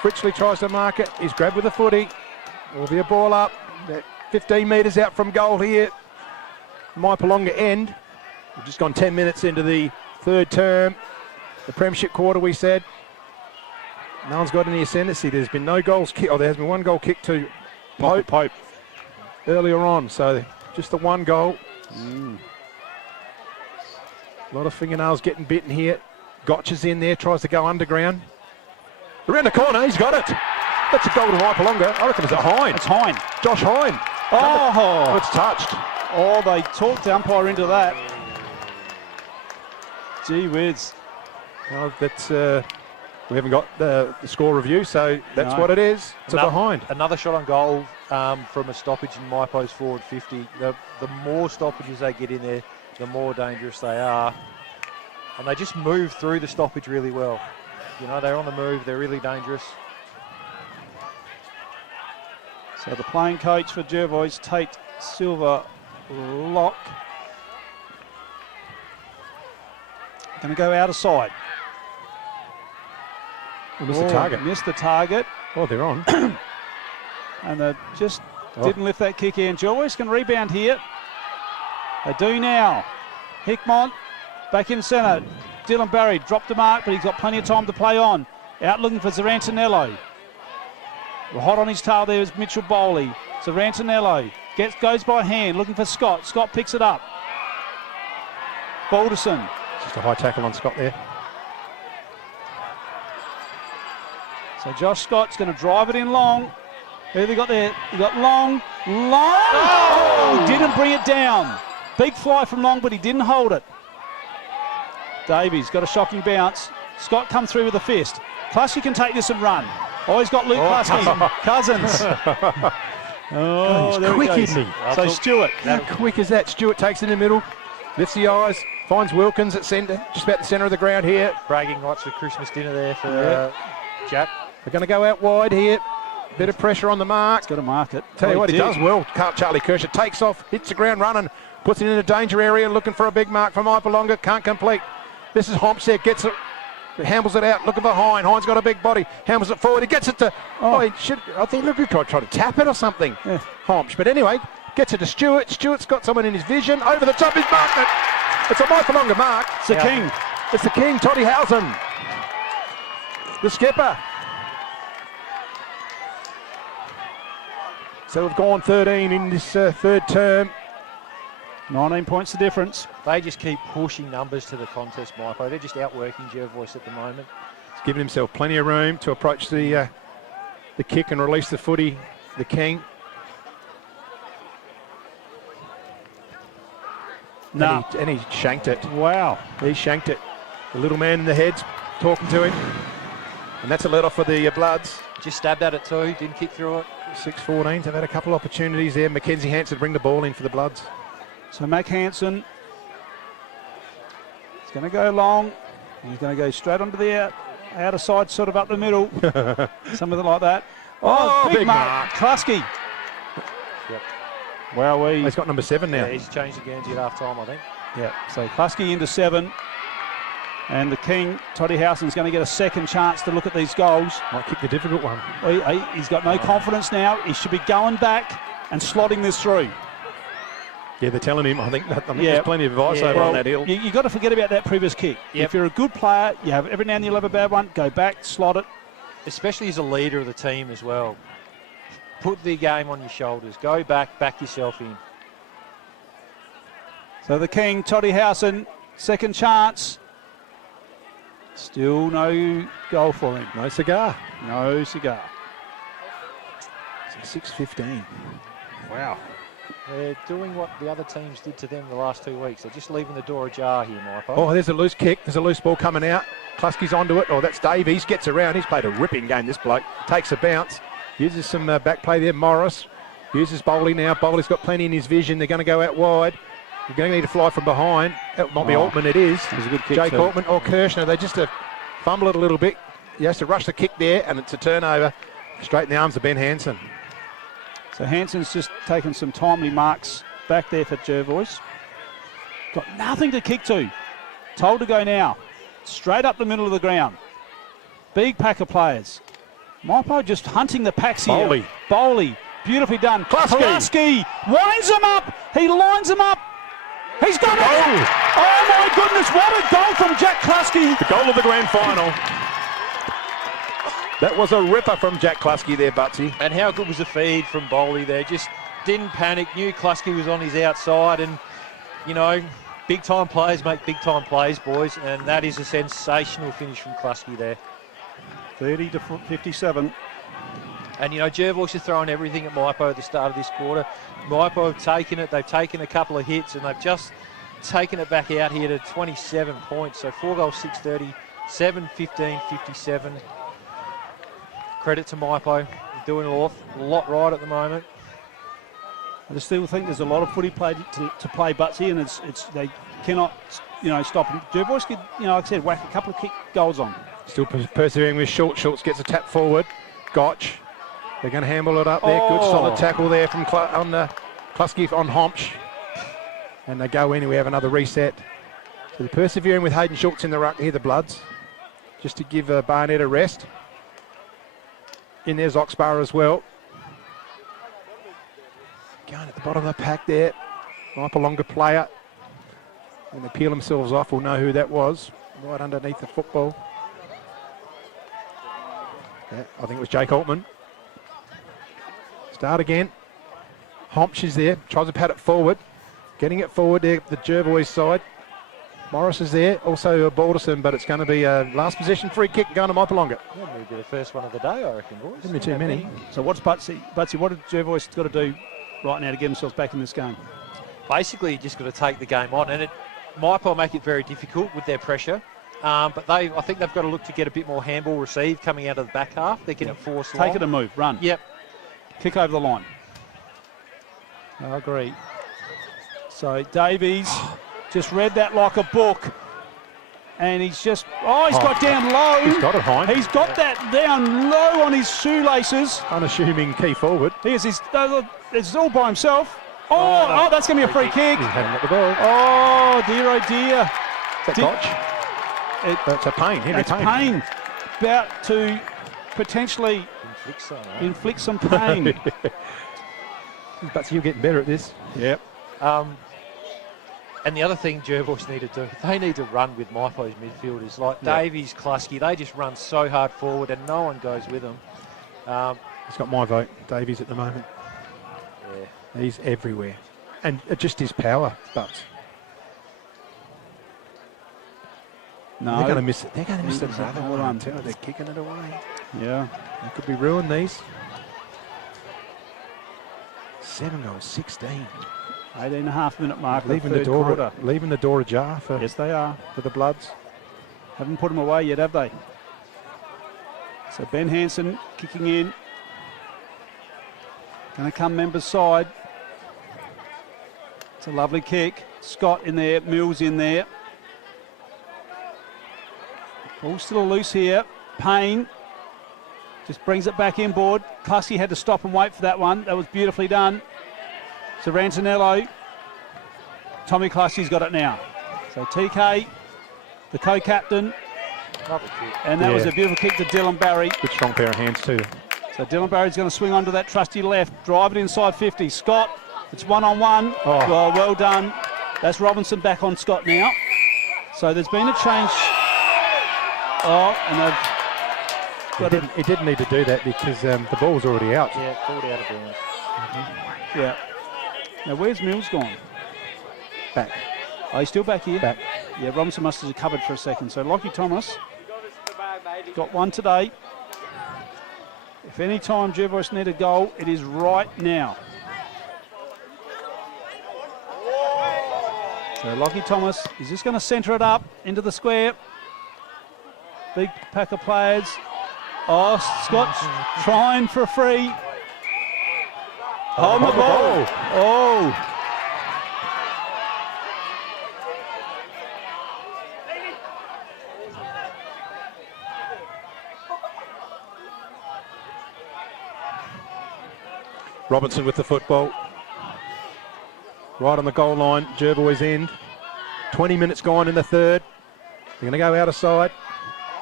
Fritchley tries to mark it. He's grabbed with the footy. There will be a ball up. 15 metres out from goal here. Mypolonga end. We've just gone 10 minutes into the third term. The premiership quarter, we said. No one's got any ascendancy. There's been no goals kicked. Oh, there has been one goal kicked to Pope earlier on. So just the one goal. A lot of fingernails getting bitten here. Gotcha's in there, tries to go underground. Around the corner, he's got it. That's a goal to Mypolonga. I reckon it's a Hine. It's Hine. Josh Hine. Oh, it's touched. Oh, they talked the umpire into that. Gee whiz. Well, that's, we haven't got the score review, so that's what it is. It's a behind. Another shot on goal from a stoppage in Mypo's forward 50. The more stoppages they get in there, the more dangerous they are. And they just move through the stoppage really well. You know, they're on the move, they're really dangerous. So the playing coach for Jervois, Tate Silver Lock. Going to go out of side. Missed the target. Missed the target. Oh, they're on. And they just didn't lift that kick in. Jervois can rebound here. They do now. Hickmont back in centre. Dylan Barry dropped the mark, but he's got plenty of time to play on. Out looking for Zarantinello. Hot on his tail there is Mitchell Bowley. Zarantinello goes by hand, looking for Scott. Scott picks it up. Balderson. Just a high tackle on Scott there. So Josh Scott's going to drive it in long. Who have they got there? You got Long. Oh! Didn't bring it down. Big fly from Long, but he didn't hold it. Davies got a shocking bounce. Scott come through with a fist. Klasky can take this and run. Oh, he's got Luke Klasky. Cousins. He's there quick, he goes. isn't he? So Stewart. How quick is that? Stewart takes it in the middle, lifts the eyes, finds Wilkins at centre, just about the centre of the ground here. Bragging rights for Christmas dinner there for Jack. They're going to go out wide here. Bit of pressure on the mark. He's got to mark it. Tell you what, he does well. Charlie Kershaw takes off, hits the ground running, puts it in a danger area, looking for a big mark from Mypolonga. Can't complete. This is Hompset, gets it, handles it out, looking for Hine. Hine's got a big body, handles it forward. He gets it to, I think he tried to tap it or something. Yeah. Homps, but anyway, gets it to Stewart. Stewart's got someone in his vision. Over the top, he's marked it. It's a Mypolonga mark. It's the King. It's the King, Toddy Housen. The skipper. So we've gone 13 in this third term. 19 points the difference. They just keep pushing numbers to the contest, Mypo. They're just outworking Jervois at the moment. He's giving himself plenty of room to approach the kick and release the footy, the King. No. And he shanked it. Wow. He shanked it. The little man in the head's talking to him. And that's a let off for the Bloods. Just stabbed at it too, didn't kick through it. 6-14, they've had a couple of opportunities there. Mackenzie Hanson to bring the ball in for the Bloods. So Mac Hansen is going to go long. He's going to go straight onto the outer side, sort of up the middle. Something like that. Oh, big mark. Klasky. Yep. Well, he's got number 7 now. Yeah, he's changed the Guernsey at half time, I think. Yeah, so Klasky into 7. And the King, Toddy Howson's going to get a second chance to look at these goals. Might kick the difficult one. He's got no confidence now. He should be going back and slotting this through. Yeah, they're telling him. I think there's plenty of advice over on that hill. You've got to forget about that previous kick. Yep. If you're a good player, you have every now and then you'll have a bad one. Go back, slot it. Especially as a leader of the team as well. Put the game on your shoulders. Go back, back yourself in. So the King, Toddy Howson, second chance. Still no goal for him. No cigar. No cigar. So 6:15. Wow. They're doing what the other teams did to them the last 2 weeks. They're just leaving the door ajar here, Mypo. Oh, there's a loose kick. There's a loose ball coming out. Kluski's onto it. Oh, that's Davies. Gets around. He's played a ripping game, this bloke. Takes a bounce. Uses some back play there. Morris uses Bowley now. Bowley's got plenty in his vision. They're going to go out wide. You're going to need to fly from behind. That might be Altman, it is. It was a good kick. Jake Altman or Kirshner. They just fumble it a little bit. He has to rush the kick there, and it's a turnover. Straight in the arms of Ben Hansen. So Hansen's just taken some timely marks back there for Jervois. Got nothing to kick to. Told to go now. Straight up the middle of the ground. Big pack of players. Mypo just hunting the packs here. Bowley. Beautifully done. Klasky winds him up. He lines him up. He's got it. Oh my goodness, what a goal from Jack Klasky. The goal of the grand final. That was a ripper from Jack Klasky there, Butsy. And how good was the feed from Bowley there? Just didn't panic, knew Klasky was on his outside, and, you know, big-time players make big-time plays, boys, and that is a sensational finish from Klasky there. 30-57. And, you know, Jervois is throwing everything at Mypo at the start of this quarter. Mypo have taken it. They've taken a couple of hits, and they've just taken it back out here to 27 points. So 4 goals, 6-30, 7-15, 57. Credit to Mypo. They're doing a lot right at the moment. I just still think there's a lot of footy played to play Butsy, and it's they cannot, you know, stop him. Jervois could, you know, like I said, whack a couple of kick goals on. Still persevering with Schultz. Schultz gets a tap forward. Gotch. They're going to handle it up there. Good solid tackle there from Klasky on Homch. And they go in and we have another reset. So they're persevering with Hayden Schultz in the ruck here, the Bloods, just to give Barnett a rest. In there's Oxbar as well. Going at the bottom of the pack there. Mypolonga player. When they peel themselves off, we'll know who that was. Right underneath the football. Yeah, I think it was Jake Altman. Start again. Homch is there. Tries to pat it forward. Getting it forward there, the Jervois side. Morris is there. Also Balderson, but it's going to be a last possession free kick going to Mypolonga. Yeah, maybe the first one of the day, I reckon, boys. Isn't there too many? So what's Butsy, what did Jervois got to do right now to get themselves back in this game? Basically, you just got to take the game on, and Mypo make it very difficult with their pressure. But I think they've got to look to get a bit more handball received coming out of the back half. They're getting forced long. Take it and move, run. Yep. Kick over the line. I agree. So Davies just read that like a book. And he's just, he's got down low. He's got it high. He's got that down low on his shoelaces. Unassuming key forward. It's all by himself. Oh, that's going to be a free kick. He's heading at the ball. Oh, dear, oh dear. Is that Gotch? That's a pain. Henry Payne. About to potentially inflict some pain. But you're getting better at this. Yep. And the other thing Jervois need to do, they need to run with Mypo's midfielders. Like Davies, Klasky, they just run so hard forward and no one goes with them. He's got my vote, Davies, at the moment. Yeah. He's everywhere. And just his power, but... No. They're going to miss it. They're going to miss another one. They're kicking it away. Yeah. They could be ruined, these. 7 goals, 16. 18.5-minute mark. Leaving the door ajar for. Yes, they are. For the Bloods. Haven't put them away yet, have they? So Ben Hansen kicking in. Going to come members side. It's a lovely kick. Scott in there, Mills in there. Ball still loose here. Payne just brings it back inboard. Klasky had to stop and wait for that one. That was beautifully done. So Rantanello. Tommy Klasky's got it now. So TK the co-captain. Lovely kick. And that was a beautiful kick to Dylan Barry. Good strong pair of hands too. So Dylan Barry's going to swing onto that trusty left, drive it inside 50. Scott, it's one-on-one. Oh. Well done. That's Robinson back on Scott now. So there's been a change. And they've... He didn't need to do that because the ball was already out. Yeah, pulled out of bounds. Yeah. Now where's Mills gone? Back. Oh, he's still back here? Back. Yeah, Robinson must have covered for a second. So Lockie Thomas got one today. If any time Jervois need a goal, it is right now. So Lockie Thomas is just going to centre it up into the square. Big pack of players. Oh, Scott's trying for a free. Oh, my ball. Oh. Robinson with the football. Right on the goal line, Jervois end. 20 minutes gone in the third. They're going to go out of side.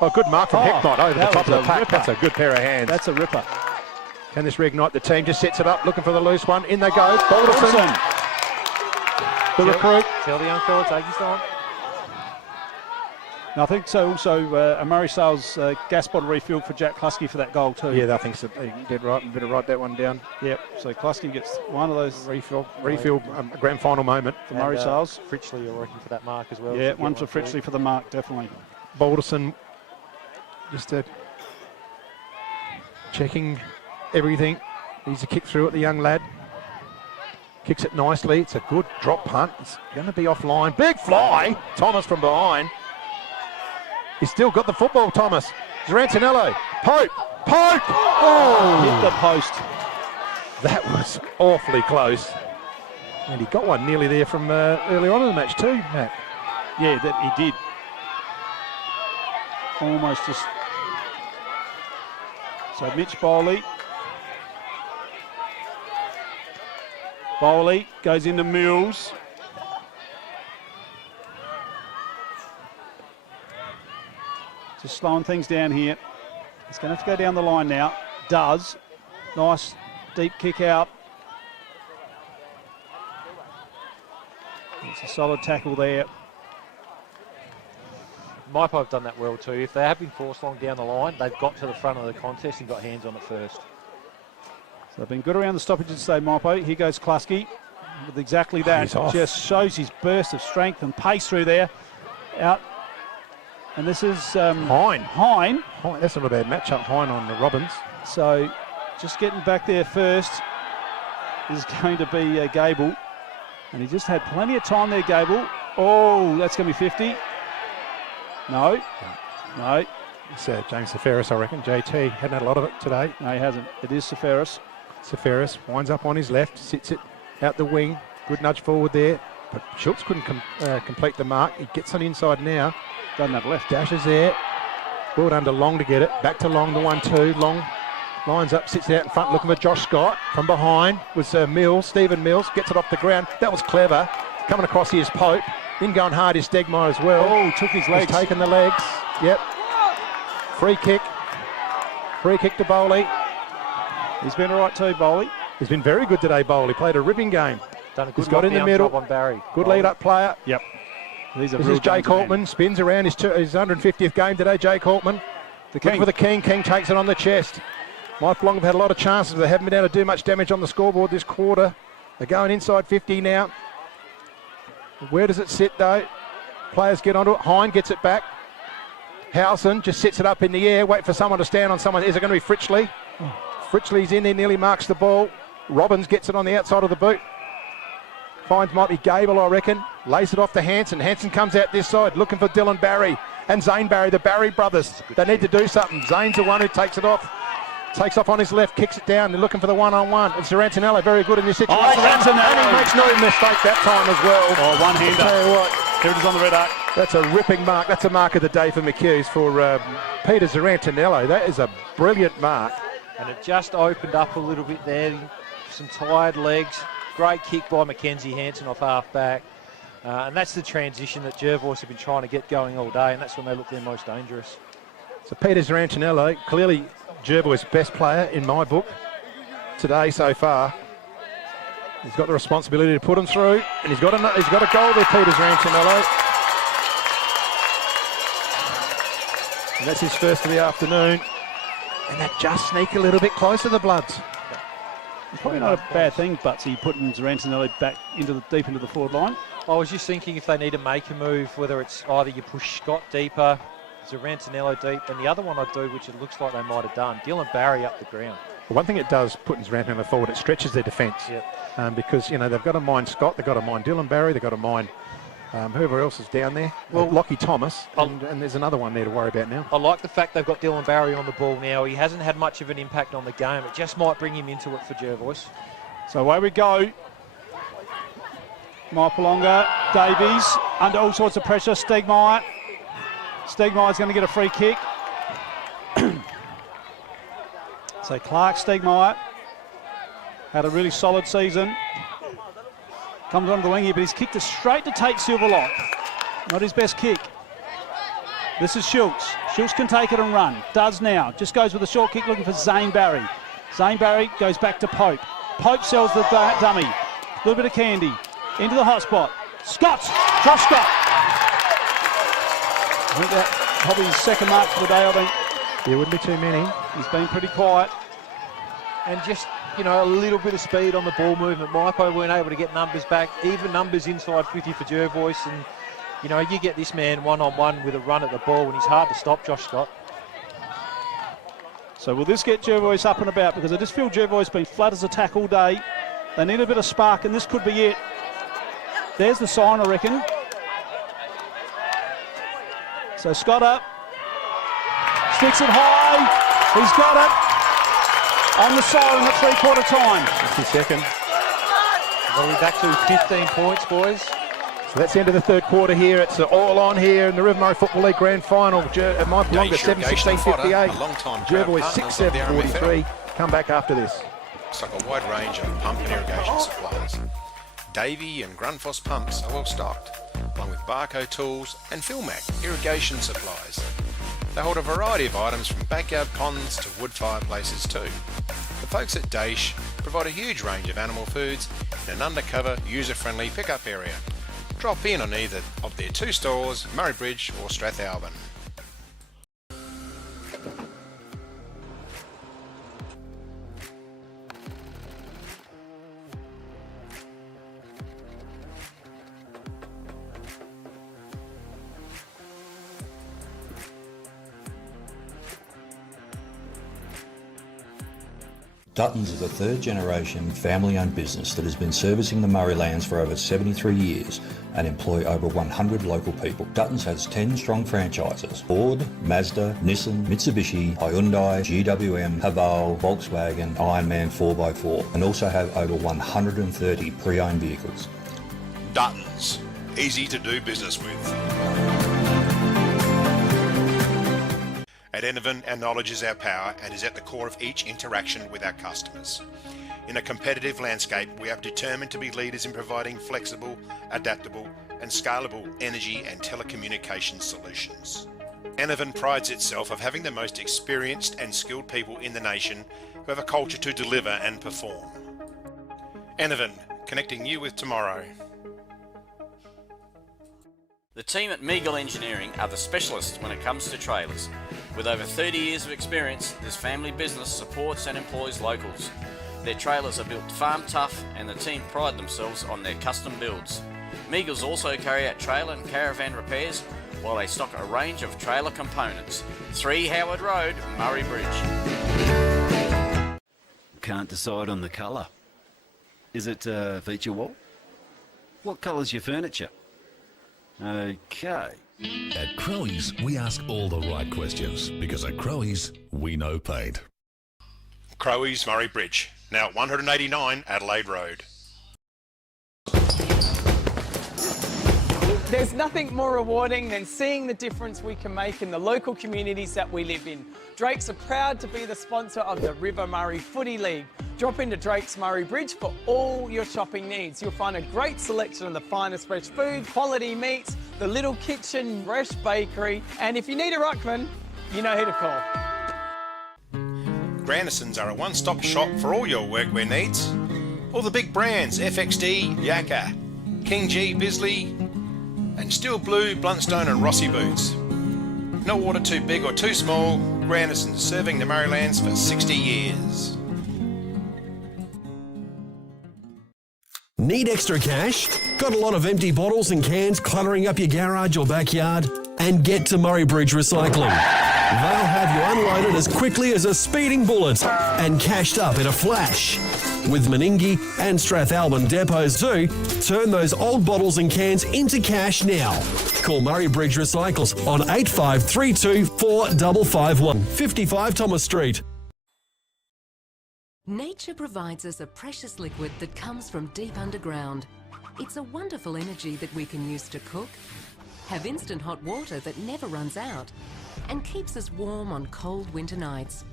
Oh, good mark from Hecknott over the top of the pack. That's a good pair of hands. That's a ripper. Can this reignite the team? Just sets it up, looking for the loose one. In they go. Balderson. The recruit. Tell the young fella, take his time. And I think so. Also, a Murray Sales gas bottle refill for Jack Klusky for that goal too. Yeah, I think so. He did right. Better write that one down. Yep. So Klusky gets one of those refill grand final moment for Murray Sales. Fritchley are working for that mark as well. Yeah, one for Fritchley for the mark, definitely. Balderson just checking everything. Needs a kick through at the young lad. Kicks it nicely. It's a good drop punt. It's going to be offline. Big fly. Thomas from behind. He's still got the football, Thomas. Zarantinello. Pope. Oh! Hit the post. That was awfully close. And he got one nearly there from earlier on in the match too, Matt. Yeah, that he did. Almost just... So Mitch Bowley. Bowley goes into Mills. Just slowing things down here. It's going to have to go down the line now. Does. Nice deep kick out. It's a solid tackle there. Mypo have done that well too. If they have been forced long down the line, they've got to the front of the contest and got hands on it first. So they've been good around the stoppages today, Mypo. Here goes Klusky with exactly that. Just shows his burst of strength and pace through there. Out. And this is Hine. That's not a bad matchup, Hine on the Robbins. So just getting back there first is going to be Gable. And he just had plenty of time there, Gable. Oh, that's going to be 50. No. It's James Seferis, I reckon. JT hadn't had a lot of it today. No, he hasn't. It is Seferis. Seferis winds up on his left, sits it out the wing. Good nudge forward there. But Schultz couldn't complete the mark. He gets on the inside now. Doesn't have left. Dashes there. Well done to Long to get it. Back to Long, the 1-2. Long lines up, sits out in front, looking for Josh Scott. From behind was Mills, Stephen Mills. Gets it off the ground. That was clever. Coming across here's Pope. In going hard is Stegmaier as well. Oh, took his legs. He's taken the legs. Yep. Free kick. Free kick to Bowley. He's been all right too, Bowley. He's been very good today, Bowley. Played a ripping game. Done a good He's got in the middle. On Barry. Good lead-up player. Yep. This is Jake Altman. Spins around his 150th game today, Jake Altman. Looking for the King. King takes it on the chest. Mypolonga have had a lot of chances, but they haven't been able to do much damage on the scoreboard this quarter. They're going inside 50 now. Where does it sit, though? Players get onto it. Hine gets it back. Howson just sits it up in the air. Wait for someone to stand on someone. Is it going to be Fritchley? Fritchley's in there, nearly marks the ball. Robbins gets it on the outside of the boot. Finds might be Gable, I reckon. Lays it off to Hanson. Hanson comes out this side looking for Dylan Barry and Zane Barry, the Barry brothers. They need to do something. Zane's the one who takes it off. Takes off on his left, kicks it down. They're looking for the one-on-one. It's Zarantinello, very good in this situation. And he makes no mistake that time as well. Oh, one-hander. I'll tell you what. Here it is on the red arc. That's a ripping mark. That's a mark of the day for McHughes for Peter Zarantinello. That is a brilliant mark. And it just opened up a little bit there. Some tired legs. Great kick by Mackenzie Hanson off half back. And that's the transition that Jervois have been trying to get going all day, and that's when they look their most dangerous. So Peter Zarantinello, clearly Jervois' best player in my book today so far. He's got the responsibility to put him through, and he's got a goal there, Peter Zarantinello. And that's his first of the afternoon. And that just sneak a little bit closer, the Bloods. Probably not a bad thing, Butsy, putting Zarantinelli back deep into the forward line. I was just thinking if they need to make a move, whether it's either you push Scott deeper, Zarantinello deep, and the other one I'd do, which it looks like they might have done, Dylan Barry up the ground. Well, one thing it does, putting Zarantinello forward, it stretches their defence. Yep. Because, you know, they've got to mind Scott, they've got to mind Dylan Barry, they've got to mind whoever else is down there. Well, Lockie Thomas, and there's another one there to worry about now. I like the fact they've got Dylan Barry on the ball now. He hasn't had much of an impact on the game. It just might bring him into it for Jervois. So away we go. Mypolonga, Davies, under all sorts of pressure. Stegmaier. Stegmaier's going to get a free kick. So Clark Stegmaier had a really solid season. Comes onto the wing here, but he's kicked it straight to Tate Silverlock. Not his best kick. This is Schultz. Schultz can take it and run. Does now. Just goes with a short kick looking for Zane Barry. Zane Barry goes back to Pope. Pope sells the dummy. A little bit of candy. Into the hot spot. Scott! Josh Scott! I think that probably his second mark for the day, I think. There wouldn't be too many. He's been pretty quiet. And just, you know, a little bit of speed on the ball movement. Mypo weren't able to get numbers back. Even numbers inside 50 for Jervois. And, you know, you get this man one-on-one with a run at the ball, and he's hard to stop, Josh Scott. So will this get Jervois up and about? Because I just feel Jervois has been flat as a tack all day. They need a bit of spark, and this could be it. There's the sign, I reckon. So Scott up. Sticks it high. He's got it. On the siren at three-quarter time. That's his second. Well, we're back to 15 points, boys. So that's the end of the third quarter here. It's all on here in the River Murray Football League Grand Final. Mypolonga 7-16-58. Jervois 6-7-43. Come back after this. Stock a wide range of pump and irrigation supplies. Davey and Grundfos pumps are well stocked, along with Barco tools and Philmac irrigation supplies. They hold a variety of items from backyard ponds to wood fireplaces too. The folks at Daish provide a huge range of animal foods in an undercover, user-friendly pickup area. Drop in on either of their two stores, Murray Bridge or Strathalbyn. Duttons is a third-generation family-owned business that has been servicing the Murray Lands for over 73 years and employ over 100 local people. Duttons has 10 strong franchises: Ford, Mazda, Nissan, Mitsubishi, Hyundai, GWM, Haval, Volkswagen, Ironman 4x4, and also have over 130 pre-owned vehicles. Duttons, easy to do business with. At Enervin, our knowledge is our power and is at the core of each interaction with our customers. In a competitive landscape, we are determined to be leaders in providing flexible, adaptable and scalable energy and telecommunications solutions. Enervin prides itself of having the most experienced and skilled people in the nation who have a culture to deliver and perform. Enervin, connecting you with tomorrow. The team at Meagle Engineering are the specialists when it comes to trailers. With over 30 years of experience, this family business supports and employs locals. Their trailers are built farm tough and the team pride themselves on their custom builds. Meagles also carry out trailer and caravan repairs while they stock a range of trailer components. 3 Howard Road, Murray Bridge. Can't decide on the colour. Is it feature wall? What colour's your furniture? Okay. At Crowe's, we ask all the right questions because at Crowe's, we know paint. Crowe's Murray Bridge, now 189 Adelaide Road. There's nothing more rewarding than seeing the difference we can make in the local communities that we live in. Drakes are proud to be the sponsor of the River Murray Footy League. Drop into Drake's Murray Bridge for all your shopping needs. You'll find a great selection of the finest fresh food, quality meats, the little kitchen, fresh bakery, and if you need a ruckman, you know who to call. Grandisons are a one-stop shop for all your workwear needs. All the big brands, FXD, Yakka, King G, Bisley, and Steel Blue, Bluntstone and Rossi boots. No order too big or too small, Grandisons serving the Murraylands for 60 years. Need extra cash? Got a lot of empty bottles and cans cluttering up your garage or backyard? And get to Murray Bridge Recycling. They'll have you unloaded as quickly as a speeding bullet and cashed up in a flash. With Meningie and Strathalbyn depots too, turn those old bottles and cans into cash now. Call Murray Bridge Recycles on 8532 4551, 55 Thomas Street. Nature provides us a precious liquid that comes from deep underground. It's a wonderful energy that we can use to cook, have instant hot water that never runs out, and keeps us warm on cold winter nights.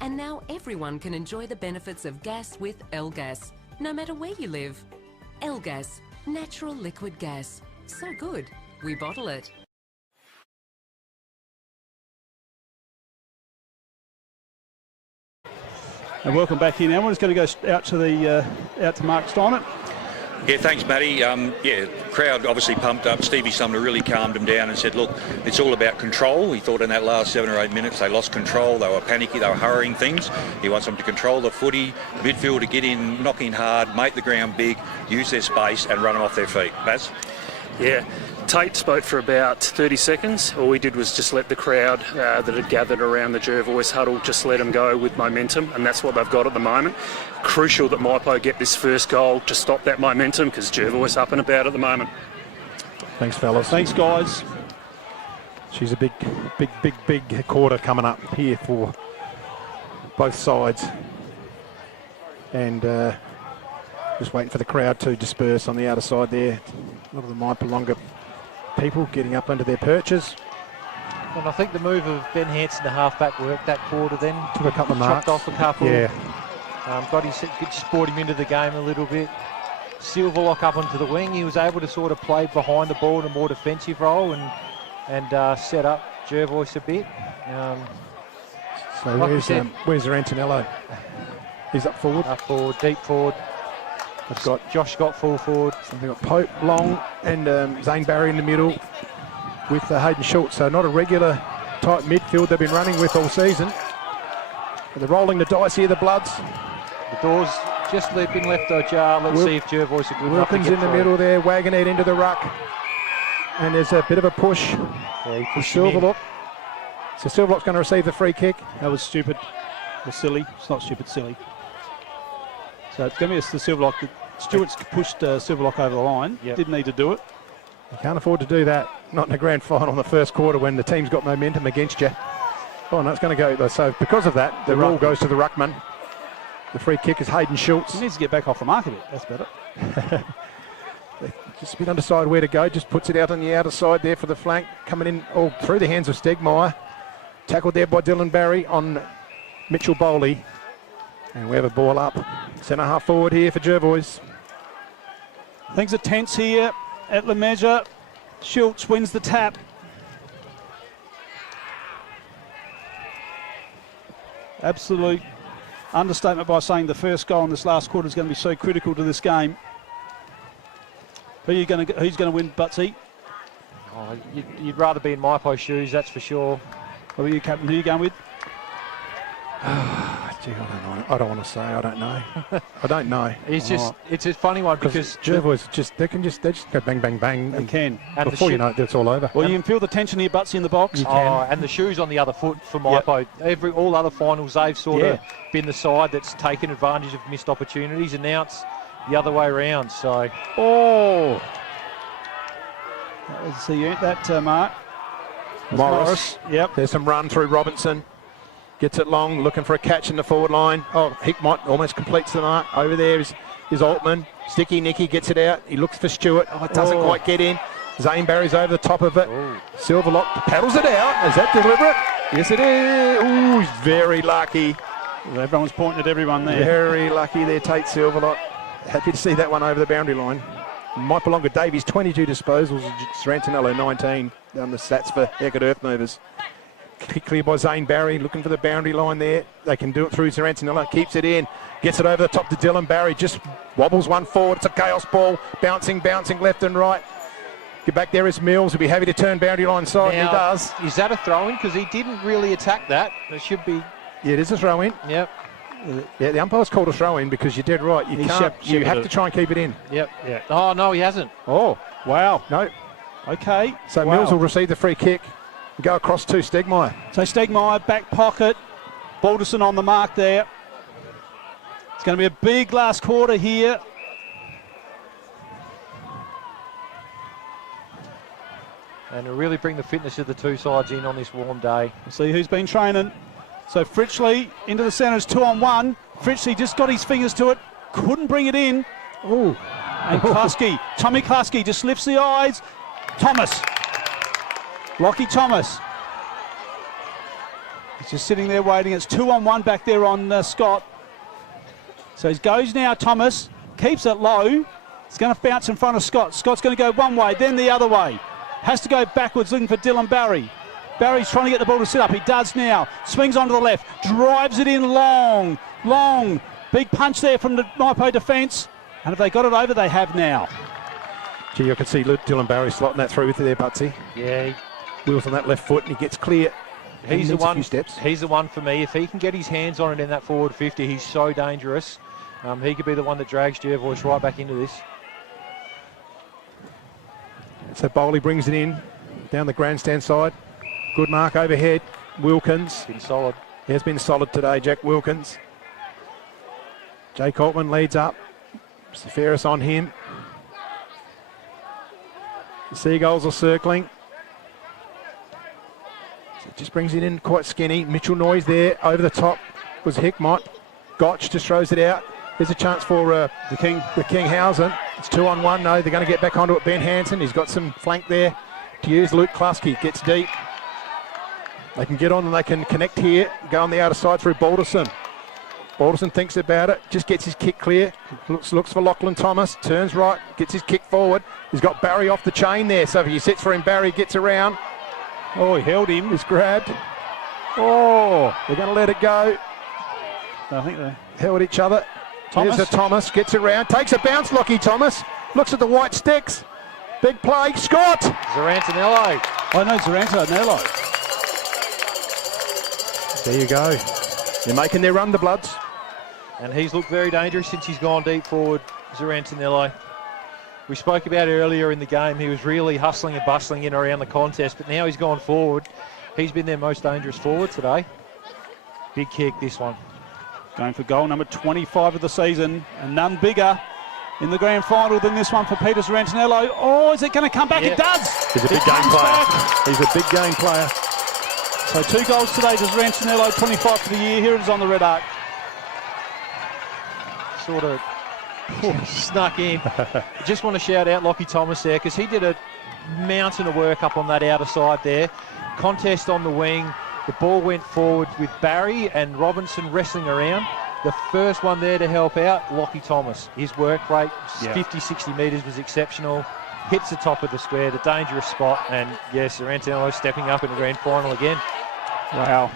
And now everyone can enjoy the benefits of gas with L-Gas, no matter where you live. L-Gas, natural liquid gas. So good, we bottle it. And welcome back here now. We're just going to go out to Mark Steinert. Yeah, thanks, Matty. Crowd obviously pumped up. Stevie Sumner really calmed them down and said, look, it's all about control. He thought in that last 7 or 8 minutes they lost control. They were panicky. They were hurrying things. He wants them to control the footy, the midfield to get in, knock in hard, make the ground big, use their space and run them off their feet. Baz? Yeah. Tate spoke for about 30 seconds. All we did was just let the crowd that had gathered around the Jervois huddle just let them go with momentum, and that's what they've got at the moment. Crucial that Mypo get this first goal to stop that momentum because Jervois up and about at the moment. Thanks, fellas. Thanks, guys. She's a big quarter coming up here for both sides. And just waiting for the crowd to disperse on the outer side there. A lot of the Mypolonga people getting up under their perches. And I think the move of Ben Hansen, the halfback, worked that quarter then. Took a couple of marks. Chopped off a couple. Yeah. Just brought him into the game a little bit. Silverlock up onto the wing. He was able to sort of play behind the ball in a more defensive role and set up Jervois a bit. So like where's Antonello? He's up forward. Up forward, deep forward. They've got Josh Scott full forward. So they've got Pope, Long and Zane Barry in the middle with Hayden Schultz. So not a regular type midfield they've been running with all season. But they're rolling the dice here, the Bloods. The door's just been left ajar. Let's see if Jervois are good enough to Wilkins get in the through. middle there, Wagonhead into the ruck. And there's a bit of a push for Silverlock. So Silverlock's going to receive the free kick. That was stupid. Or silly. It's not stupid, silly. So it's going to be the Silverlock. Stewart's pushed Silverlock over the line. Yep. Didn't need to do it. You can't afford to do that. Not in the grand final in the first quarter when the team's got momentum against you. Oh, no, it's going to go. So because of that, the ball goes to the ruckman. The free kick is Hayden Schultz. He needs to get back off the mark a bit. That's better. Just a bit undecided where to go. Just puts it out on the outer side there for the flank. Coming in all through the hands of Stegmaier. Tackled there by Dylan Barry on Mitchell Bowley. And we have a ball up. Centre half forward here for Jervois. Things are tense here at Le Measure. Schultz wins the tap. Absolute understatement by saying the first goal in this last quarter is going to be so critical to this game. Who's going to win, Butsy? Oh, you'd rather be in Mypo's shoes, that's for sure. Who are you, Captain? Who are you going with? Gee, I don't want to say. I don't know. I don't know. It's a funny one because Jervois they just go bang, bang, bang. They can. And before you know it, it's all over. Well, you can feel the tension here, Butsy, in the box. You can. And the shoes on the other foot for Mypo. Yep. All other finals, they've sort of been the side that's taken advantage of missed opportunities, and now it's the other way around. So. Oh. So you earned that, Mark. Morris. Yep. There's some run through Robinson. Gets it long, looking for a catch in the forward line. Oh, Hickmott almost completes the mark. Over there is Altman. Sticky Nicky gets it out. He looks for Stewart. Oh, it doesn't quite get in. Zane Barry's over the top of it. Silverlock paddles it out. Is that deliberate? Yes, it is. Ooh, he's very lucky. Well, everyone's pointing at everyone there. Very lucky there, Tate Silverlock. Happy to see that one over the boundary line. Mypolonga Davies, 22 disposals. Sorrentinello, 19. Down the stats for Eckert Earth Movers. Kick clear by Zane Barry, looking for the boundary line there. They can do it through Sorrentinello. Keeps it in. Gets it over the top to Dylan Barry. Just wobbles one forward. It's a chaos ball. Bouncing left and right. Get back there is Mills. He'll be happy to turn boundary line side. Now, he does. Is that a throw-in? Because he didn't really attack that. It should be... Yeah, it is a throw-in. Yep. Yeah, the umpire's called a throw-in because you're dead right. You can't. You have to try and keep it in. Yep. Yeah. Oh, no, he hasn't. Oh, wow. No. Okay. So wow. Mills will receive the free kick and go across to Stegmaier. So Stegmaier, back pocket. Balderson on the mark there. It's going to be a big last quarter here. And to really bring the fitness of the two sides in on this warm day. We'll see who's been training. So Fritchley into the centre, it's 2-on-1. Fritchley just got his fingers to it, couldn't bring it in. Ooh. And Klasky, Tommy Klasky just lifts the eyes. Thomas, Lockie Thomas. He's just sitting there waiting. It's 2-on-1 back there on Scott. So he goes now, Thomas, keeps it low. It's going to bounce in front of Scott. Scott's going to go one way, then the other way. Has to go backwards looking for Dylan Barry. Barry's trying to get the ball to sit up. He does now. Swings onto the left. Drives it in long. Big punch there from the Mypo defence. And if they got it over, they have now. Gee, I can see Dylan Barry slotting that through with there, Butsy. Yeah. Wheels on that left foot and he gets clear. He's the one. A few steps. He's the one for me. If he can get his hands on it in that forward 50, he's so dangerous. He could be the one that drags Jervois right back into this. So Bowley brings it in down the grandstand side. Good mark overhead. Wilkins. Been solid. He has been solid today, Jack Wilkins. Jay Coltman leads up. Seferis on him. The Seagulls are circling. So just brings it in quite skinny. Mitchell Noyes there over the top was Hickmott. Gotch just throws it out. There's a chance for the Kinghausen. It's 2-on-1. No, they're going to get back onto it. Ben Hansen, he's got some flank there to use. Luke Klasky gets deep. They can get on and they can connect here. Go on the outer side through Balderson. Balderson thinks about it. Just gets his kick clear. Looks for Lachlan Thomas. Turns right. Gets his kick forward. He's got Barry off the chain there. So if he sits for him, Barry gets around. Oh, he held him. He's grabbed. Oh, they're going to let it go. I think they held each other. Thomas. There's a Thomas, gets around, takes a bounce, Lockie Thomas, looks at the white sticks. Big play, Scott! Sorrentinello. I know Sorrentinello. There you go. They're making their run, the Bloods. And he's looked very dangerous since he's gone deep forward, Sorrentinello. We spoke about it earlier in the game. He was really hustling and bustling in around the contest, but now he's gone forward. He's been their most dangerous forward today. Big kick, this one. Going for goal number 25 of the season, and none bigger in the grand final than this one for Peter Sorrentinello. Oh, is it going to come back? Yeah. It does. He's a big game player. He's a big game player. So 2 goals today to Sorrentinello, 25 for the year. Here it is on the red arc. Sort of snuck in. Just want to shout out Lockie Thomas there because he did a mountain of work up on that outer side there. Contest on the wing. The ball went forward with Barry and Robinson wrestling around. The first one there to help out, Lockie Thomas. His work rate, 50, 60 metres was exceptional. Hits the top of the square, the dangerous spot, and yes, Sorrentinello stepping up in the grand final again. Wow.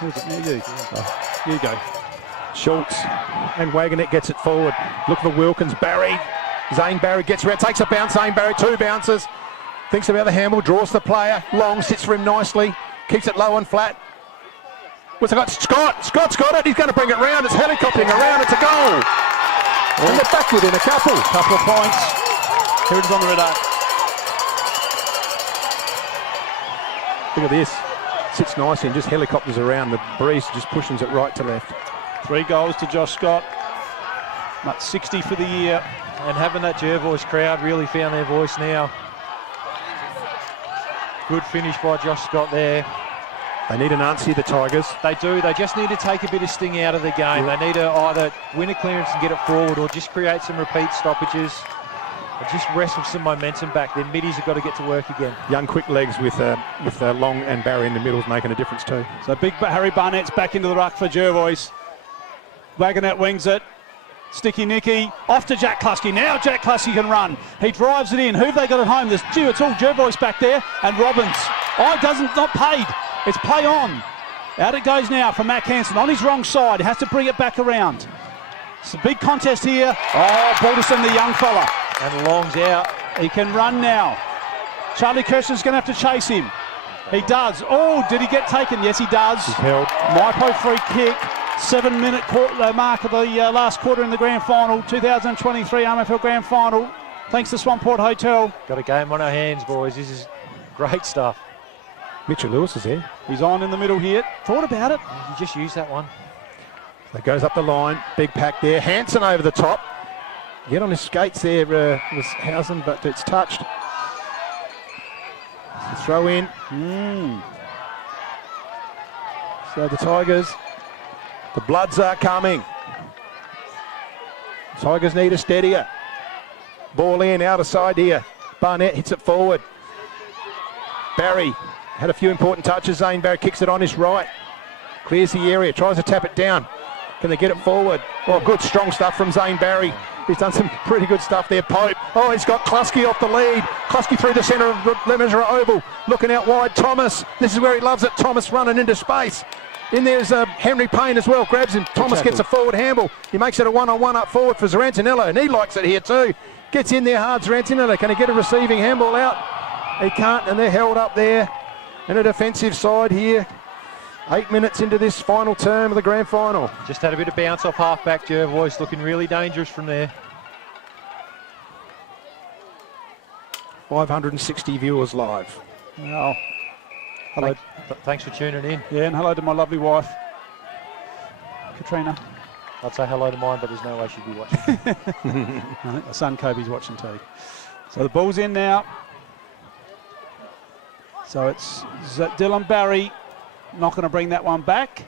Who's it now? You. Oh, you go. Schultz and Wagonet gets it forward. Look for Wilkins, Barry. Zane Barry gets around, takes a bounce, Zane Barry, 2 bounces. Thinks about the handle, draws the player, long, sits for him nicely, keeps it low and flat. What's it got? Scott's got it, he's going to bring it round, it's helicoptering around, it's a goal. And they're back within a couple of points. Here it is on the red arc. Look at this, sits nicely and just helicopters around, the breeze just pushes it right to left. 3 goals to Josh Scott, that's 60 for the year. And having that Jervois crowd really found their voice now. Good finish by Josh Scott there. They need an answer here, the Tigers. They do. They just need to take a bit of sting out of the game. They need to either win a clearance and get it forward or just create some repeat stoppages. And just wrestle some momentum back. Their middies have got to get to work again. Young quick legs with Long and Barry in the middle is making a difference too. So big Harry Barnett's back into the ruck for Jervois. Wagonette wings it. Sticky Nicky off to Jack Klusky. Now Jack Klusky can run. He drives it in. Who have they got at home? It's all Jervois back there and Robbins. Oh, not paid. It's play on. Out it goes now from Mac Hansen on his wrong side. He has to bring it back around. It's a big contest here. Oh, Balderson, the young fella. And Long's out. He can run now. Charlie Kirsten's going to have to chase him. He does. Oh, did he get taken? Yes, he does. He's held. Mypo free kick. 7-minute mark of the last quarter in the grand final. 2023 RMFL grand final. Thanks to Swamport Hotel. Got a game on our hands, boys. This is great stuff. Mitchell Lewis is here. He's on in the middle here. Thought about it. You just use that one. That goes up the line. Big pack there. Hansen over the top. Get on his skates there was Housen, but it's touched. Throw in. So the Tigers, the Bloods are coming. Tigers need a steadier. Ball in, outer side here. Barnett hits it forward. Barry had a few important touches. Zane Barry kicks it on his right. Clears the area, tries to tap it down. Can they get it forward? Oh, good strong stuff from Zane Barry. He's done some pretty good stuff there, Pope. Oh, he's got Klusky off the lead. Klusky through the centre of Lemesra Oval. Looking out wide, Thomas. This is where he loves it. Thomas running into space. In there's Henry Payne as well. Grabs him. Thomas gets a forward handle. He makes it a one-on-one up forward for Zarantinello, and he likes it here too. Gets in there hard, Zarantinello. Can he get a receiving handball out? He can't, and they're held up there. And a defensive side here. 8 minutes into this final term of the grand final. Just had a bit of bounce off half-back. Jervois looking really dangerous from there. 560 viewers live. Well, hello. Thanks for tuning in. Yeah, and hello to my lovely wife, Katrina. I'd say hello to mine, but there's no way she'd be watching. I think my son Kobe's watching too. So the ball's in now. So it's Dylan Barry. Not going to bring that one back.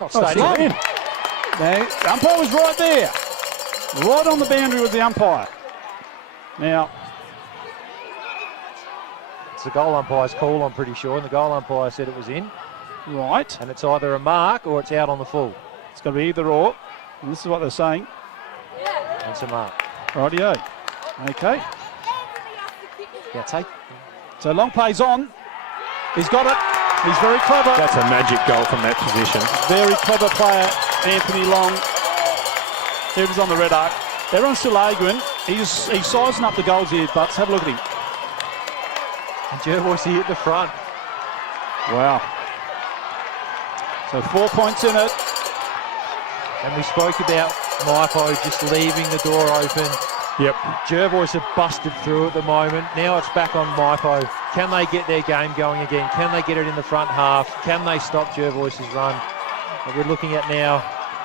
It's not in. The umpire was right there. Right on the boundary with the umpire. Now, it's the goal umpire's call, I'm pretty sure, and the goal umpire said it was in. Right. And it's either a mark or it's out on the full. It's got to be either or. And this is what they're saying. And it's a mark. Rightio. Okay. Yeah, take. So long plays on. He's got it. He's very clever. That's a magic goal from that position. Very clever player, Anthony Long. He was on the red arc. They're on still arguing. He's sizing up the goals here, Butts. Have a look at him. And Jervois here at the front. Wow. So 4 points in it. And we spoke about Mypo just leaving the door open. Yep. Jervois have busted through at the moment. Now it's back on Mypo. Can they get their game going again? Can they get it in the front half? Can they stop Jervois' run? And we're looking at now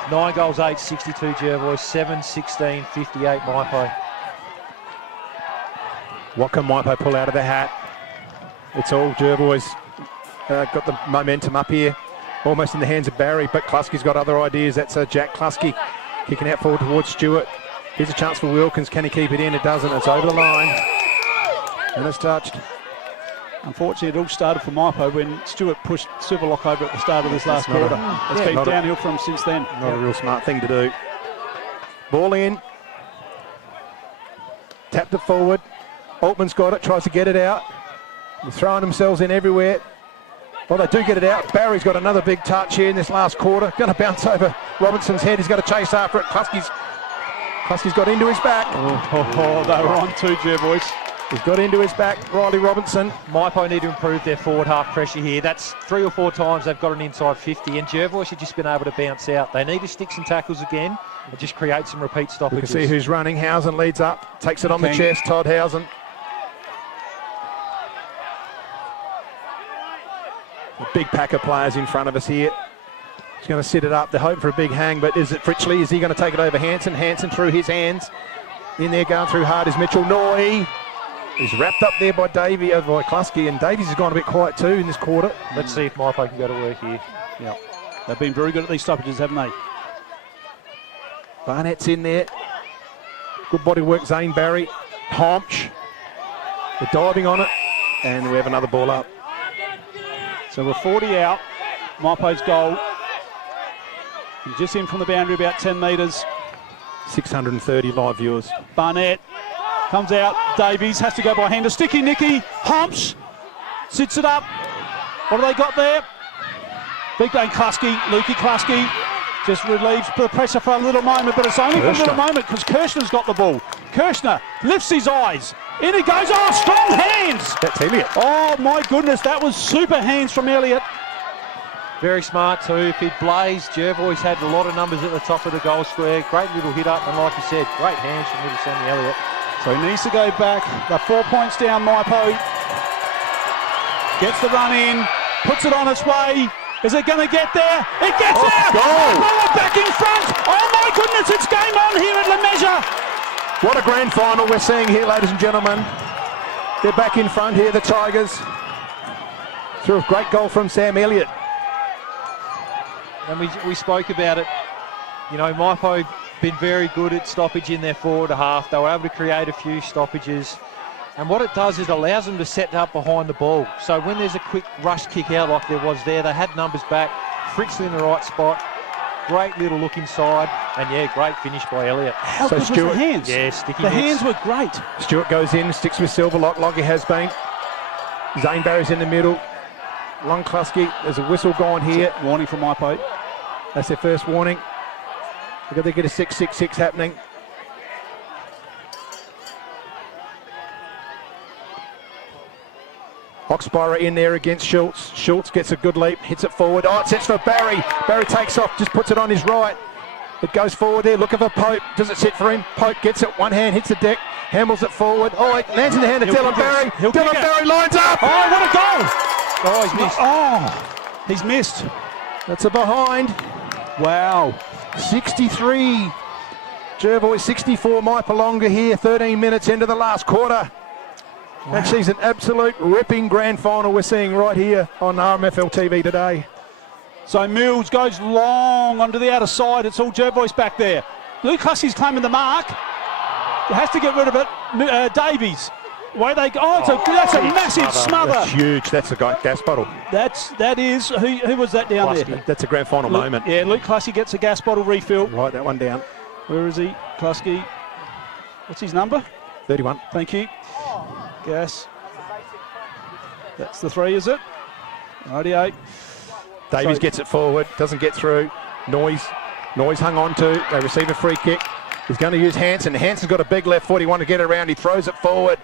9 goals, 8, 62 Jervois, 7, 16, 58 Mypo. What can Mypo pull out of the hat? It's all Jervois. Got the momentum up here. Almost in the hands of Barry, but Klusky's got other ideas. That's Jack Klusky kicking out forward towards Stewart. Here's a chance for Wilkins. Can he keep it in? It doesn't. It's over the line. And it's touched. Unfortunately, it all started for Mypo when Stewart pushed Superlock over at the start of this last quarter. It's been downhill from him since then. Not a real smart thing to do. Ball in. Tapped it forward. Altman's got it. Tries to get it out. They're throwing themselves in everywhere. Well, they do get it out. Barry's got another big touch here in this last quarter. Going to bounce over Robinson's head. He's got to chase after it. Klusky's got into his back. They were on too, Jervois. He's got into his back, Riley Robinson. Mypo need to improve their forward half pressure here. That's 3 or 4 times they've got an inside 50, and Jervois have just been able to bounce out. They need to stick some tackles again and just create some repeat We stoppages. can see who's running. Housen leads up, takes it on the chest. Todd Housen. A big pack of players in front of us here. He's going to sit it up. They're hoping for a big hang, but is it Fritchley? Is he going to take it over Hansen? Hansen through his hands. In there going through hard is Mitchell Noy. He's wrapped up there by Davey over by Klusky, and Davies has gone a bit quiet too in this quarter. Let's see if Mypo can go to work here. Yeah, they've been very good at these stoppages, haven't they? Barnett's in there. Good body work, Zane Barry. Homch. They're diving on it, and we have another ball up. So we're 40 out. Mypo's goal. He's just in from the boundary, about 10 metres. 630 live viewers. Barnett comes out. Davies has to go by hand. A sticky Nicky. Homps sits it up. What have they got there? Big Bang Klasky, Lukey Klasky just relieves the pressure for a little moment, but it's only for a little moment because Kirshner's got the ball. Kirshner lifts his eyes. In he goes. Oh, strong hands. That's Elliott. Oh, my goodness. That was super hands from Elliott. Very smart too. If he'd blazed, Jervois had a lot of numbers at the top of the goal square. Great little hit up, and like you said, great hands from little Sammy Elliott. So he needs to go back. They're 4 points down, Mypo. Gets the run in, puts it on its way. Is it going to get there? It gets there! Mypolonga back in front! Oh my goodness, it's game on here at La Measure! What a grand final we're seeing here, ladies and gentlemen. They're back in front here, the Tigers. Through a great goal from Sam Elliott. And we spoke about it. You know, Mypo been very good at stoppage in their forward half. They were able to create a few stoppages. And what it does is allows them to set up behind the ball. So when there's a quick rush kick out like there was there, they had numbers back. Fricks in the right spot. Great little look inside. And yeah, great finish by Elliott. How good was the hands? Yeah, sticky The mitts. hands were great. Stewart goes in, sticks with Silver like he has been. Zane Barry's in the middle. Lung Klasky, there's a whistle gone here. Warning from Mypo. That's their first warning. They've got to get a 6-6-6 happening. Oxborough in there against Schultz. Schultz gets a good leap, hits it forward. Oh, it sets for Barry. Barry takes off, just puts it on his right. It goes forward there, looking for Pope. Does it sit for him? Pope gets it, one hand, hits the deck, handles it forward. Oh, it lands in the hand of Dylan Barry. Dylan Barry lines up. Oh, what a goal! Oh, he's missed. Oh, he's missed. That's a behind. Wow. 63. Jervois 64, Mypolonga here, 13 minutes into the last quarter. Wow. Actually, it's an absolute ripping grand final we're seeing right here on RMFL TV today. So Mills goes long onto the outer side. It's all Jervois back there. Luke Hussey's claiming the mark. Has to get rid of it. Davies. Way they go. Oh, that's a massive smother. That's huge. That's a gas bottle. That is. Who was that down there? That's a grand final moment. Yeah, Luke Klasky gets a gas bottle refill. Write that one down. Where is he? Klasky. What's his number? 31. Thank you. Gas. That's the 3, is it? 98. Davies gets it forward, doesn't get through. Noise hung on to. They receive a free kick. He's going to use Hansen. Hansen's got a big left foot. He wanted to get it around. He throws it forward.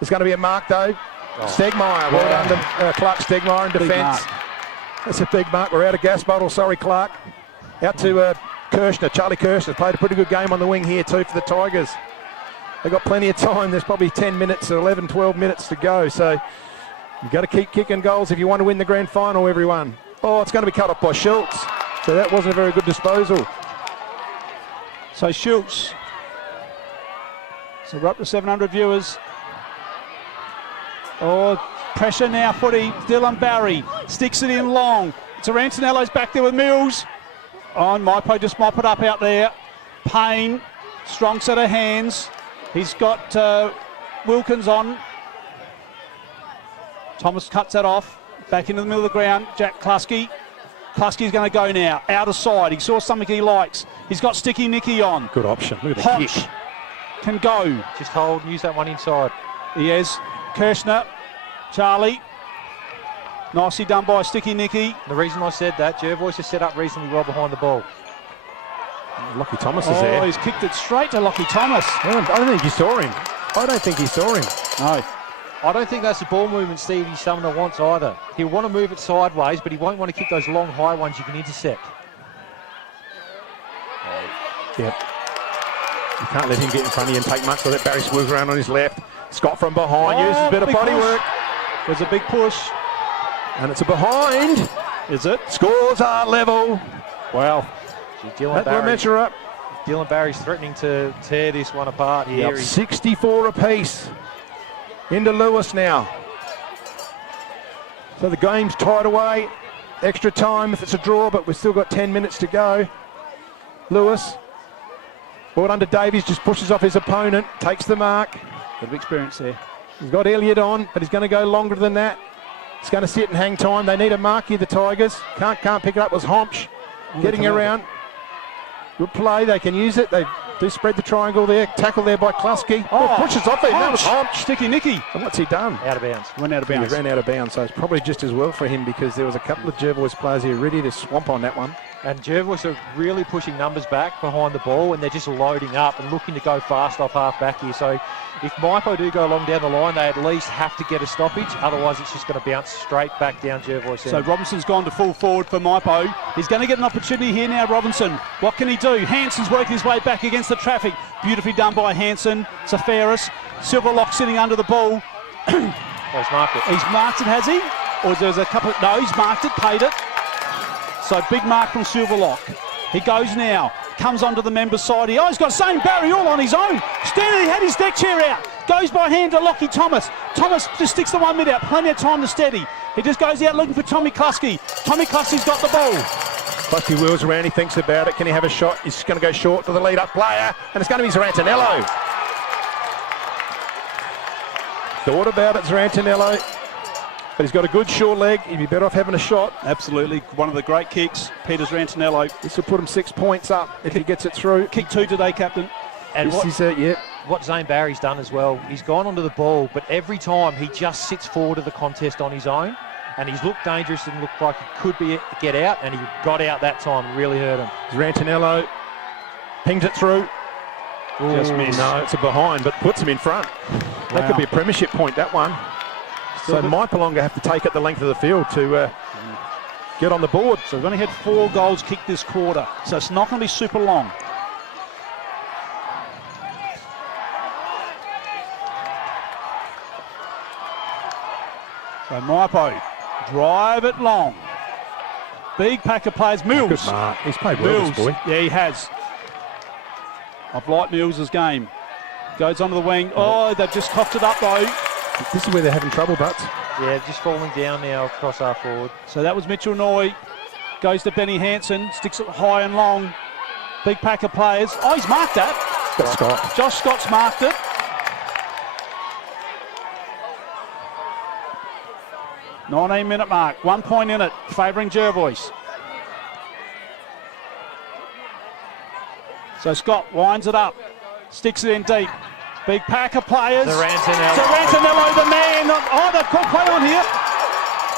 There's going to be a mark though. Stegmaier. Well done to Clark Stegmaier in defence. That's a big mark. We're out of gas bottle. Sorry, Clark. Out to Kirshner. Charlie Kirshner played a pretty good game on the wing here too for the Tigers. They've got plenty of time. There's probably 10 minutes, 11, 12 minutes to go. So you've got to keep kicking goals if you want to win the grand final, everyone. Oh, it's going to be cut off by Schultz. So that wasn't a very good disposal. So Schultz. So we're up to 700 viewers. Oh, pressure now, footy. Dylan Barry sticks it in long. So Rancinello's back there with Mills. Oh, and Mypo just mop it up out there. Payne, strong set of hands. He's got Wilkins on. Thomas cuts that off. Back into the middle of the ground. Jack Klasky. Klasky's going to go now. Out of side. He saw something he likes. He's got Sticky Nicky on. Good option. Look at the Hodge can go. Just hold, use that one inside. He is. Kirshner. Charlie. Nicely done by Sticky Nicky. The reason I said that, Jervois is set up reasonably well behind the ball. Lockie Thomas is there. Oh, he's kicked it straight to Lockie Thomas. I don't think he saw him. No. I don't think that's the ball movement Stevie Sumner wants either. He'll want to move it sideways, but he won't want to kick those long, high ones you can intercept. Yep. You can't let him get in front of you and take much. So let Barry swoosh around on his left. Scott from behind uses a bit of body work. There's a big push. And it's a behind. Is it? Scores are level. Wow. Dylan Barry's threatening to tear this one apart here. Yep. 64 apiece. Into Lewis now. So the game's tied away. Extra time if it's a draw, but we've still got 10 minutes to go. Lewis. Ball under Davies, just pushes off his opponent, takes the mark. Bit of experience there. He's got Elliott on, but he's going to go longer than that. It's going to sit and hang time. They need a mark here, the Tigers. Can't pick it up. Was Homsch getting around. Good play. They can use it. They do spread the triangle there. Tackle there by Klusky. Oh, pushes off there. That was Homsch. Sticky Nicky. And what's he done? Out of bounds. Went out of bounds. He ran out of bounds, so it's probably just as well for him because there was a couple of Jervois players here ready to swamp on that one. And Jervois are really pushing numbers back behind the ball, and they're just loading up and looking to go fast off half back here. So if Mypo do go along down the line, they at least have to get a stoppage. Otherwise, it's just going to bounce straight back down Jervois. So Robinson's gone to full forward for Mypo. He's going to get an opportunity here now, Robinson. What can he do? Hanson's working his way back against the traffic. Beautifully done by Hanson. Safaris. Silverlock sitting under the ball. He's marked it. He's marked it, has he? Or there's a couple... No, he's marked it, paid it. So big mark from Silverlock. He goes now. Comes onto the member's side here. Oh, he's got Zane Barry all on his own. Standing, he had his deck chair out. Goes by hand to Lockie Thomas. Thomas just sticks the 1 minute out. Plenty of time to steady. He just goes out looking for Tommy Klusky. Tommy Klusky's got the ball. Klusky wheels around. He thinks about it. Can he have a shot? He's going to go short to the lead-up player. And it's going to be Zarantanello. Thought about it, Zarantanello. But he's got a good sure leg. He'd be better off having a shot. Absolutely. One of the great kicks. Peter Zarantanello. This will put him 6 points up if he gets it through. Kick 2 today, Captain. And what Zane Barry's done as well, he's gone onto the ball, but every time he just sits forward of the contest on his own, and he's looked dangerous and looked like he could get out, and he got out that time and really hurt him. Zarantanello pings it through. Just missed. No, it's a behind, but puts him in front. That could be a premiership point, that one. So Mypolonga have to take it the length of the field to get on the board. So we've only had 4 goals kicked this quarter, so it's not going to be super long. So Mypo, drive it long. Big pack of players. Mills. Good mark. He's played well, this boy. Yeah, he has. I've liked Mills' game. Goes onto the wing. Oh, they've just coughed it up though. This is where they're having trouble, Butts. Yeah, just falling down now across our forward. So that was Mitchell Noy. Goes to Benny Hansen. Sticks it high and long. Big pack of players. Oh, he's marked that. Scott. Josh Scott's marked it. $19-minute mark. 1 point in it. Favouring Jervois. So Scott winds it up. Sticks it in deep. Big pack of players. Zarantanello, the man. Oh, they've called play on here.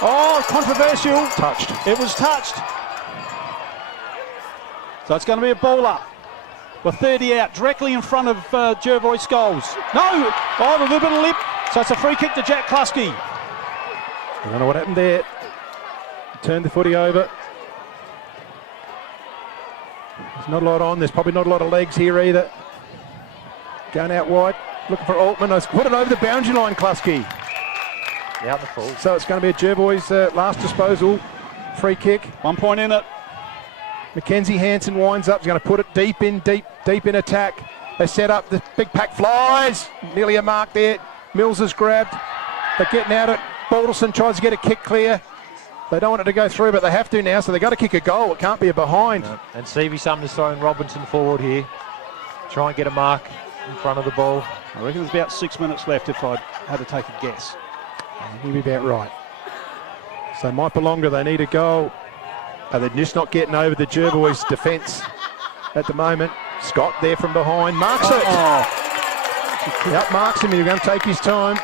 Oh, controversial. Touched. It was touched. So it's going to be a ball up. With 30 out, directly in front of Jervois goals. No! Oh, a little bit of lip. So it's a free kick to Jack Klusky. I don't know what happened there. Turned the footy over. There's not a lot on. There's probably not a lot of legs here either. Going out wide, looking for Altman. I've put it over the boundary line, Klusky. Out the full. So it's going to be a Jervois last disposal. Free kick. 1 point in it. Mackenzie Hansen winds up. He's going to put it deep in attack. They set up. The big pack flies. Nearly a mark there. Mills is grabbed. They're getting out it. Balderson tries to get a kick clear. They don't want it to go through, but they have to now, so they've got to kick a goal. It can't be a behind. No. And Stevie Sumner's throwing Robinson forward here. Try and get a mark in front of the ball. I reckon there's about 6 minutes left if I had to take a guess. You'll be about right. So Mypolonga, they need a goal. They're just not getting over the Jervois defence at the moment. Scott there from behind. Marks it. Yep, marks him. He's going to take his time.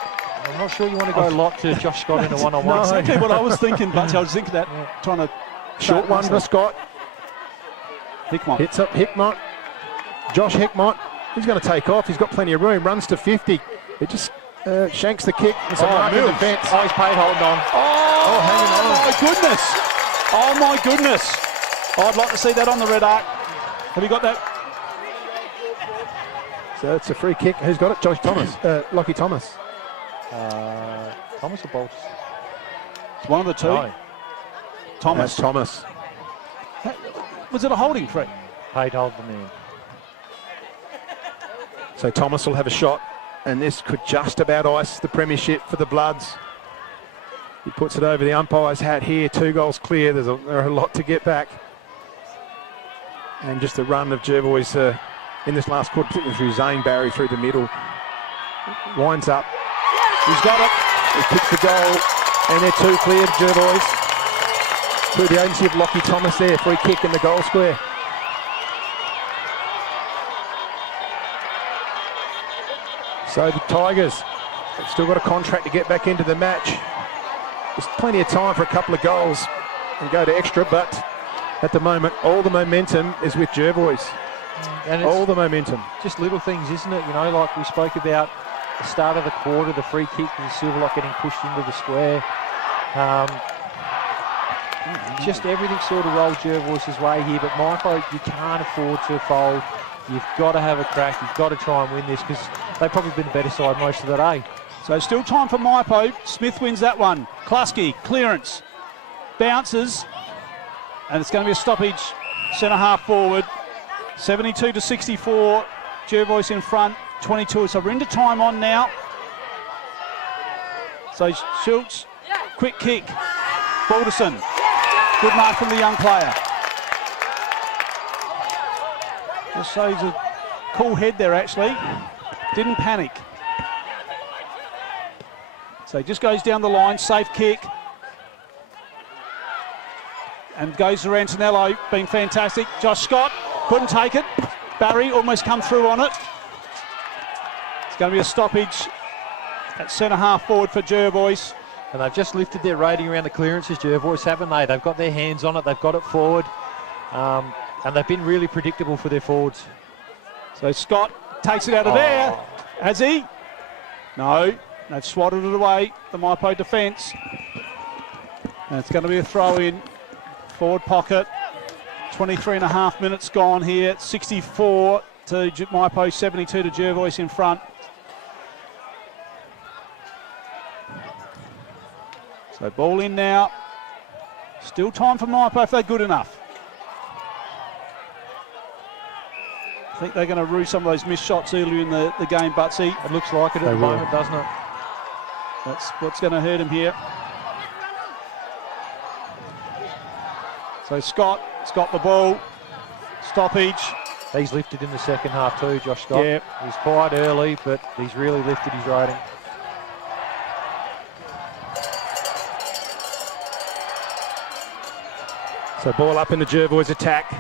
I'm not sure you want to go a lot to Josh Scott in a one-on-one. No, exactly what I was thinking, but I was thinking that. Trying to... Short one for Scott. Hickmott. Hits up Hickmott. Josh Hickmott. He's going to take off. He's got plenty of room. Runs to 50. It just shanks the kick. It's a mark in defence. Oh, he's paid holding on. Oh, hanging on. My goodness. Oh, my goodness. I'd like to see that on the red arc. Have you got that? So it's a free kick. Who's got it? Josh Thomas. Lockie Thomas. Thomas or Bolts? It's one of the two. No. Thomas. Thomas. Was it a holding, Fred? Paid hold the man. So Thomas will have a shot, and this could just about ice the premiership for the Bloods. He puts it over the umpire's hat here. 2 goals clear. There are a lot to get back. And just the run of Jervois in this last quarter, particularly through Zane Barry through the middle. Winds up. He's got it. He kicks the goal. And they're two clear, Jervois. Through the agency of Lockie Thomas there. Free kick in the goal square. So the Tigers have still got a contract to get back into the match. There's plenty of time for a couple of goals and go to extra, but at the moment, all the momentum is with Jervois. And all the momentum. Just little things, isn't it? You know, like we spoke about the start of the quarter, the free kick, the Silverlock getting pushed into the square. Just everything sort of rolled Jervois' way here, but Mypo, you can't afford to fold. You've got to have a crack. You've got to try and win this because they've probably been the better side most of the day. So still time for Mypo. Smith wins that one. Klasky, clearance, bounces, and it's going to be a stoppage. Centre half forward. 72 to 64. Jervois in front. 22. So we're into time on now. So Schultz, quick kick. Balderson, good mark from the young player. Just shows a cool head there actually. Didn't panic. So he just goes down the line, safe kick. And goes to Antonello, been fantastic. Josh Scott couldn't take it. Barry almost come through on it. It's going to be a stoppage at centre half forward for Jervois. And they've just lifted their rating around the clearances, Jervois, haven't they? They've got their hands on it, they've got it forward. And they've been really predictable for their forwards. So Scott takes it out of there. Has he? No. They've swatted it away, the Mypo defence. And it's going to be a throw in. Forward pocket. 23 and a half minutes gone here. 64 to Mypo, 72 to Jervois in front. So ball in now. Still time for Mypo if they're good enough. I think they're going to rue some of those missed shots earlier in the game, Butsy. It looks like it at the moment, doesn't it? That's what's going to hurt him here. So Scott's got the ball. Stoppage. He's lifted in the second half too, Josh Scott. Yeah. He's quiet early, but he's really lifted his rating. So ball up in the Jervois attack.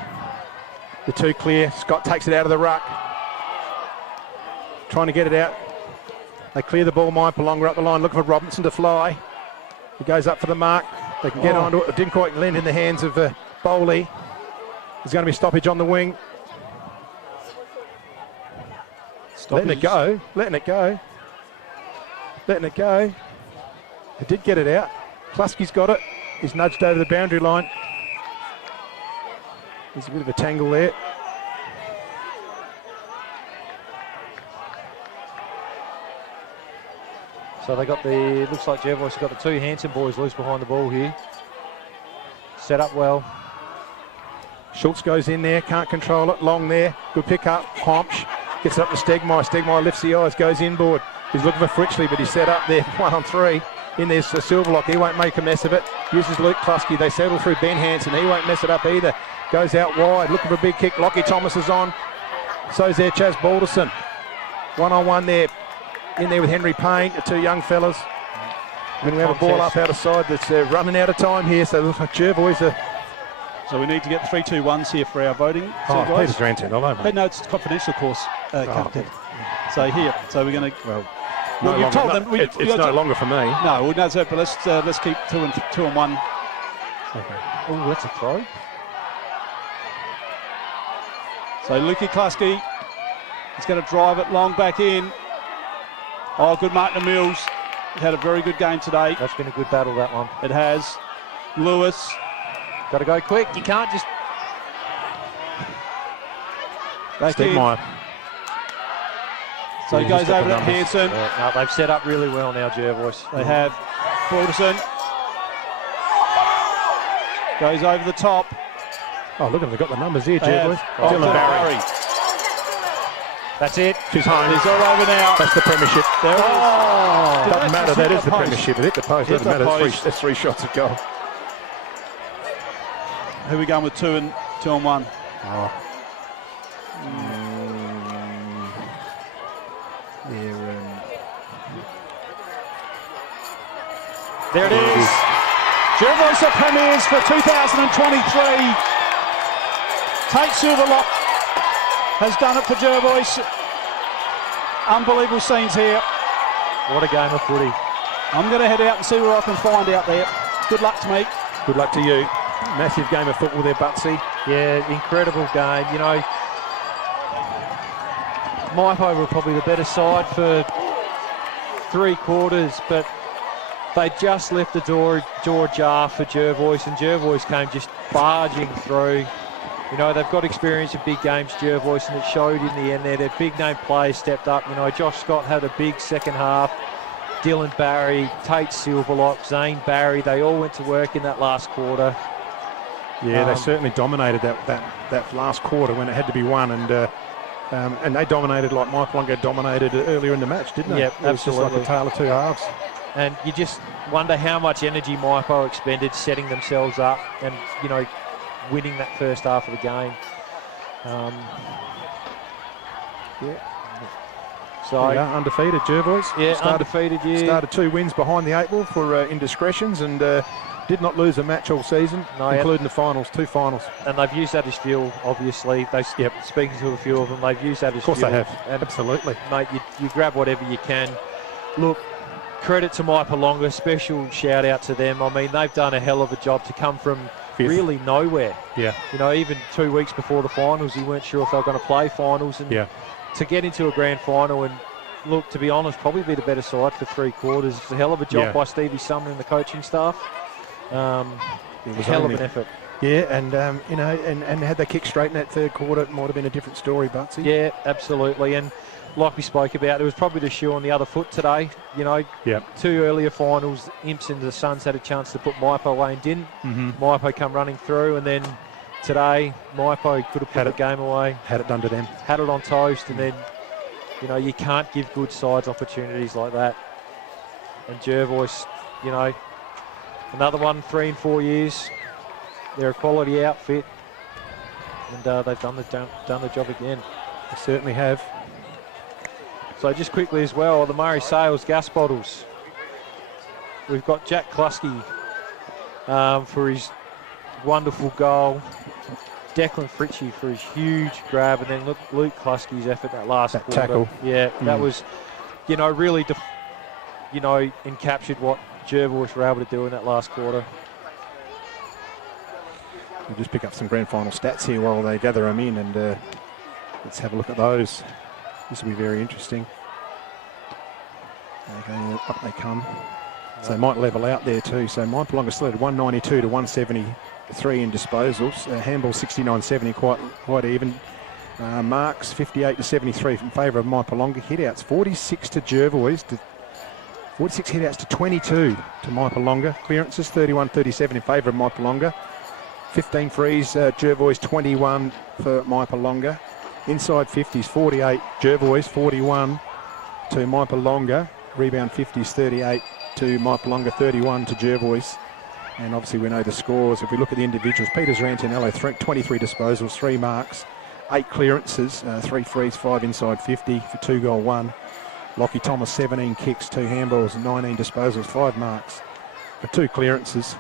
The two clear. Scott takes it out of the ruck. Trying to get it out. They clear the ball. Mypolonga up the line. Looking for Robinson to fly. He goes up for the mark. They can get onto it. It didn't quite land in the hands of Bowley. There's going to be a stoppage on the wing. Letting it go. Letting it go. Letting it go. They did get it out. Klasky's got it. He's nudged over the boundary line. There's a bit of a tangle there. So they got the, looks like Jervois has got the two Hanson boys loose behind the ball here. Set up well. Schultz goes in there, can't control it. Long there, good pick up. Homsch gets it up to Stegmaier. Stegmaier lifts the eyes, goes inboard. He's looking for Fritchley, but he's set up there, 1 on 3. In there's Silverlock, he won't make a mess of it. Uses Luke Klasky, they settle through Ben Hanson, he won't mess it up either. Goes out wide, looking for a big kick. Lockie Thomas is on. So's there Chaz Balderson. 1 on 1 there. In there with Henry Payne, the two young fellas. And we have a ball up out of side that's running out of time here, so it looks like Jervois are... So we need to get 3-2-1s here for our voting. Oh, Peter's granted, all over. Hey, no, it's confidential, of course, Captain. So here, so we're going to... Well, you've told them... It's no longer for me. No, well, no, but let's keep 2 and 1. Okay. Oh, that's a throw. So Lukey Klasky is going to drive it long back in. Oh, good Martin Mills. He had a very good game today. That's been a good battle, that one. It has. Lewis. Got to go quick. You can't just... Stegmaier. So he goes over to Hanson. No, they've set up really well now, Jervois. They have. Balderson. Goes over the top. Oh, look at them. They've got the numbers here, Jervois. Dylan Barry. That's it. She's home. He's all over now. That's the premiership. There it is. Doesn't matter. That is the premiership. It hit the post. Doesn't matter. That's 3 shots of goal. Who are we going with 2 and 1? Oh. There it is. Jervois the premiers for 2023. Tate Silverlock has done it for Jervois. Unbelievable scenes here. What a game of footy. I'm going to head out and see where I can find out there. Good luck to me. Good luck to you. Massive game of football there, Butsy. Yeah, incredible game. You know, Mypo were probably the better side for 3 quarters, but they just left the door ajar for Jervois, and Jervois came just barging through. You know, they've got experience in big games, Jervois, and it showed in the end there. Their big-name players stepped up. You know, Josh Scott had a big second half. Dylan Barry, Tate Silverlock, Zane Barry, they all went to work in that last quarter. Yeah, they certainly dominated that last quarter when it had to be won, and they dominated like Mypolonga dominated earlier in the match, didn't they? Yep, it was just like a tale of two halves. And you just wonder how much energy Mypo expended setting themselves up and, you know, winning that first half of the game. So undefeated Jervois. Yeah, undefeated. Yeah, started 2 wins behind the 8 ball for indiscretions, and did not lose a match all season, including the finals, 2 finals. And they've used that as fuel, obviously. Speaking to a few of them, they've used that as fuel. Of course they have. And absolutely, mate. You grab whatever you can. Look, credit to Mypolonga, special shout out to them. I mean, they've done a hell of a job to come from really nowhere. Yeah. You know, even 2 weeks before the finals, you weren't sure if they were going to play finals. And to get into a grand final and, look, to be honest, probably be the better side for 3 quarters. It's a hell of a job by Stevie Sumner and the coaching staff. It was hell of an effort. Yeah, and you know, and had they kicked straight in that 3rd quarter, it might have been a different story, Butsy. Yeah, absolutely. And like we spoke about, it was probably the shoe on the other foot today. You know, 2 earlier finals, Imps and the Suns had a chance to put Mypo away and didn't. Mypo come running through, and then today, Mypo could have put the game away. Had it done to them. Had it on toast, and then, you know, you can't give good sides opportunities like that. And Jervois, you know, another one, 3 in 4 years. They're a quality outfit, and they've done the job again. They certainly have. So just quickly as well, the Murray Sales gas bottles. We've got Jack Klusky for his wonderful goal. Declan Fritchie for his huge grab, and then look, Luke Klusky's effort that last quarter. Tackle. Yeah, that was, you know, really, encaptured what Jervois were able to do in that last quarter. We'll just pick up some grand final stats here while they gather them in, and let's have a look at those. This will be very interesting. Up they come. So they might level out there too. So Mypolonga selected 192 to 173 in disposals. Handball 69-70, quite even. Marks 58 to 73 in favour of Mypolonga. Hitouts 46 to Jervois. 46 hitouts to 22 to Mypolonga. Clearances 31-37 in favour of Mypolonga. 15 frees, Jervois 21 for Mypolonga. Inside 50s 48, Jervois 41 to Mypolonga. Rebound 50s 38 to Mypolonga, 31 to Jervois. And obviously we know the scores. If we look at the individuals, Peters Rantinello 23 disposals, 3 marks, 8 clearances, 3 frees, 5 inside 50 for 2 goal 1. Lockie Thomas 17 kicks, 2 handballs, 19 disposals, 5 marks for 2 clearances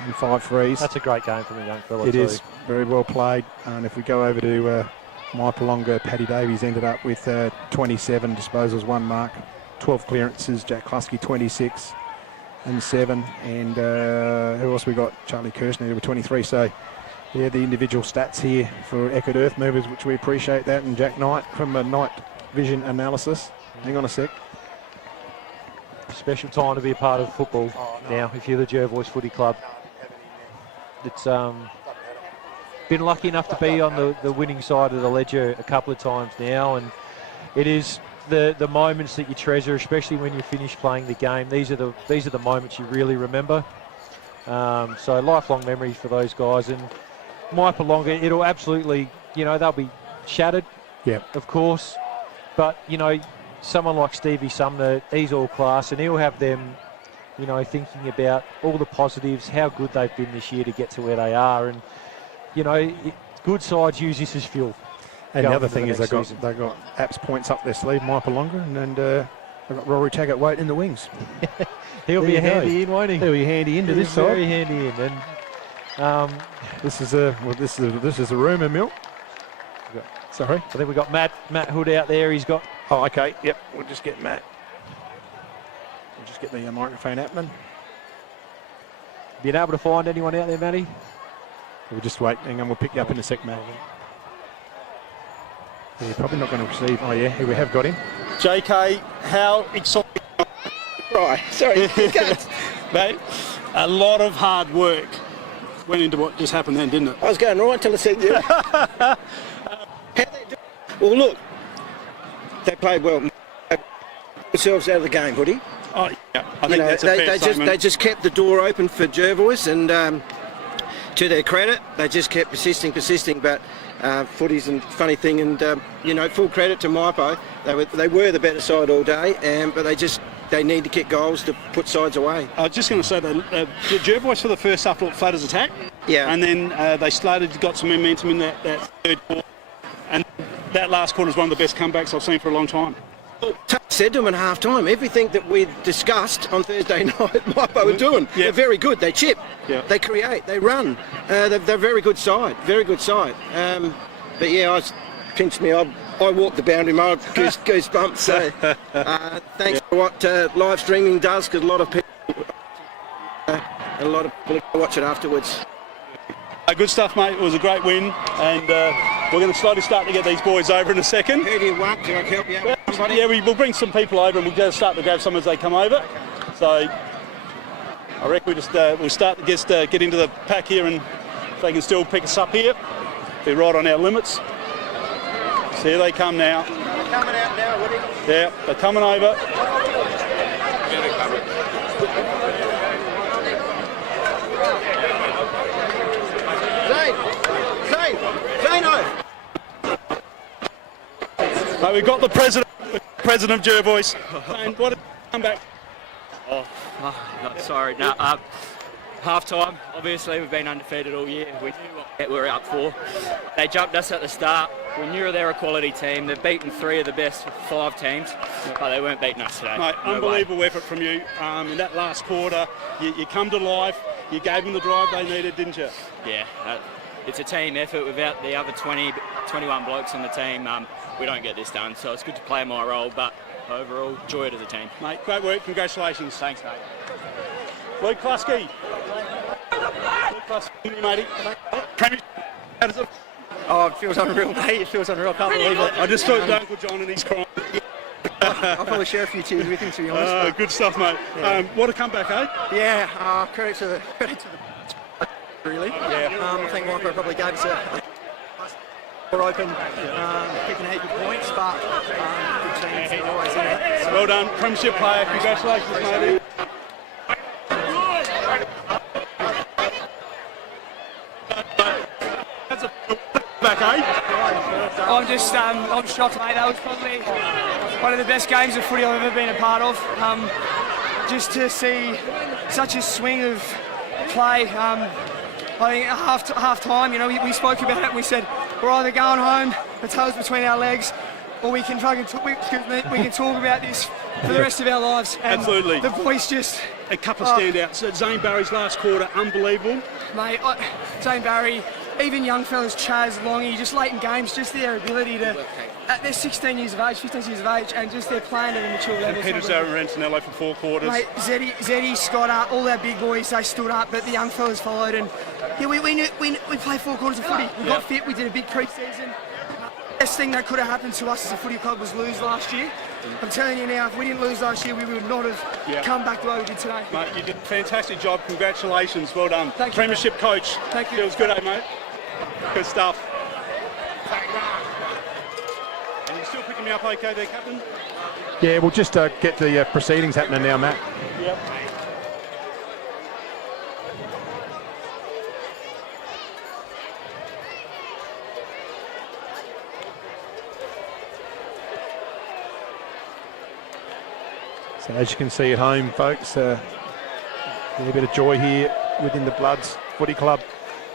and 5 frees. That's a great game from the young fella. It is very well played. And if we go over to Mypolonga, Paddy Davies ended up with 27 disposals, 1 mark, 12 clearances. Jack Klusky 26 and 7. And who else we got? Charlie Kirshner with 23. So yeah, the individual stats here for Eckerd Earth Movers, which we appreciate that. And Jack Knight from a Night Vision Analysis. Hang on a sec. Special time to be a part of football now if you're the Jervois Footy Club. It's been lucky enough to be on the winning side of the ledger a couple of times now, and it is the moments that you treasure, especially when you finish playing the game. These are the moments you really remember. So lifelong memory for those guys. And Mypolonga, it'll absolutely, you know, they'll be shattered, of course, but you know, someone like Stevie Sumner, he's all class, and he'll have them, you know, thinking about all the positives, how good they've been this year to get to where they are. And, you know, good sides use this as fuel. And the other thing is they got apps points up their sleeve, Mypolonga, and I've got Rory Taggart waiting in the wings. He'll There be you a handy in, won't he? He'll be handy into this side. Very handy in. And this is a rumour mill. Sorry. I think we've got Matt Hood out there. He's got. Oh, okay. Yep. We'll just get Matt. We'll just get the microphone happening. Been able to find anyone out there, Matty? We'll just wait. Hang on. We'll pick you up in a sec, Matt. Yeah, you're probably not going to receive. Oh, yeah. Here we have got him. JK, how exciting. Right, sorry, you can't. Mate, a lot of hard work went into what just happened then, didn't it? I was going right till I said you. How they do? Well, look, they played well. Themselves out of the game, Hoodie. Oh, yeah. I think that's a fair statement. They just kept the door open for Jervois, and to their credit, they just kept persisting. But footy's a funny thing, and full credit to Mypo. They were the better side all day, but they need to kick goals to put sides away. I was just going to say that Jervois for the first half looked flat as attack. Yeah. And then they got some momentum in that third quarter. And that last quarter is one of the best comebacks I've seen for a long time. Well, said to them at half-time, everything that we discussed on Thursday night, Mypo were doing. Yeah. They're very good. They chip. Yeah. They create. They run. They're a very good side. Very good side. But yeah, pinched me. I walked the boundary mark, goosebumps. So thanks for what live streaming does, because a lot of people watch it afterwards. Good stuff, mate. It was a great win, and we're going to slowly start to get these boys over in a second. Who do you want? Do I help you out? Yeah, we'll bring some people over, and we'll just start to grab some as they come over. So I reckon we'll start to get into the pack here, and if they can still pick us up here, they're right on our limits. So here they come now. They're coming out now, Woody. Yeah, they're coming over. Zano! So we've got the president of Jervois. And what a comeback. No, sorry. No, half-time, obviously we've been undefeated all year. We knew what we were up for. They jumped us at the start. We knew they're a quality team. They've beaten 3 of the best 5 teams, but they weren't beating us today. Mate, unbelievable effort from you. In that last quarter, you come to life. You gave them the drive they needed, didn't you? Yeah, it's a team effort. Without the other 21 blokes on the team, we don't get this done. So it's good to play my role, but overall, enjoy it as a team. Mate, great work. Congratulations. Thanks, mate. Luke Klusky. Matey. How does it? Oh, it feels unreal, mate. It feels unreal. I can't believe it. I just thought Uncle John and his crying. I'll probably share a few tears with him, to be honest. Good stuff, mate. Yeah. What a comeback, eh? Yeah, credit to the really. Yeah. I think Michael probably gave us a open, kicking 80 points, but good teams are always in it. So. Well done, Premiership player. Congratulations, matey. Back, eh? I'm shocked, mate. That was probably one of the best games of footy I've ever been a part of. Just to see such a swing of play. I think at half time, we spoke about it. We said we're either going home, the tails between our legs, or we can talk about this for the rest of our lives. And absolutely. The boys just a couple of standouts. Zane Barry's last quarter, unbelievable. Mate, Zane Barry. Even young fellas, Chaz, Longy, just late in games, just their ability to, they're 16 years of age, 15 years of age, and just they're playing at a mature level. And Peter Zoe and Rantanello for 4 quarters. Mate, Zeddy, Scott, all our big boys, they stood up, but the young fellas followed, and yeah, we played 4 quarters of footy. We got fit, we did a big pre-season. The best thing that could have happened to us as a footy club was lose last year. I'm telling you now, if we didn't lose last year, we would not have come back the way we did today. Mate, you did a fantastic job. Congratulations. Well done. Thank you, Premiership coach. Thank you. Feels good, eh, mate? Good stuff. And you still picking me up okay there, Captain? Yeah, we'll just get the proceedings happening now, Matt. Yep. So as you can see at home, folks, a bit of joy here within the Bloods Footy Club.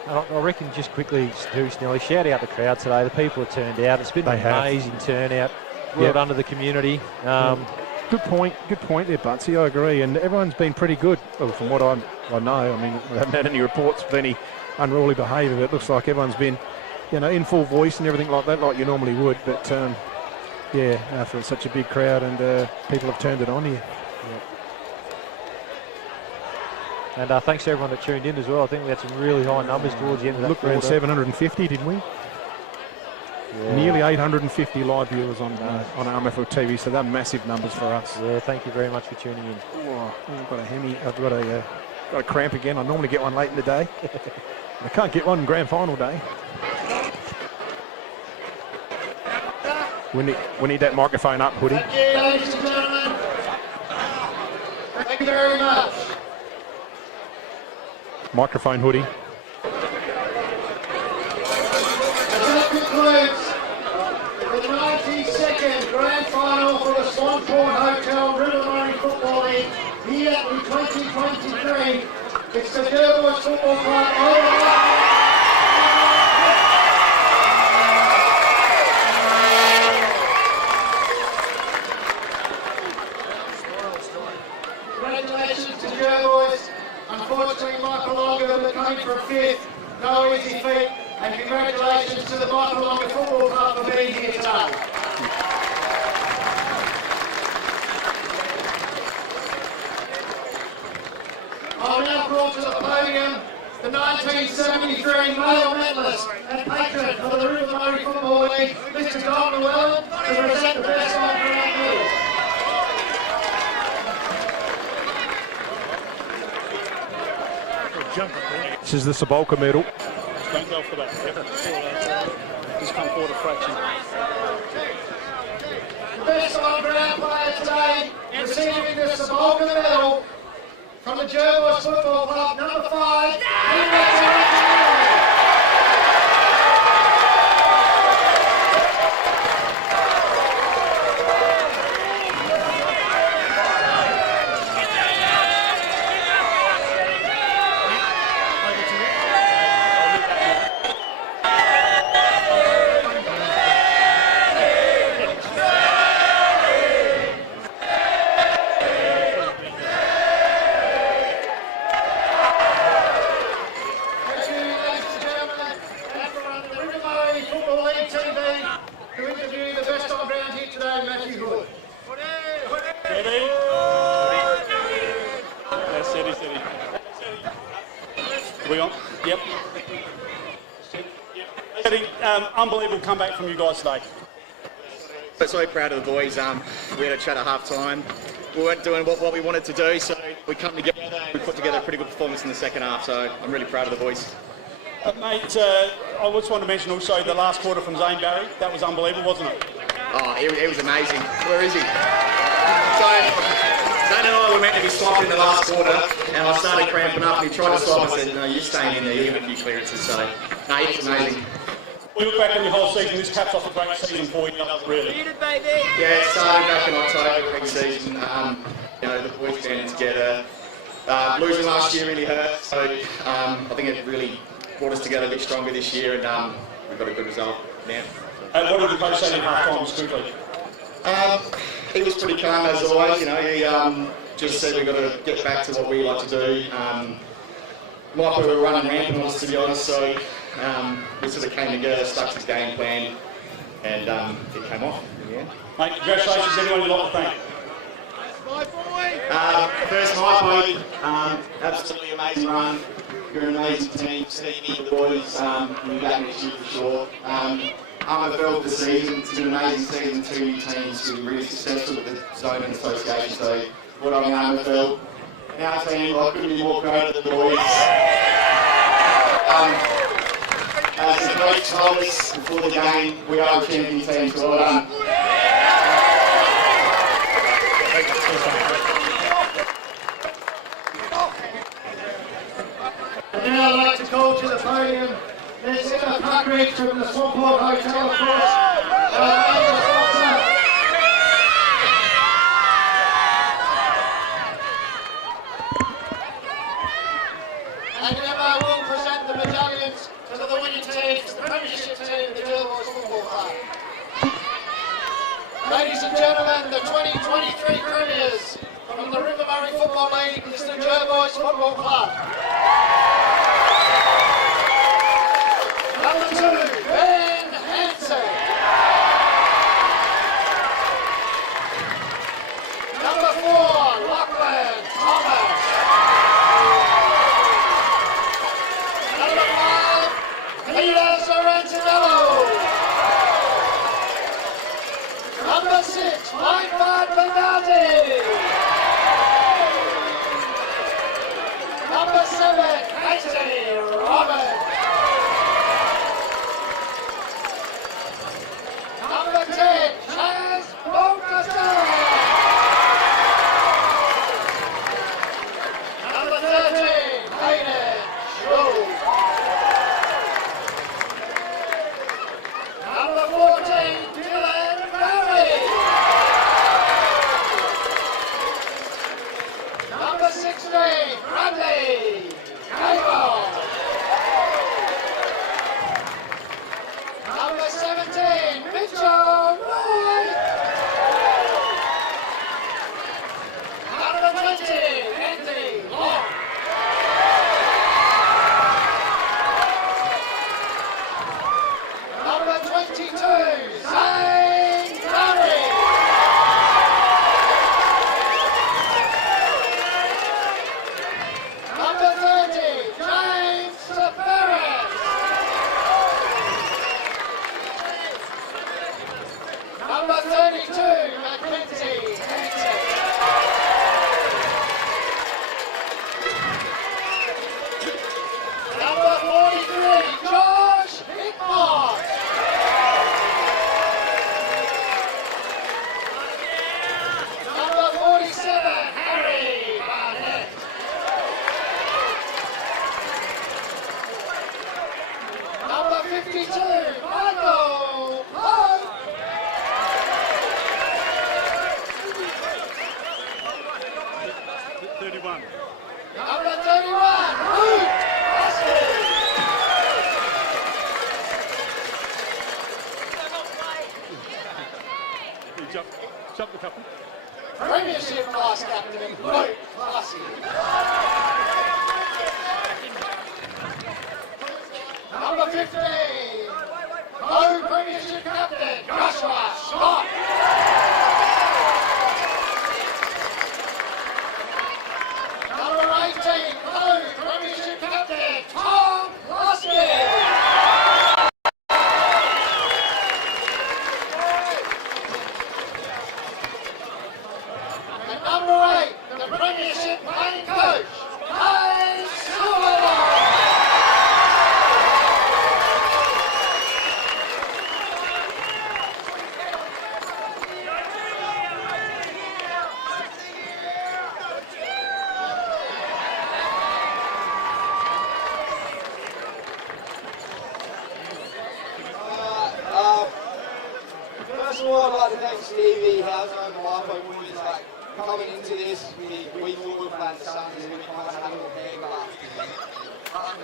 I reckon just quickly, Snelly, shout out the crowd today. The people have turned out. It's been an amazing turnout. Well done to the community. Good point there, Butsy. I agree, and everyone's been pretty good. Well, from what I know, I mean, we haven't had any reports of any unruly behaviour. But it looks like everyone's been, in full voice and everything like that, like you normally would. But after such a big crowd and people have turned it on here. And thanks to everyone that tuned in as well. I think we had some really high numbers towards the end of that Looked around 750, didn't we? Yeah. Nearly 850 live viewers on RMFL TV, so they're massive numbers for us. Yeah, thank you very much for tuning in. Oh, I've got a hemi. I've got a cramp again. I normally get one late in the day. I can't get one grand final day. We need that microphone up, Hoodie. Thank you, ladies and gentlemen. Thank you very much. Microphone, Hoodie. That concludes the 92nd Grand Final for the Swanport Hotel River Murray Football League here in 2023. It's the Jervois Football Club. Congratulations to Jervois. Unfortunately, Mypolonga coming for a fifth. No easy feat. And congratulations to the Mypolonga Football Club for being here today. I'll now call to the podium the 1973 male medalist and patron for the River Murray Football League, Mr. Don Llewellyn, to present the best on-ground medal. This is the Sabolka medal. Don't go for that. Just come forward a fraction. The best on-ground player today receiving the Sabolka medal from the Jervois Football Club, number 5. Unbelievable comeback from you guys today. So proud of the boys. We had a chat at half time. We weren't doing what we wanted to do, so we come together and we put together a pretty good performance in the second half, so I'm really proud of the boys. Mate, I just want to mention also the last quarter from Zane Barry. That was unbelievable, wasn't it? Oh, it was amazing. Where is he? So, Zane and I were meant to be swapped in the last quarter, and I started cramping up, and he tried to swap. I said, no, you're staying in there, you have a few clearances, so, no, it was amazing. We look back on your whole season, this caps off a great season for you, really. Yeah, it started back in October, pre-season. The boys banded together. Losing last year really hurt, so I think it really brought us together a bit stronger this year, and we've got a good result now. And what did the coach say in half-time, just quickly? He was pretty calm as always, he just said we've got to get back to what we like to do. Michael were running rampant on us, to be honest, so we sort of came together, stuck to his game plan, and it came off in the end. Mate, congratulations, anyone you'd like to thank? First, Mypo, absolutely amazing run. You're an amazing team. Stevie, the boys, we'll be back next year for sure. RMFL this season, it's been an amazing season. 2 new teams to be really successful with the zone and association, so well done RMFL. And our team, I couldn't be more proud of the boys. As the coach told us before the game, we are a champion team, so well done. And now I'd like to call to the podium Ms. Emma Puckridge from the Swanport Hotel, of course. And Emma will present the medallions to the winning teams, the premiership team, the Jervois Football Club. Ladies and gentlemen, the 2023 premiers from the River Murray Football League is the Jervois Football Club. Number 2, Ben Hansen. Number 4, Lachlan Thomas. Number 5, Peter Sorrentinello. Number 6, Mike Bernardi. Number 7, Casey Roberts. Number 10, Chaz Bolkastar. Number 13, Hayden Schultz. Number 14, Dylan Barry. Number 16, Bradley Cable. Number 17, Mitchell Wright. Number 20, Andy Long. Number 22, Zane Curry. Number 30, James Safaris. Number 32, Mackenzie Hansen. Number 43, Josh Hickmott. Number 47, Harry Barnett. Number 52, Michael Pope. Number 31, Luke Husky. Jump the couple. Premiership class captain, Luke Husky. Number 15, co-premiership captain, Joshua Scott. Number 18, co-premiership captain, Tom Lusky. And number 8, the premiership playing coach, Hayes Silverman. First of all, I'd like to thank Stevie House and the Mypo boys. Like, coming into this, we thought we were playing the Suns and we kind of had a little bag up.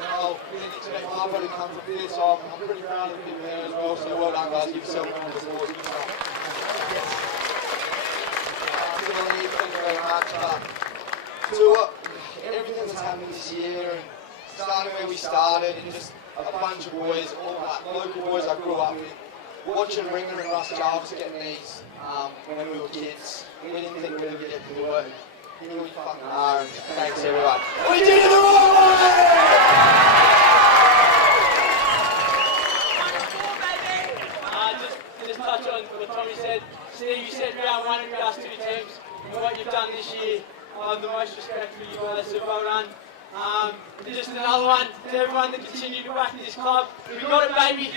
Well, we didn't expect Mypo to come from this, so I'm pretty proud of him there as well. So well done, guys. Give yourself a round of applause. Thank you very much. To everything that's happened this year, and starting where we started, and just a bunch of boys, all like local boys I grew up with. Watching Ringer and Russ Jarvis getting these when we were kids, we didn't think we would get to do it. Here we fucking are, and thanks everyone. We did it the wrong way! Just touch on what Tommy said. Steve, you said round 1 in regards to your teams, and what you've done this year. I have the most respect for you guys, so well done. Just another one to everyone that continued to back this club. We got it, baby.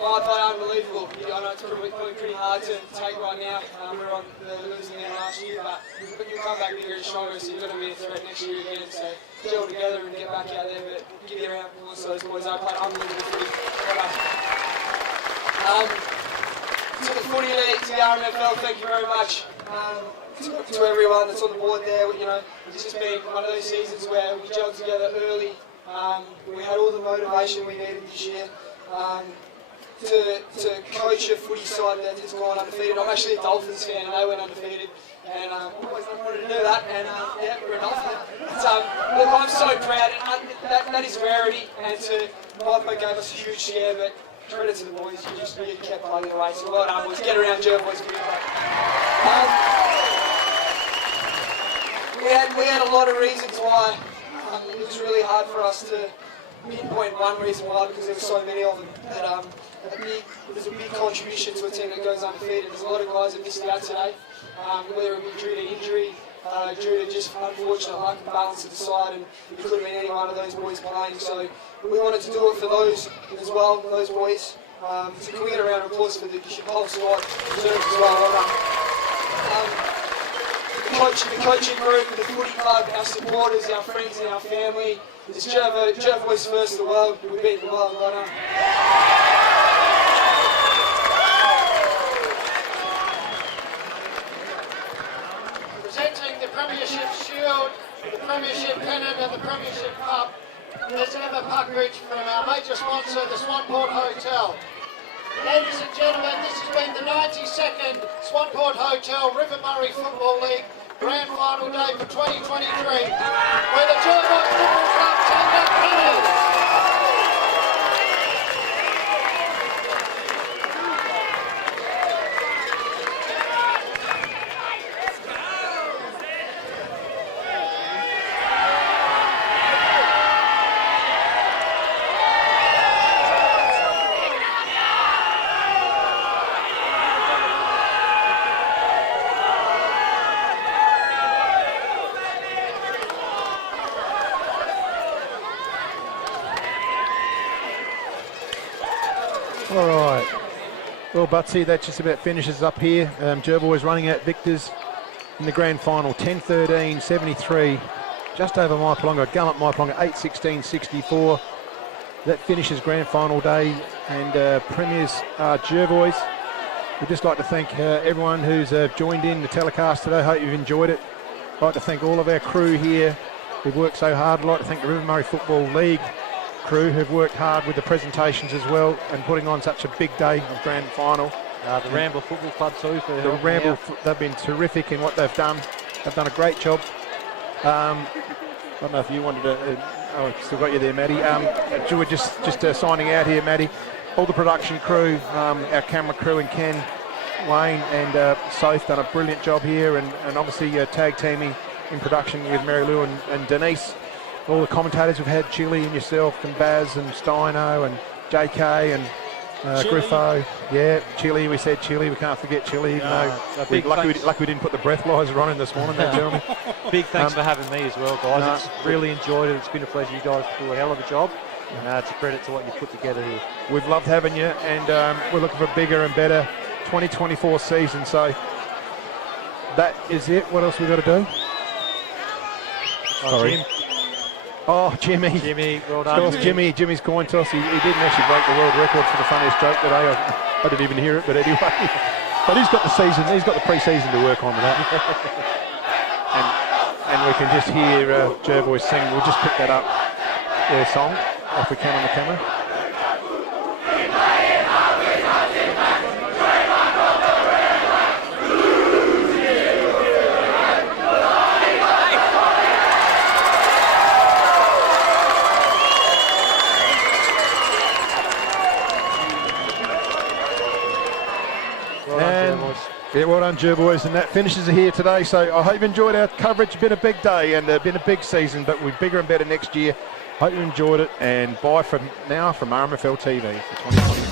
I play unbelievable. I know it's probably pretty hard to take right now. We were on the losing end last year, but you come back bigger and stronger, so you've got to be a threat next year again. So gel together and get back out there, but give you a round of applause to those boys. I played unbelievable footy. To the footy league, to the RMFL, thank you very much. To everyone that's on the board there, it's just been one of those seasons where we gelled together early. We had all the motivation we needed this year to coach a footy side that has gone undefeated. I'm actually a Dolphins fan and they went undefeated. And I've always wanted to do that, and yeah, we're enough. Look, I'm so proud, and that is rarity, and Mypo gave us a huge share, but credit to the boys, you kept plugging away, so well done, boys. Get around Jervois, give it back. We had a lot of reasons why. It was really hard for us to pinpoint one reason why, because there were so many of them. But there's a big contribution to a team that goes undefeated. There's a lot of guys that missed out today. Whether it be due to injury, due to just unfortunate luck and balance of the side, and it could have been any one of those boys playing. So we wanted to do it for those as well, those boys. So can we get a round of applause for the whole squad reserves as well? Well done. The coaching group, the footy club, our supporters, our friends and our family. It's Jervois first the world. We beat the world. Well done. Presenting the Premiership Shield, the Premiership Pennant and the Premiership Cup, there's Emma Puckridge from our major sponsor, the Swanport Hotel. Ladies and gentlemen, this has been the 92nd Swanport Hotel River Murray Football League Grand Final Day for 2023, where the Jervois Football Club take up colours. All right. Well, Butsy, that just about finishes up here. Jervois running out victors in the grand final, 10-13, 73, just over Mypolonga, gallant Mypolonga, 8-16-64. That finishes grand final day, and premiers are Jervois. We'd just like to thank everyone who's joined in the telecast today. Hope you've enjoyed it. I'd like to thank all of our crew here who've worked so hard. I'd like to thank the River Murray Football League crew who've worked hard with the presentations as well and putting on such a big day of grand final. The Ramble Football Club too for the Ramble. They've been terrific in what they've done. They've done a great job. I don't know if you wanted to. Oh, still got you there, Maddie. We're just signing out here, Maddie. All the production crew, our camera crew, and Ken, Wayne, and Soph done a brilliant job here, and obviously tag teaming in production with Mary Lou and Denise. All the commentators we've had, Chili and yourself and Baz and Steino and JK and Griffo. Yeah, Chili, we said Chili, we can't forget Chili, even though lucky we didn't put the breathalyzer on him this morning, that gentleman. Big thanks for having me as well, guys. It's really enjoyed it. It's been a pleasure. You guys do a hell of a job. It's a credit to what you put together here. We've loved having you, and we're looking for a bigger and better 2024 season. So that is it. What else we got to do? Sorry. Jim. Oh, Jimmy, well done. Of course, Jimmy's coin toss. He didn't actually break the world record for the funniest joke today. I didn't even hear it, but anyway. But he's got the season. He's got the pre-season to work on with that. and we can just hear Jervois sing. We'll just pick that up, their song, if we can on the camera. Yeah, well done, Jervois, and that finishes it here today. So I hope you enjoyed our coverage. It's been a big day and been a big season, but we're bigger and better next year. Hope you enjoyed it, and bye from now from RMFL TV for 2020.